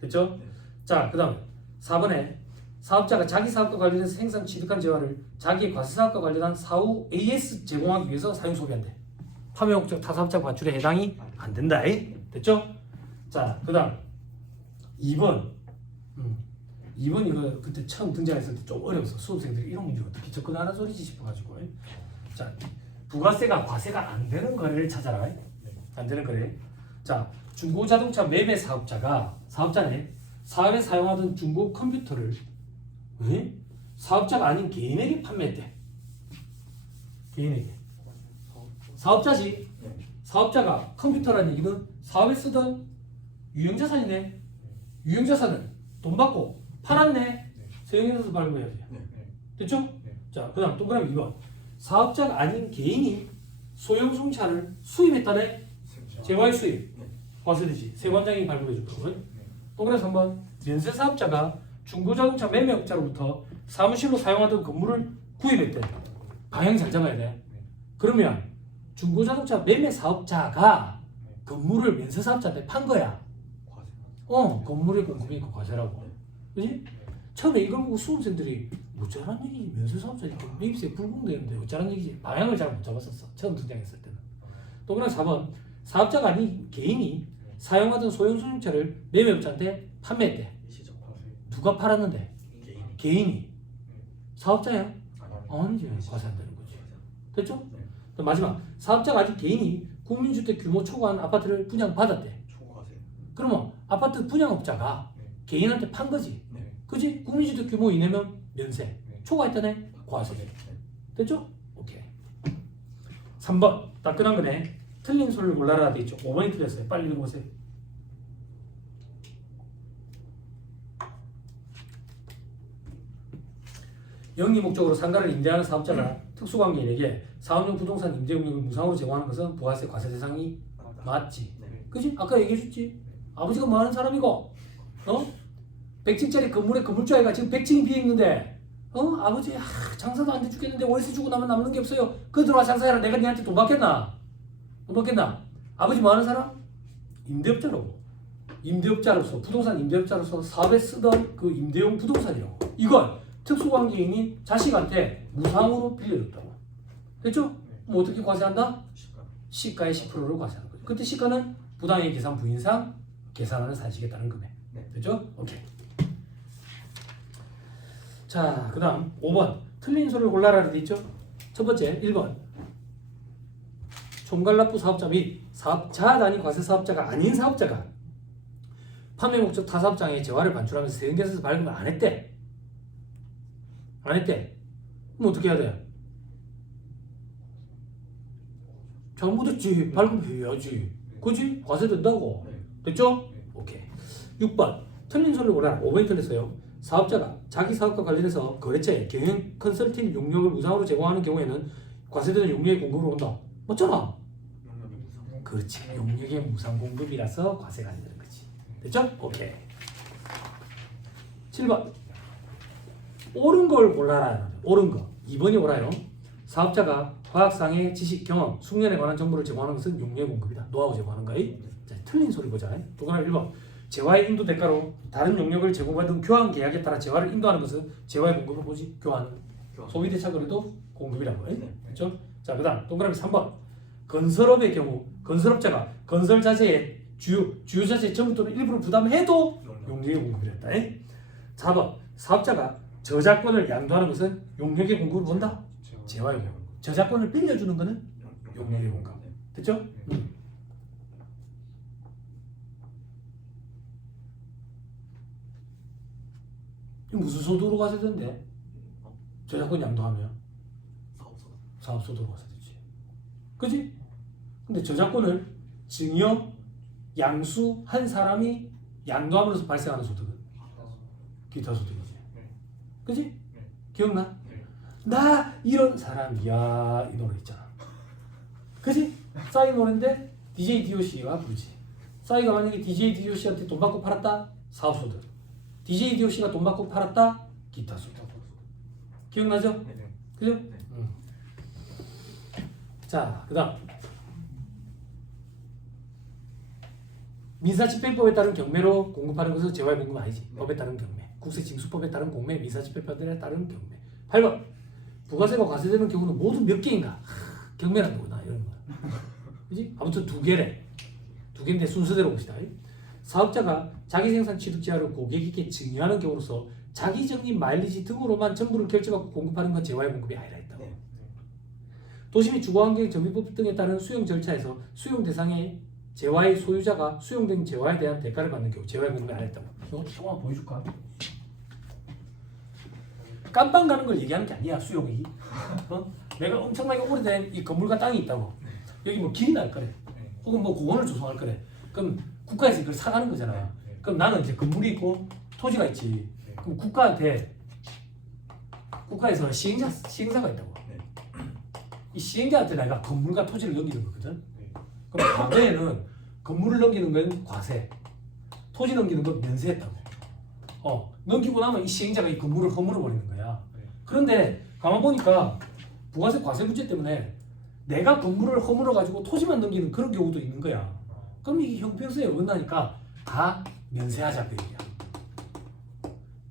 됐죠? 자, 그 다음 4번에 사업자가 자기 사업과 관련해서 생산 취득한 재화를 자기의 과세사업과 관련한 사후 AS 제공하기 위해서 사용 소비한대. 판매 목적 타사업자 과출에 해당이 안 된다. 됐죠? 자, 그 다음 2번. 2번 이거 그때 처음 등장했을 때 좀 어려워서 수험생들이 이런 문제 어떻게 접근하는 소리지 싶어가지고. 자, 부가세가 과세가 안 되는 거래를 찾아라. 안 되는 거래. 자, 중고자동차 매매 사업자네. 사업에 사용하던 중고 컴퓨터를 사업자가 아닌 개인에게 판매했대. 개인에게. 사업자지. 사업자가 컴퓨터라는 얘기는 사업에 쓰던 유형자산이네. 유형자산을 돈 받고 팔았네. 세형에서 발급해야지. 됐죠? 자, 그 다음 동그라미 2번. 사업자가 아닌 개인이 소형송차를 수입했다네. 재화의 수입. 과세되지. 세관장이 발급해줄 거거든. 동그라미 3번. 면세사업자가 중고자동차 매매업자로부터 사무실로 사용하던 건물을 구입했대. 방향 잘 잡아야 돼. 그러면 중고자동차 매매사업자가 건물을 면세사업자한테 판 거야. 건물의 공급이니까 과세라고. 그지? 처음에 이걸 보고 수험생들이 어쩌란 얘기지? 면세사업자니까 매입세 불공되는데 어쩌란 얘기지? 방향을 잘 못 잡았었어. 처음 등장했을 때는. 동그라미 4번. 사업자가 아닌 개인이 사용하던 소형소형차를 매매업자한테 판매했대. 누가 팔았는데? 개인이. 사업자야? 아니지. 과세 안 되는 거지. 됐죠? 마지막. 사업자가 아닌 개인이 국민주택 규모 초과한 아파트를 분양받았대. 그러면 아파트 분양업자가 개인한테 판 거지. 그지? 국민주택 규모 이내면 면세. 초과했다네? 과세. 됐죠? 오케이. 3번. 따끈한 거네. 틀린 소리를 골라라 돼 있죠. 5번이 틀렸어요. 빨리 읽어보세요. 영리 목적으로 상가를 임대하는 사업자가 특수관계인에게 사업용 부동산 임대 용역을 무상으로 제공하는 것은 부가세 과세 대상이 맞지. 네. 그지? 아까 얘기해줬지. 아버지가 뭐 하는 사람이고, 100층짜리 건물에 건물주가 지금 100층이 비어 있는데, 아버지 장사도 안 돼 죽겠는데 월세 주고 나면 남는 게 없어요. 그 들어와 장사해라. 내가 니한테 돈 받겠나? 돈 받겠나? 아버지 뭐 하는 사람? 임대업자라고. 임대업자로서 부동산 임대업자로서 사업에 쓰던 그 임대용 부동산이라고. 이걸 특수관계인이 자식한테 무상으로 빌려줬다고. 됐죠? 그럼 어떻게 과세한다? 시가의 10%를 과세하는 거죠. 그때 시가는 부당의 계산 부인상 계산하는 산식에 따른 금액. 네. 됐죠? 오케이. 자, 그 다음 5번 틀린 소리를 골라라는 데 있죠? 첫 번째 1번 총괄납부 사업자 및 사업자 단위 과세 사업자가 아닌 사업자가 판매 목적 타사업장에 재화를 반출하면서 세금계산서 발급을 안 했대. 안 했대. 그럼 어떻게 해야 돼? 잘못했지. 발급해야지. 그지? 과세된다고. 됐죠? 오케이. 6번 틀린 소리를 골라라. 5번이 틀렸어요. 사업자가 자기 사업과 관련해서 거래처에 경영 컨설팅 용역을 무상으로 제공하는 경우에는 과세되는 용역의 공급으로 온다. 맞잖아. 그렇지. 용역의 무상 공급이라서 과세가 안 되는 거지. 됐죠? 오케이. 7번 옳은 걸 골라라. 옳은 거. 2번이 옳아요. 사업자가 과학상의 지식, 경험, 숙련에 관한 정보를 제공하는 것은 용역의 공급이다. 노하우 제공하는 거야. 자, 틀린 소리 보자. 동그라미 1번 재화의 인도 대가로 다른 용역을 제공받은 교환 계약에 따라 재화를 인도하는 것은 재화의 공급을 보지. 교환. 소비대차 거래도 공급이라고. 그렇죠? 자, 그다음 동그라미 3번 건설업의 경우 건설업자가 건설 자재의 주요 자재 전부 또는 일부를 부담해도 용역의 공급을 했다. 4번 사업자가 저작권을 양도하는 것은 용역의 공급을 본다. 재화의 공급. 저작권을 빌려주는 것은 용역의 공급. 됐죠? 무슨 소득으로 과세되는데? 저작권 양도하면 사업소득으로 과세되지. 그지? 근데 저작권을 증여, 양수한 사람이 양도함으로써 발생하는 소득은 기타 소득이지. 그지? 기억나? 나 이런 사람이야 이 노래 있잖아. 그지? 싸이 노래인데 DJ DOC가 부르지. 싸이가 만약에 DJ DOC한테 돈 받고 팔았다? 사업소득. DJ DOC가 돈 받고 팔았다? 기타 소득. 기억나죠? 그죠? 자, 그 다음 민사집행법에 따른 경매로 공급하는 것은 재화의 공급 아니지. 법에 따른 경매, 국세징수법에 따른 공매, 민사집행법에 따른 경매. 8번 부가세가 과세되는 경우는 모두 몇 개인가? 경매라는 거구나 이런 거. 그지? 아무튼 2개래. 2개인데 순서대로 봅시다. 사업자가 자기 생산 취득 재화를 고객에게 증여하는 경우로서 자기 적립 마일리지 등으로만 정부를 결제받고 공급하는 건 재화의 공급이 아니라 했다고. 도시 및 주거환경 정비법 등에 따른 수용 절차에서 수용 대상의 재화의 소유자가 수용된 재화에 대한 대가를 받는 경우 재화의 공급이 안 했다고. 이거 조금만 보여줄까? 깜빵 가는 걸 얘기하는 게 아니야 수용이. 내가 엄청나게 오래된 이 건물과 땅이 있다고. 여기 뭐 길이 날 거래. 혹은 뭐 공원을 조성할 거래. 그럼 국가에서 이걸 사가는 거잖아. 그럼 나는 이제 건물이 있고 토지가 있지. 그럼 국가에서 시행사가 있다고. 이 시행자한테 내가 건물과 토지를 넘기는 거거든. 그럼 과거에는 건물을 넘기는 건 과세, 토지 넘기는 건 면세했다고. 넘기고 나면 이 시행자가 이 건물을 허물어 버리는 거야. 그런데 가만 보니까 부가세 과세 문제 때문에 내가 건물을 허물어 가지고 토지만 넘기는 그런 경우도 있는 거야. 그럼 이게 형평성에 어긋나니까 다 면세하자 그 얘기야.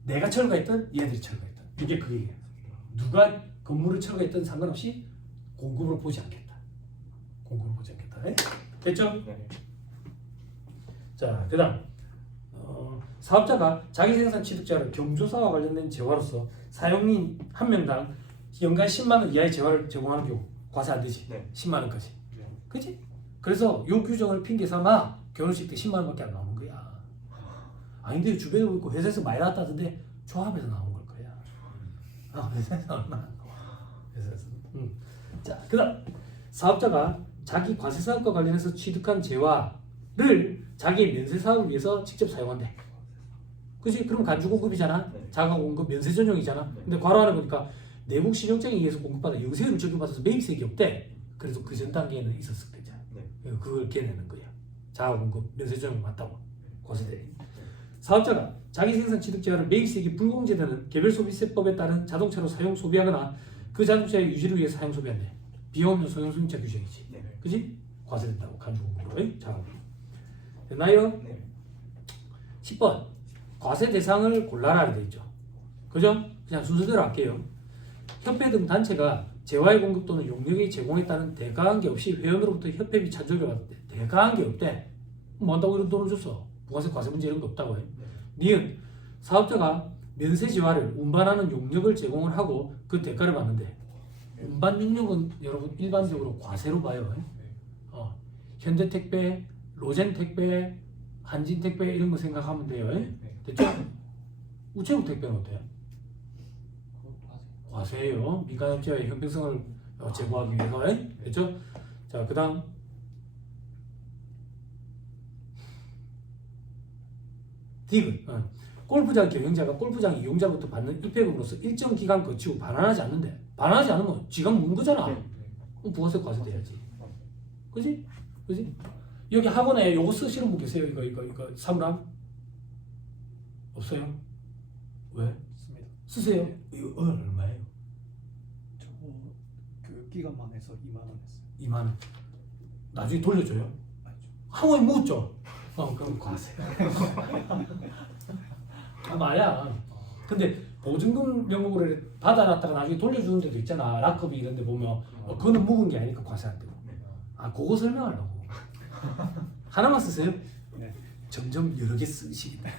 내가 철거했든 얘들이 철거했든 이게 그 얘기야. 누가 건물을 철거했든 상관없이 공급을 보지 않겠다. 공급을 보지 않겠다. 됐죠? 자, 그다음 사업자가 자기 생산 취득자를 경조사와 관련된 재화로서 사용인 한 명당 연간 10만 원 이하의 재화를 제공하는 경우 과세 안 되지. 10만 원까지. 그지? 그래서 요 규정을 핑계 삼아 결혼식 때 10만 원밖에 안 나오는 거야. 아닌데 주변에 있고 회사에서 많이 나왔다던데 조합에서 나온 걸 거야. 회사에서 얼마 안 나와. 회사에서. 자, 그다음 사업자가 자기 과세 사업과 관련해서 취득한 재화를 자기의 면세 사업을 위해서 직접 사용한대. 그지? 그럼 간주 공급이잖아. 네. 자가 공급 면세 전용이잖아. 네. 근데 괄호 안에 보니까 내국 신용장에 의해서 공급받아 영세율을 적용받아서 매입세액이 없대. 그래서 그 전 단계에는 있었을 거잖아. 네. 그걸 깨내는 거야. 자가 공급 면세 전용 맞다고. 과세대. 사업자가 자기 생산 취득 재화를 매입세액이 불공제되는 개별소비세법에 따른 자동차로 사용 소비하거나 그 자동차의 유지를 위해 사용 소비한대. 비용 없는 소형 수입차 규정이지. 네. 그지? 과세된다고 간주 공급으로. 자가 공급. 됐나요? 네. 10번 과세 대상을 골라라 돼 있죠. 그죠? 그냥 순서대로 할게요. 협회 등 단체가 재화의 공급 또는 용역의 제공에 따른 대가한 게 없이 회원으로부터 협회비 찬조를 받았대. 대가한 게 없대. 뭐 한다고 이런 돈을 줬어? 부가세 과세 문제 이런 거 없다고 해. 니은 사업자가 면세 재화를 운반하는 용역을 제공을 하고 그 대가를 받는데 운반 용역은 여러분 일반적으로 과세로 봐요. 현대택배, 로젠택배, 한진택배 이런 거 생각하면 돼요. 됐죠? 우체국 택배는 어때요? 과세예요. 민간업체의 형평성을 제고하기 위해서. 됐죠? 자, 그 다음 디귿. 골프장 경영자가 골프장 이용자부터 받는 입회금으로서 일정 기간 거치고 반환하지 않는데 반환하지 않으면 지가 문 거잖아. 그럼 부가세 과세돼야지. 그지? 그지? 여기 학원에 요거 쓰시는 분 계세요? 이거 사물함? 없어요? 왜? 씁니다. 쓰세요? 이거 얼마예요? 저거 교육 기간만 해서 2만 원 했어요. 2만 원. 나중에 돌려줘요? 아니죠. 학원에 묻죠? 그럼 과세. 말이야. 근데 보증금 명목으로 이렇게 받아놨다가 나중에 돌려주는 데도 있잖아. 락커비 이런 데 보면 그거는 묵은 게 아니니까 과세 안 되고. 그거 설명하려고. 하나만 쓰세요? 네. 점점 여러 개 쓰시겠다.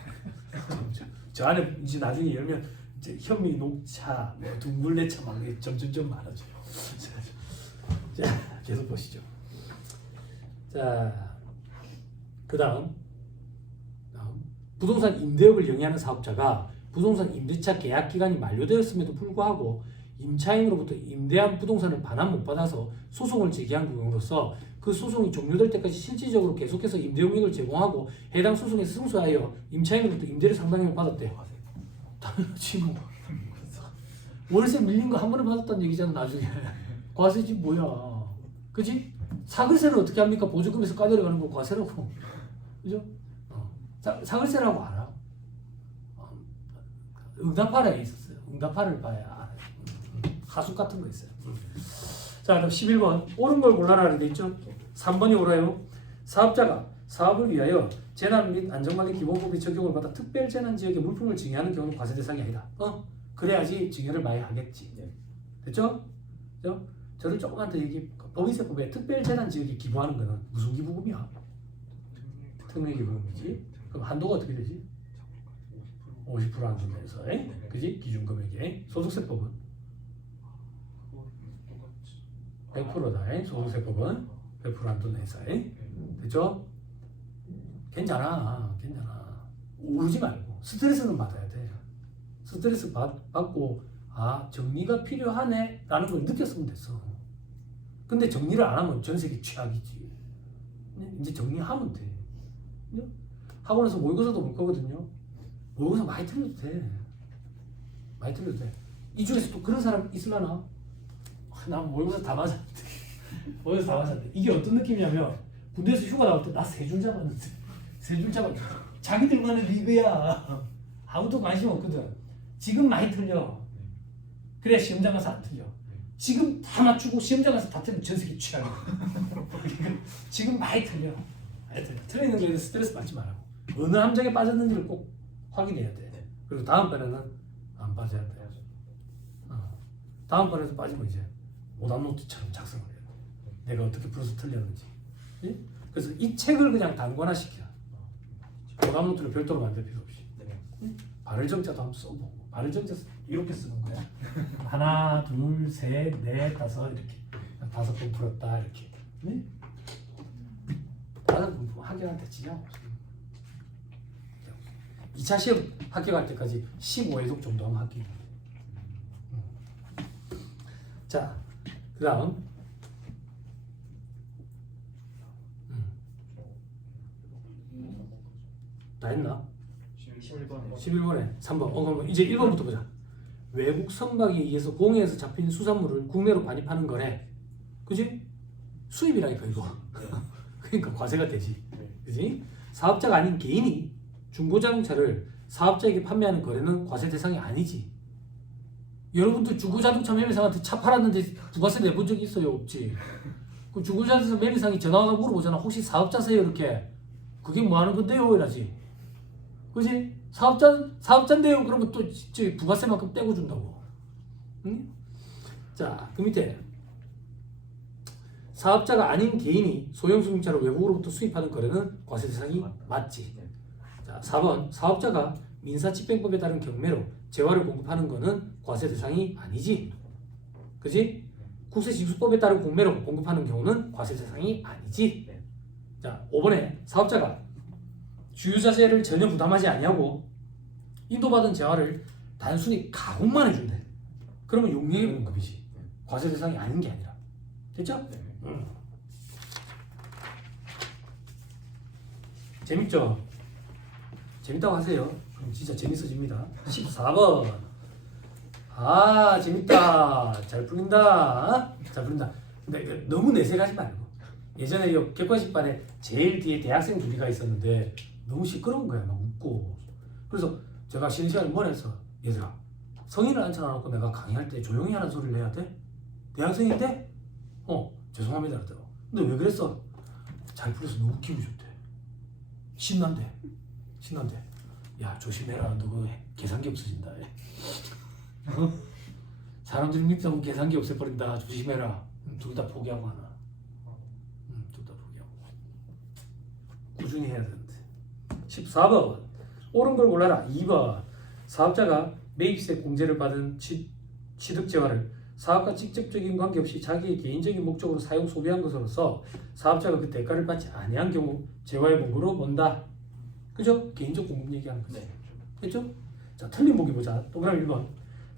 저 안에 이제 나중에 열면 이제 현미 녹차, 뭐 둥글레차 막 점점점 많아져요. 자, 계속 보시죠. 자, 그다음 부동산 임대업을 영위하는 사업자가 부동산 임대차 계약 기간이 만료되었음에도 불구하고 임차인으로부터 임대한 부동산을 반환 못 받아서 소송을 제기한 경우로서 그 소송이 종료될 때까지 실질적으로 계속해서 임대 용역을 제공하고 해당 소송에 승소하여 임차인으로부터 임대를 상당히 받았대요. 당연하지 뭐. 월세 밀린 거 한 번에 받았다는 얘기잖아 나중에. 과세지 뭐야. 그지? 사글세를 어떻게 합니까? 보조금에서 까내려가는 거 과세라고. 그죠? 사글세라고 알아. 응답하라에 있었어요. 응답하를 봐야 알아요. 하수 같은 거 있어요. 자, 그럼 11번 옳은 걸 골라라는 데 있죠. 3번이 옳아요. 사업자가 사업을 위하여 재난 및 안전관리 기본법의 적용을 받아 특별 재난 지역에 물품을 증여하는 경우는 과세 대상이 아니다. 그래야지 증여를 많이 하겠지. 됐죠? 그죠? 저를 조금만 더 얘기. 법인세법에 특별 재난 지역에 기부하는 거는 무슨 기부금이야? 특례 기부금이지. 그럼 한도가 어떻게 되지? 50% 한도에서, 그지? 기준 금액에. 소득세법은 100%다. 소득세법은 100% 한도 내에서. 됐죠? 괜찮아. 울지 말고 스트레스는 받아야 돼. 스트레스 받고 정리가 필요하네 라는 걸 느꼈으면 됐어. 근데 정리를 안 하면 전 세계 최악이지. 이제 정리하면 돼. 학원에서 모의고사도 볼 거거든요. 모의고사 많이 틀려도 돼. 이 중에서 또 그런 사람 있으려나? 난 모의고사 다 맞았는데. 이게 어떤 느낌이냐면 군대에서 휴가 나올 때 나 세 줄 잡았는데 자기들만의 리그야. 아무도 관심 없거든. 지금 많이 틀려. 그래야 시험장 가서 안 틀려. 지금 다 맞추고 시험장 가서 다 틀리면 전 세계 취향이야. 지금 많이 틀려. 틀리는 거에 스트레스 받지 말라고. 어느 함정에 빠졌는지를 꼭 확인해야 돼. 그리고 다음번에는 안 빠져야 돼. 다음번에도 빠지면 이제 오답노트처럼 작성을 해요. 내가 어떻게 풀어서 틀렸는지. 그래서 이 책을 그냥 단권화시켜. 오답노트를 별도로 만들 필요 없이. 발을 정자도 한번 써보고. 발을 정자 이렇게 쓰는 거야. 하나, 둘, 셋, 넷, 다섯 이렇게. 5번 풀었다 이렇게. 5번 합격할 때 지장 없어. 2차 시험 합격할 때까지 15회독 정도 하면 합격이 돼. 자, 그 다음 다 했나? 11번에 11번에 3번. 그럼 이제 1번부터 보자. 외국 선박에 의해서 공해에서 잡힌 수산물을 국내로 반입하는 거네. 그지? 수입이라니까 이거. 그러니까 과세가 되지. 그지? 사업자가 아닌 개인이 중고자동차를 사업자에게 판매하는 거래는 과세 대상이 아니지. 여러분들 중고자동차 매매상한테 차 팔았는데 부가세 내본 적 있어요? 없지. 그 중고자동차 매매상이 전화 와서 물어보잖아. 혹시 사업자세요? 이렇게. 그게 뭐 하는 건데요? 이러지. 그지? 사업자인데요? 그러면 또 저기 부가세만큼 떼고 준다고. 응? 자, 그 밑에 사업자가 아닌 개인이 소형 승용차를 외국으로부터 수입하는 거래는 과세 대상이 맞지. 자, 4번 사업자가 민사집행법에 따른 경매로 재화를 공급하는 거는 과세 대상이 아니지. 그지? 국세징수법에 따른 공매로 공급하는 경우는 과세 대상이 아니지. 자, 5번에 사업자가 주유자재를 전혀 부담하지 아니하고 인도받은 재화를 단순히 가공만 해준대. 그러면 용역의 공급이지. 과세 대상이 아닌 게 아니라. 됐죠? 재밌죠? 재밌다고 하세요. 그럼 진짜 재밌어집니다. 14번. 아, 재밌다. 잘 풀린다. 잘 풀린다. 근데 너무 내색하지 말고. 예전에 이 객관식반에 제일 뒤에 대학생 둘이가 있었는데 너무 시끄러운 거야. 막 웃고. 그래서 제가 쉬는 시간에 뭘 했어? 얘들아, 성인을 앉혀놔놓고 내가 강의할 때 조용히 하는 소리를 해야 돼? 대학생인데? 죄송합니다. 그러더라고. 근데 왜 그랬어? 잘 풀려서 너무 기분이 좋대. 신난대. 야, 조심해라. 너 그 계산기 없어진다. 사람들이 믿다고 계산기 없애버린다. 조심해라. 둘 다 포기하고 하나. 둘 다 포기하고. 꾸준히 해야 되는데. 14번. 옳은 걸 골라라. 2번. 사업자가 매입세 공제를 받은 취득재화를 사업과 직접적인 관계없이 자기의 개인적인 목적으로 사용 소비한 것으로서 사업자가 그 대가를 받지 아니한 경우 재화의 목으로 본다. 그죠? 개인적 공급 얘기하는 거지. 네. 됐죠? 자, 틀린 보기 보자. 동그라미 1번.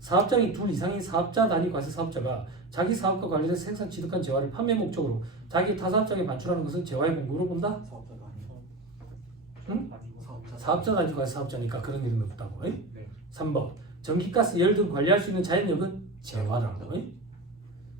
사업장이 둘 이상인 사업자 단위 과세 사업자가 자기 사업과 관련된 생산 취득한 재화를 판매 목적으로 자기 타사업장에 반출하는 것은 재화의 공급으로 본다. 사업자가 아니고 응? 아니고 사업자 단위 과세 사업자니까 그런 이름이 없다고. 네. 3번. 전기가스, 열 등 관리할 수 있는 자연력은 재화라고.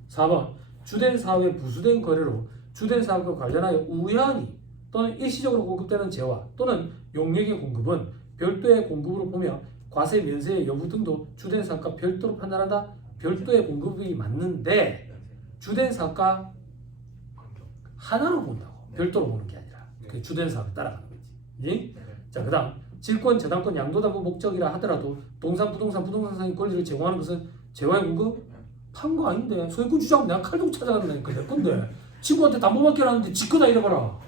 4번. 주된 사업의 부수된 거래로 주된 사업과 관련하여 우연히 또는 일시적으로 공급되는 재화 또는 용역의 공급은 별도의 공급으로 보며 과세 면세의 여부 등도 주된 사업과 별도로 판단한다. 별도의 공급이 맞는데 주된 사업과 하나로 본다고. 별도로 보는 게 아니라 그 주된 사업을 따라가는 거지. 예? 자, 그다음 질권, 저당권, 양도담보 목적이라 하더라도 동산, 부동산 상의 권리를 제공하는 것은 재화의 공급? 판 거 아닌데 소유권 주장하면 내가 칼 들고 찾아간다니까 내 건데 친구한테 담보 맡겨놨는데 지 거다 이래봐라.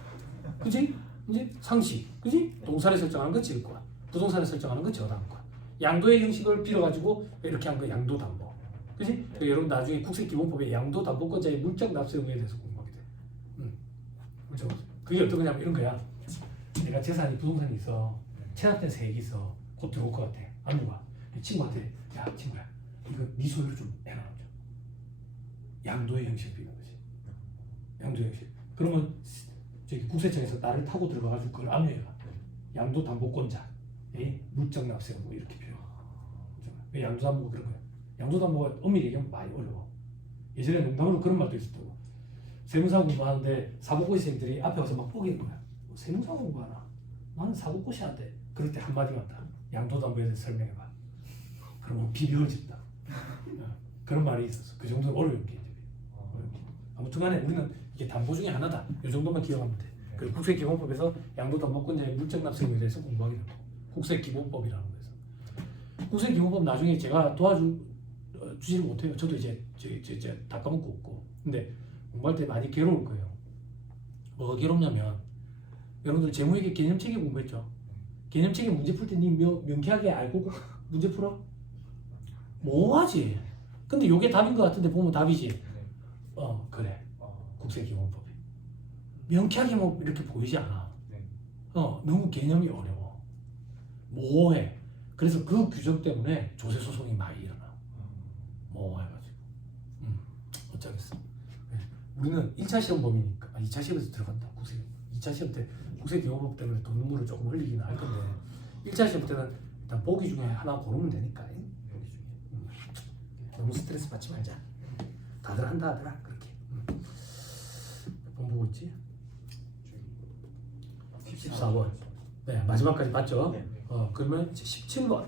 그지? 이제 상식, 그지? 동산에 설정하는 건 질권, 부동산에 설정하는 건 저당권. 양도의 형식을 빌어가지고 이렇게 한 거 양도담보. 그지? 여러분 나중에 국세기본법에 양도담보권자의 물적 납세 의무에 대해서 공부하게 돼. 그렇죠? 그게 어떤 거냐면 이런 거야. 내가 재산이 부동산이 있어. 체납된 세액이 있어. 곧 들어올 것 같아. 안무가 친구한테 야 친구야 이거 네 소유를 좀 해놔. 양도의 형식을 비는 거지. 양도의 형식. 그러면 저기 국세청에서 나를 타고 들어가가지고 그걸 압류해가. 양도담보권자, 물적 납세 뭐 이렇게 표현. 양도담보가 그런 거야. 양도담보가 엄밀히 얘기하면 많이 어려워. 예전에 농담으로 그런 말도 있었다고. 세무사 공부하는데 사고고시생들이 앞에 와서 막 뽀개는 거야. 뭐 세무사 공부하나? 나는 사고고시 한대. 그럴 때 한마디만 다. 양도담보에 대해서 설명해봐. 그러면 비벼집다. 그런 말이 있었어. 그 정도는 어려운 게. 아무튼간에 우리는 이게 담보 중에 하나다. 이 정도만 기억하면 돼. 그리고 국세기본법에서 양도담보권자의 물적 납세 의무에 대해서 공부하게 됩니다. 국세기본법이라는 거에서. 국세기본법 나중에 제가 도와주지를 못해요. 저도 이제 다 까먹고 없고. 근데 공부할 때 많이 괴로울 거예요. 뭐가 괴롭냐면 여러분들 재무회계 개념체계 공부했죠? 개념체계 문제 풀 때 니 명쾌하게 알고 문제 풀어? 뭐하지? 근데 요게 답인 것 같은데 보면 답이지. 그래. 국세기본법이 명쾌하게 뭐 이렇게 보이지 않아. 너무 개념이 어려워. 모호해. 그래서 그 규정 때문에 조세 소송이 많이 일어나. 모호해가지고. 어쩌겠어. 우리는 1차 시험 범위니까 2차 시험에서 들어간다. 2차 시험 때 국세기본법 때문에 돈 눈물을 조금 흘리긴 할 건데 1차 시험 때는 일단 보기 중에 하나 고르면 되니까. 너무 스트레스 받지 말자. 다들 한다 하더라 그렇게. 몇 번 보고 있지? 14번. 네, 마지막까지 봤죠? 네. 그러면 이제 17번.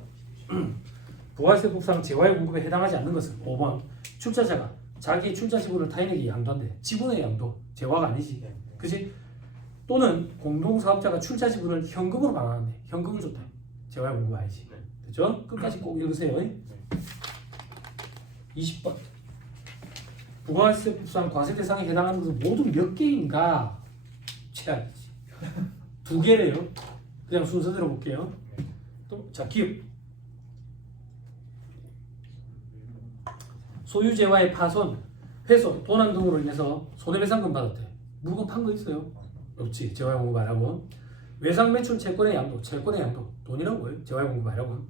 부가세 법상 재화의 공급에 해당하지 않는 것은 5번. 출자자가 자기 출자 지분을 타인에게 양도한대. 지분의 양도, 재화가 아니지. 그지? 또는 공동사업자가 출자 지분을 현금으로 반환한대. 현금을 줬다. 재화의 공급 아니지. 됐죠? 끝까지 꼭 읽으세요. 20번. 부가세 법상 과세 대상에 해당하는 것은 모두 몇 개인가? 최악이지. 2개래요. 그냥 순서대로 볼게요. 또, 자, 기업. 소유재와의 파손, 훼손, 도난 등으로 인해서 손해배상금 받았대. 물건 판 거 있어요? 없지. 재화의 공급 안 하고. 외상매출 채권의 양도, 채권의 양도 돈이라고요. 재화의 공급 안 하고.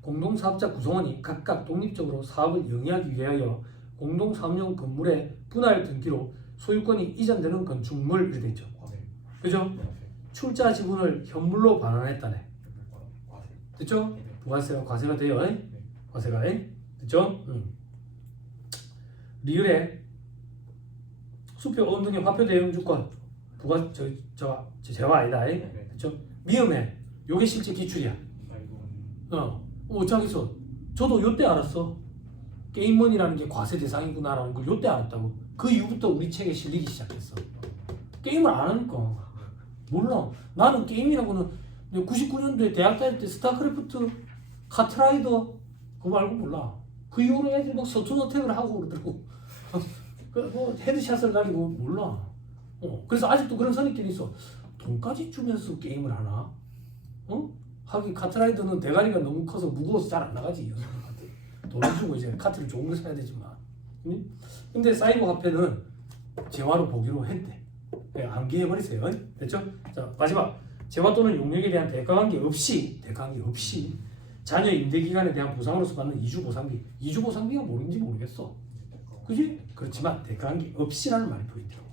공동사업자 구성원이 각각 독립적으로 사업을 영위하기 위하여 공동사업용 건물의 분할 등기로 소유권이 이전되는 건축물 이렇게 있죠. 그죠? 출자 지분을 현물로 반환했다네. 됐죠? 부가세가 과세가 돼요. 과세가 됐죠? 리을에 수표 어음 등의 화표 대용 주권 부가 재화 아니다. 됐죠? 미음에 요게 실제 기출이야. 어쩌겠어. 저도 요때 알았어. 게임머니라는 게 과세 대상이구나라는 걸 요때 알았다고. 그 이후부터 우리 책에 실리기 시작했어. 게임을 안 하니까 몰라. 나는 게임이라고는 99년도에 대학 다닐 때 스타크래프트, 카트라이더 그거 말고 몰라. 그 이후로 애들 막 서툰 어택을 하고 그러더라고. 뭐 헤드샷을 가지고 몰라. 그래서 아직도 그런 선입견이 있어. 돈까지 주면서 게임을 하나? 하긴 카트라이더는 대가리가 너무 커서 무거워서 잘 안 나가지. 돈을 주고 이제 카트를 좋은 거 사야 되지만. 근데 사이버 화폐는 재화로 보기로 했대. 암기해버리세요. 됐죠? 자, 마지막. 재화 또는 용역에 대한 대가관계 없이 자녀 임대기간에 대한 보상으로서 받는 이주보상비. 이주보상비가 뭔지 모르겠어. 그지? 그렇지만 대가관계 없이라는 말이 포인트라고.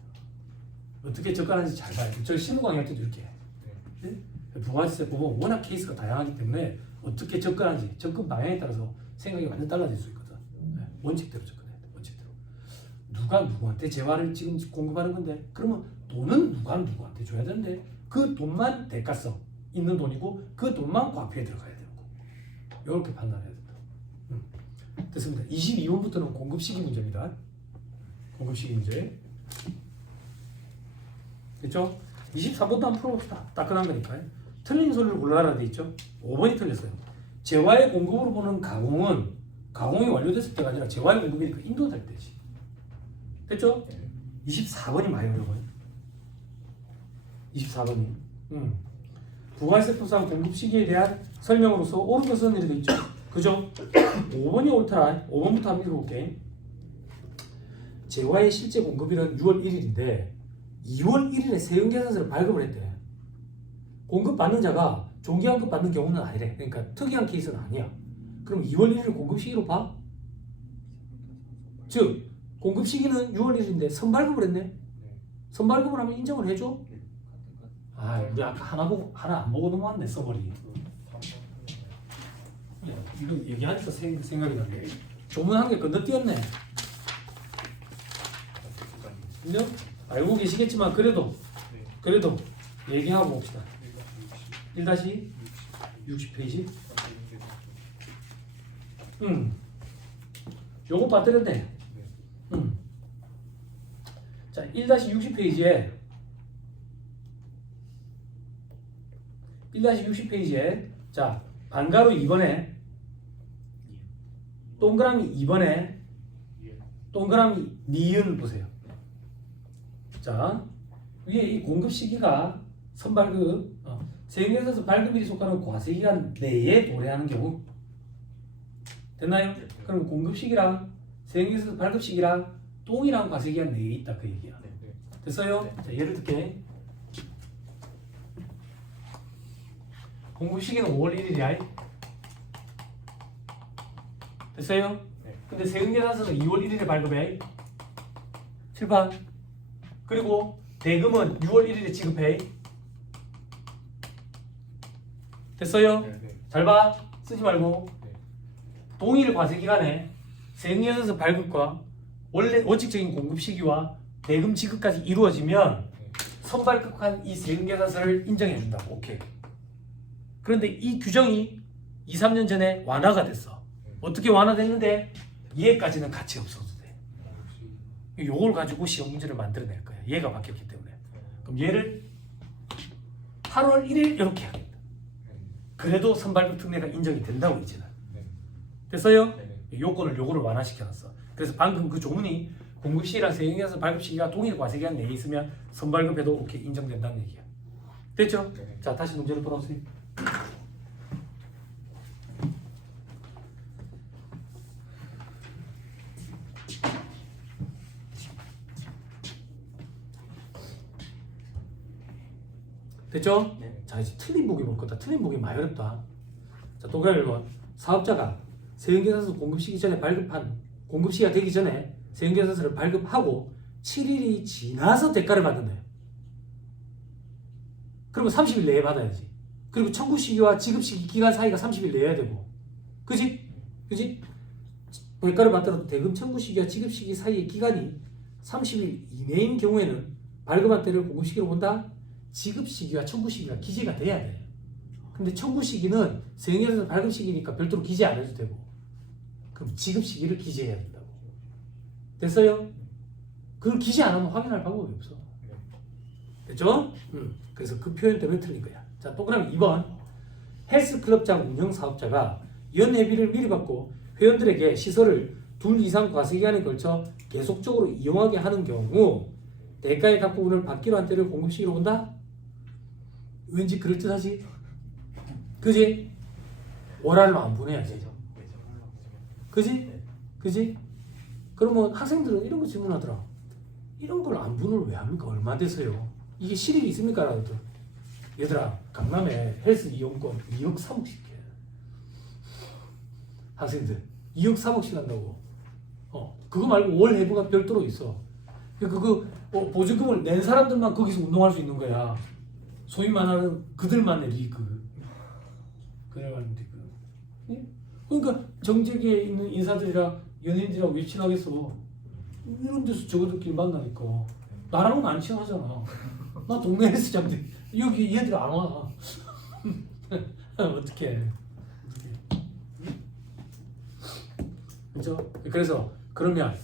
어떻게 접근하는지 잘 봐요. 저 실무 강의할 때도 이렇게 해. 부가세 보면 워낙 케이스가 다양하기 때문에 어떻게 접근하는지 접근 방향에 따라서 생각이 완전 달라질 수 있거든. 원칙대로 접근해야 돼. 원칙대로. 누가 누구한테 재화를 지금 공급하는 건데 그러면 돈은 누가 누구한테 줘야 되는데 그 돈만 대가성 있는 돈이고 그 돈만 과표에 들어가야 되는 거. 이렇게 판단해야 된다. 됐습니다. 22번부터는 공급시기 문제입니다. 공급시기 문제. 됐죠? 23번도 한번 풀어봅시다. 따끈한 거니까. 틀린 소리를 골라라 돼 있죠? 5번이 틀렸어요. 재화의 공급으로 보는 가공이 완료됐을 때가 아니라 재화의 공급이니까 인도될 때지. 됐죠? 24번이 많이 어려워요. 24번이. 부가세법상 공급 시기에 대한 설명으로서 옳은 것은 이렇게 있죠. 그죠? 5번이 옳더라. 5번부터 한번 읽어볼게. 재화의 실제 공급일은 6월 1일인데 2월 1일에 세금계산서를 발급을 했대. 공급받는 자가 종기환급 받는 경우는 아니래. 그러니까 특이한 케이스는 아니야. 그럼 2월 1일을 공급 시기로 봐? 즉 공급 시기는 6월 1일인데 선발급을 했네. 선발급을 하면 인정을 해줘? 아, 우리 아까 하나 안 보고 넘어왔네. 써버리. 이거 얘기하니까 생각이 나네. 조문 한 개 건너뛰었네. 그죠? 알고 계시겠지만 그래도 얘기하고 봅시다. 1-60페이지. 요거 빠뜨렸네. 자, 1-60페이지에 1-60페이지에 자, 반가로 2번에 동그라미 2번에 동그라미 니은 보세요. 자, 위에 이 공급 시기가 선발급 세금계산서 발급일이 속하는 과세기간 내에 도래하는 경우 됐나요? 그럼 공급 시기랑 세금계산서 발급 시기랑 동일한 과세기간 내에 있다 그 얘기야. 됐어요? 자, 예를 들게 공급 시기는 5월 1일이야. 됐어요? 근데 세금계산서는 2월 1일에 발급해. 칠판. 그리고 대금은 6월 1일에 지급해. 됐어요? 네. 잘 봐. 쓰지 말고. 네. 동일 과세 기간에 세액연에서 발급과 원래 원칙적인 공급 시기와 대금 지급까지 이루어지면 선발급한 이 세금계산서를 인정해 준다고. 오케이. 그런데 이 규정이 2, 3년 전에 완화가 됐어. 어떻게 완화됐는데 얘까지는 가치 없어도 돼. 요걸 가지고 시험 문제를 만들어낼 거야. 얘가 바뀌었기 때문에. 그럼 얘를 8월 1일 이렇게 하겠다. 그래도 선발급 특례가 인정이 된다고 이제는. 됐어요? 요거를 완화시켜놨어. 그래서 방금 그 조문이 공급 시기랑 세액에서 발급 시기가 동일 과세 기간 내에 있으면 선발급해도 오케이 인정된다는 얘기야. 됐죠? 네. 자, 다시 문제로 돌아오세요. 됐죠? 네. 자, 이제 틀린 보기 볼 거다. 틀린 보기 많이 어렵다. 자, 동그라미 1번. 사업자가 세금계산서 공급 시기 전에 발급한 공급 시기가 되기 전에 세금계산서를 발급하고 7일이 지나서 대가를 받는다. 그러면 30일 내에 받아야지. 그리고 청구 시기와 지급 시기 기간 사이가 30일 내야 되고. 그지? 그지? 대가를 받더라도 대금 청구 시기와 지급 시기 사이의 기간이 30일 이내인 경우에는 발급한 때를 공급 시기로 본다. 지급 시기와 청구 시기가 기재가 돼야 돼. 근데 청구 시기는 세액에서 발급 시기니까 별도로 기재 안 해도 되고. 그럼 지급 시기를 기재해야 된다고. 됐어요? 그걸 기재 안 하면 확인할 방법이 없어. 됐죠? 그래서 그 표현 때문에 틀린 거야. 자, 동그라미 2번. 헬스클럽장 운영사업자가 연회비를 미리 받고 회원들에게 시설을 둘 이상 과세기간에 걸쳐 계속적으로 이용하게 하는 경우 대가의 각 부분을 받기로 한 때를 공급 시기로 본다? 왠지 그럴듯하지? 그지? 월할로 안 보내야지. 그지? 그지? 그러면 학생들은 이런 거 질문하더라. 이런 걸 안분을 왜 합니까? 얼마 돼서요? 이게 실익이 있습니까? 라거든. 얘들아, 강남에 헬스 이용권 2억 3억씩 해. 학생들 2억 3억씩 한다고. 그거 말고 월 회부가 별도로 있어. 그거 보증금을 낸 사람들만 거기서 운동할 수 있는 거야. 소위 말하는 그들만의 리그. 그래가지고 그러니까 정재계에 있는 인사들이랑 연예인들이랑 왜 친하겠어? 이런 데서 저거들끼리 만나니까 나랑은 안 친하잖아. 나 동네 헬스장인데 여기 얘들 안 와. 어떡해. 그렇죠? 그래서 그러면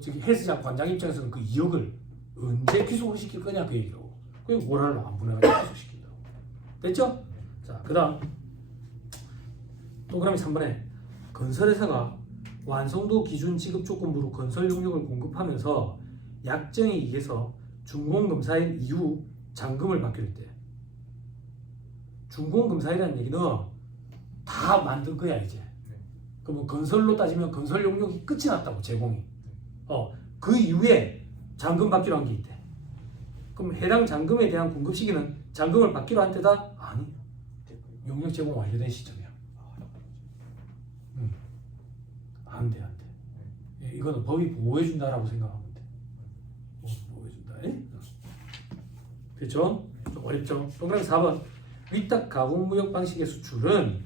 저기 헬스장 관장 입장에서는 그 2억을 언제 귀속을 시킬 거냐 그 얘기로. 그 월할로 안 보내가지고 귀속시킨다고. 됐죠? 자, 그다음 동그라미 3번에 건설회사가 완성도 기준 지급 조건부로 건설 용역을 공급하면서 약정에 의해서 준공검사일 이후 잔금을 받기로 했대. 준공검사일이라는 얘기는 다 만든 거야 이제. 그러면 건설로 따지면 건설 용역이 끝이 났다고 제공이. 그 이후에 잔금 받기로 한 게 있대. 그럼 해당 잔금에 대한 공급 시기는 잔금을 받기로 한 때다? 아니. 용역 제공 완료된 시점이야. 안 돼, 안 돼. 이거는 법이 보호해준다라고 생각하면 돼. 보호해준다. 됐죠? 좀 어렵죠? 동그라미 4번. 위탁 가공무역 방식의 수출은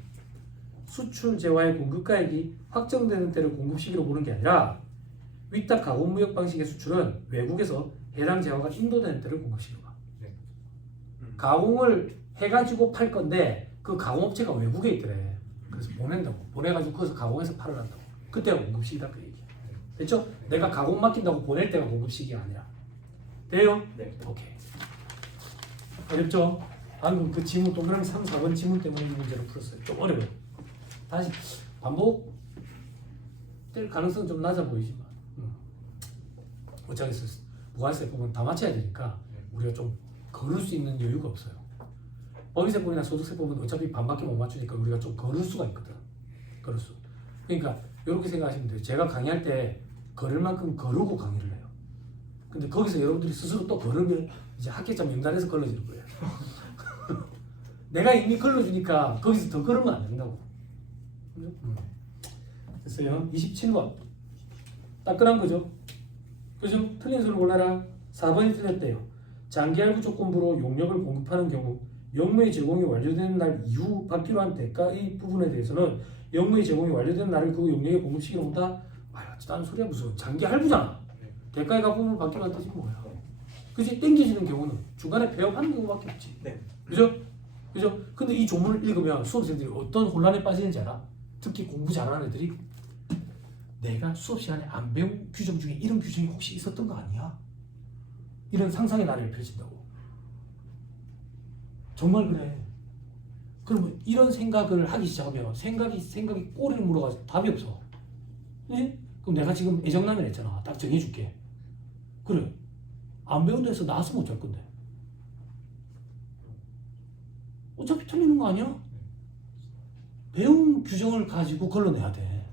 수출 재화의 공급가액이 확정되는 때를 공급 시기로 보는 게 아니라 위탁 가공무역 방식의 수출은 외국에서 해당 재화가 인도되는 때를 공급 시기로 봐. 가공을 해가지고 팔 건데 그 가공업체가 외국에 있더래. 그래서 보낸다고. 보내가지고 거기서 가공해서 팔아간다고. 그때가 공급 시기다 그 얘기야. 됐죠? 내가 가공 맡긴다고 보낼 때가 공급 시기가 아니라. 돼요? 네. 오케이. 어렵죠? 방금 그 지문 동그라미 3, 4번 지문 때문에 이 문제를 풀었어요. 좀 어려워요. 다시 반복될 가능성은 좀 낮아 보이지만 어쩌겠어요. 부가세법은 다 맞춰야 되니까 우리가 좀 거를 수 있는 여유가 없어요. 법인세법이나 소득세법은 어차피 반밖에 못 맞추니까 우리가 좀 거를 수가 있거든. 거를 수. 그러니까 이렇게 생각하시면 돼요. 제가 강의할 때 걸을 만큼 거르고 강의를 해요. 근데 거기서 여러분들이 스스로 또 걸으면 이제 학계자 명단에서 걸러지는 거예요. 내가 이미 걸러주니까 거기서 더 걸으면 안 된다고. 됐어요. 27번. 따끈한 거죠. 그죠? 틀린 수를 골라라. 4번이 틀렸대요. 장기할부 조건부로 용역을 공급하는 경우 영무의 제공이 완료되는 날 이후 받기로 한 대가의 부분에 대해서는 영무의 제공이 완료되는 날을 그 용역의 공급 시기로 본다. 말같지도 않은 소리야. 무슨 장기 할부잖아. 대가의 납부분을 받기로 한 뜻이 뭐야. 그치? 땡겨지는 경우는 중간에 배업하는 경우밖에 없지. 네. 그죠? 그죠? 근데 이 조문을 읽으면 수험생들이 어떤 혼란에 빠지는지 알아? 특히 공부 잘하는 애들이 내가 수업 시간에 안 배운 규정 중에 이런 규정이 혹시 있었던 거 아니야? 이런 상상의 나래를 펼친다고. 정말 그래. 그러면 이런 생각을 하기 시작하면 생각이 꼬리를 물어가지고 답이 없어. 그치? 그럼 내가 지금 애정라면 했잖아. 딱 정해줄게. 그래. 안 배운 데서 나왔으면 어쩔 건데. 어차피 틀리는 거 아니야? 배운 규정을 가지고 걸러내야 돼.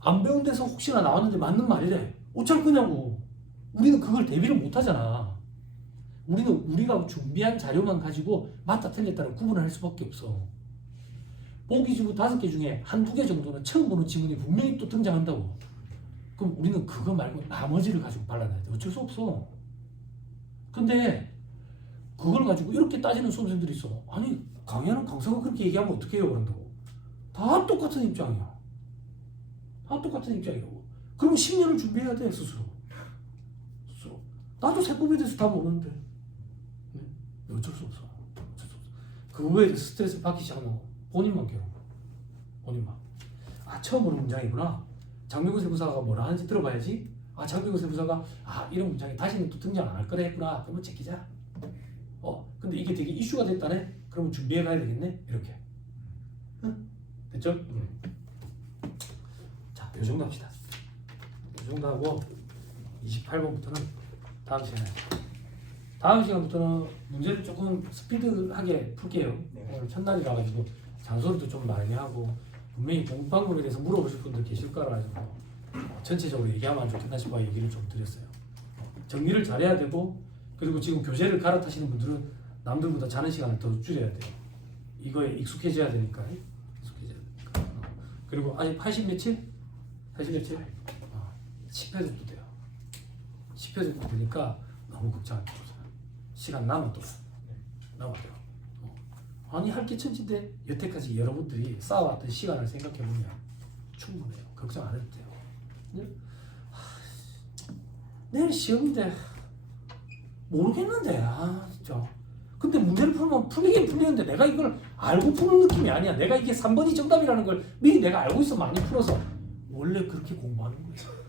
안 배운 데서 혹시나 나왔는데 맞는 말이래. 어쩔 거냐고. 우리는 그걸 대비를 못 하잖아. 우리는 우리가 준비한 자료만 가지고 맞다 틀렸다는 구분을 할 수밖에 없어. 보기 지문 5개 중에 한두 개 정도는 처음 보는 지문이 분명히 또 등장한다고. 그럼 우리는 그거 말고 나머지를 가지고 발라내야 돼. 어쩔 수 없어. 근데 그걸 가지고 이렇게 따지는 수험생들이 있어. 아니 강의하는 강사가 그렇게 얘기하면 어떡해요? 그런다고. 다 똑같은 입장이야. 다 똑같은 입장이라고. 그럼 10년을 준비해야 돼 스스로. 나도 세법에 대해서 다 모르는데. 네? 어쩔 수 없어. 어쩔 수 없어. 그거에 대해서 스트레스 받기 시작하면 본인만 괴로워. 본인만. 아 처음 보는 문장이구나. 장명근 세무사가 뭐라 하는지 들어봐야지. 아 장명근 세무사가 이런 문장이 다시는 또 등장 안 할 거라 했구나. 그러면 제끼자. 근데 이게 되게 이슈가 됐다네. 그러면 준비해 가야 되겠네. 이렇게. 응? 됐죠? 자, 요 정도 합시다. 요 정도 하고 28번부터는 다음 시간부터는 문제를 조금 스피드하게 풀게요. 네. 오늘 첫날이라 가지고 잔소리도 좀 많이 하고 분명히 공부 방법에 대해서 물어보실 분들 계실 거라 가지고 전체적으로 얘기하면 안 좋겠나 싶어 얘기를 좀 드렸어요. 정리를 잘해야 되고 그리고 지금 교재를 갈아타시는 분들은 남들보다 자는 시간을 더 줄여야 돼요. 이거에 익숙해져야 되니까. 그리고 아직 80 며칠? 80 며칠? 10회 정도 돼요. 10회 정도 되니까 너무 걱정하지 마세요. 시간 남아도 남아요. 아니 할 게 천진데 여태까지 여러분들이 쌓아왔던 시간을 생각해보면 충분해요. 걱정 안 해도 돼요. 네? 내일 시험인데 모르겠는데 진짜. 근데 문제를 풀면 풀리긴 풀리는데 내가 이걸 알고 푸는 느낌이 아니야. 내가 이게 3번이 정답이라는 걸 미리 내가 알고 있어. 많이 풀어서 원래 그렇게 공부하는 거예요.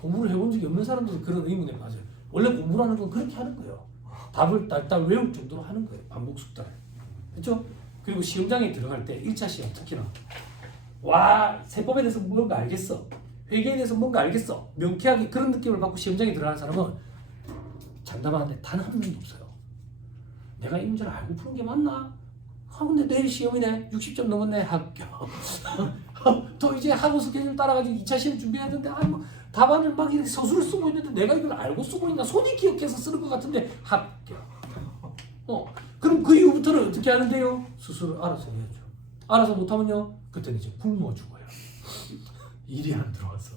공부를 해본 적이 없는 사람들은 그런 의문에 빠져요. 원래 공부라는 건 그렇게 하는 거예요. 답을 딸딸 외울 정도로 하는 거예요. 반복 숙달. 그렇죠? 그리고 시험장에 들어갈 때 1차 시험 특히나 와 세법에 대해서 뭔가 알겠어. 회계에 대해서 뭔가 알겠어. 명쾌하게 그런 느낌을 받고 시험장에 들어가는 사람은 장담하는데 단 한 명도 없어요. 내가 이 문제를 알고 푸는 게 맞나? 근데 내일 시험이네. 60점 넘었네. 합격. 또 이제 하고 스케줄 따라가지고 2차 시험 준비해야 되는데 뭐 답안을 막 이렇게 서술을 쓰고 있는데 내가 이걸 알고 쓰고 있나? 손이 기억해서 쓰는 것 같은데 합격. 그럼 그 이후부터는 어떻게 하는데요? 스스로 알아서 해야죠. 알아서 못하면요? 그때는 이제 굶어 죽어요. 일이 안 들어와서.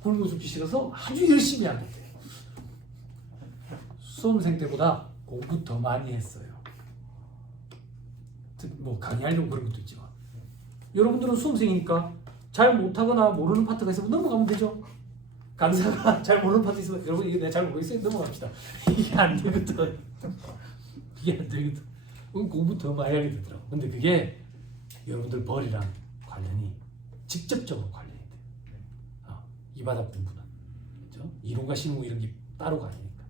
굶어 죽기 싫어서 아주 열심히 하는데 수험생 때보다 공부 더 많이 했어요. 뭐 강의하려고 그런 것도 있지만 여러분들은 수험생이니까 잘 못하거나 모르는 파트가 있으면 넘어가면 되죠. 강사가 잘 모르는 파트 있으면 여러분 이게 내가 잘 모르겠어요. 넘어갑시다. 이게 안 되거든. 이게 안 되거든. 공부 더 많이 하게 되더라고. 근데 그게 여러분들 벌이랑 관련이 직접적으로 관련이 돼요. 이 바닥 공부는 그렇죠? 이론과 실무 이런 게 따로가 아니니까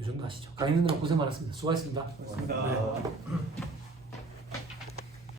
이 정도 하시죠. 강의 듣느라 고생 많았습니다. 수고하셨습니다. 고맙습니다. 네.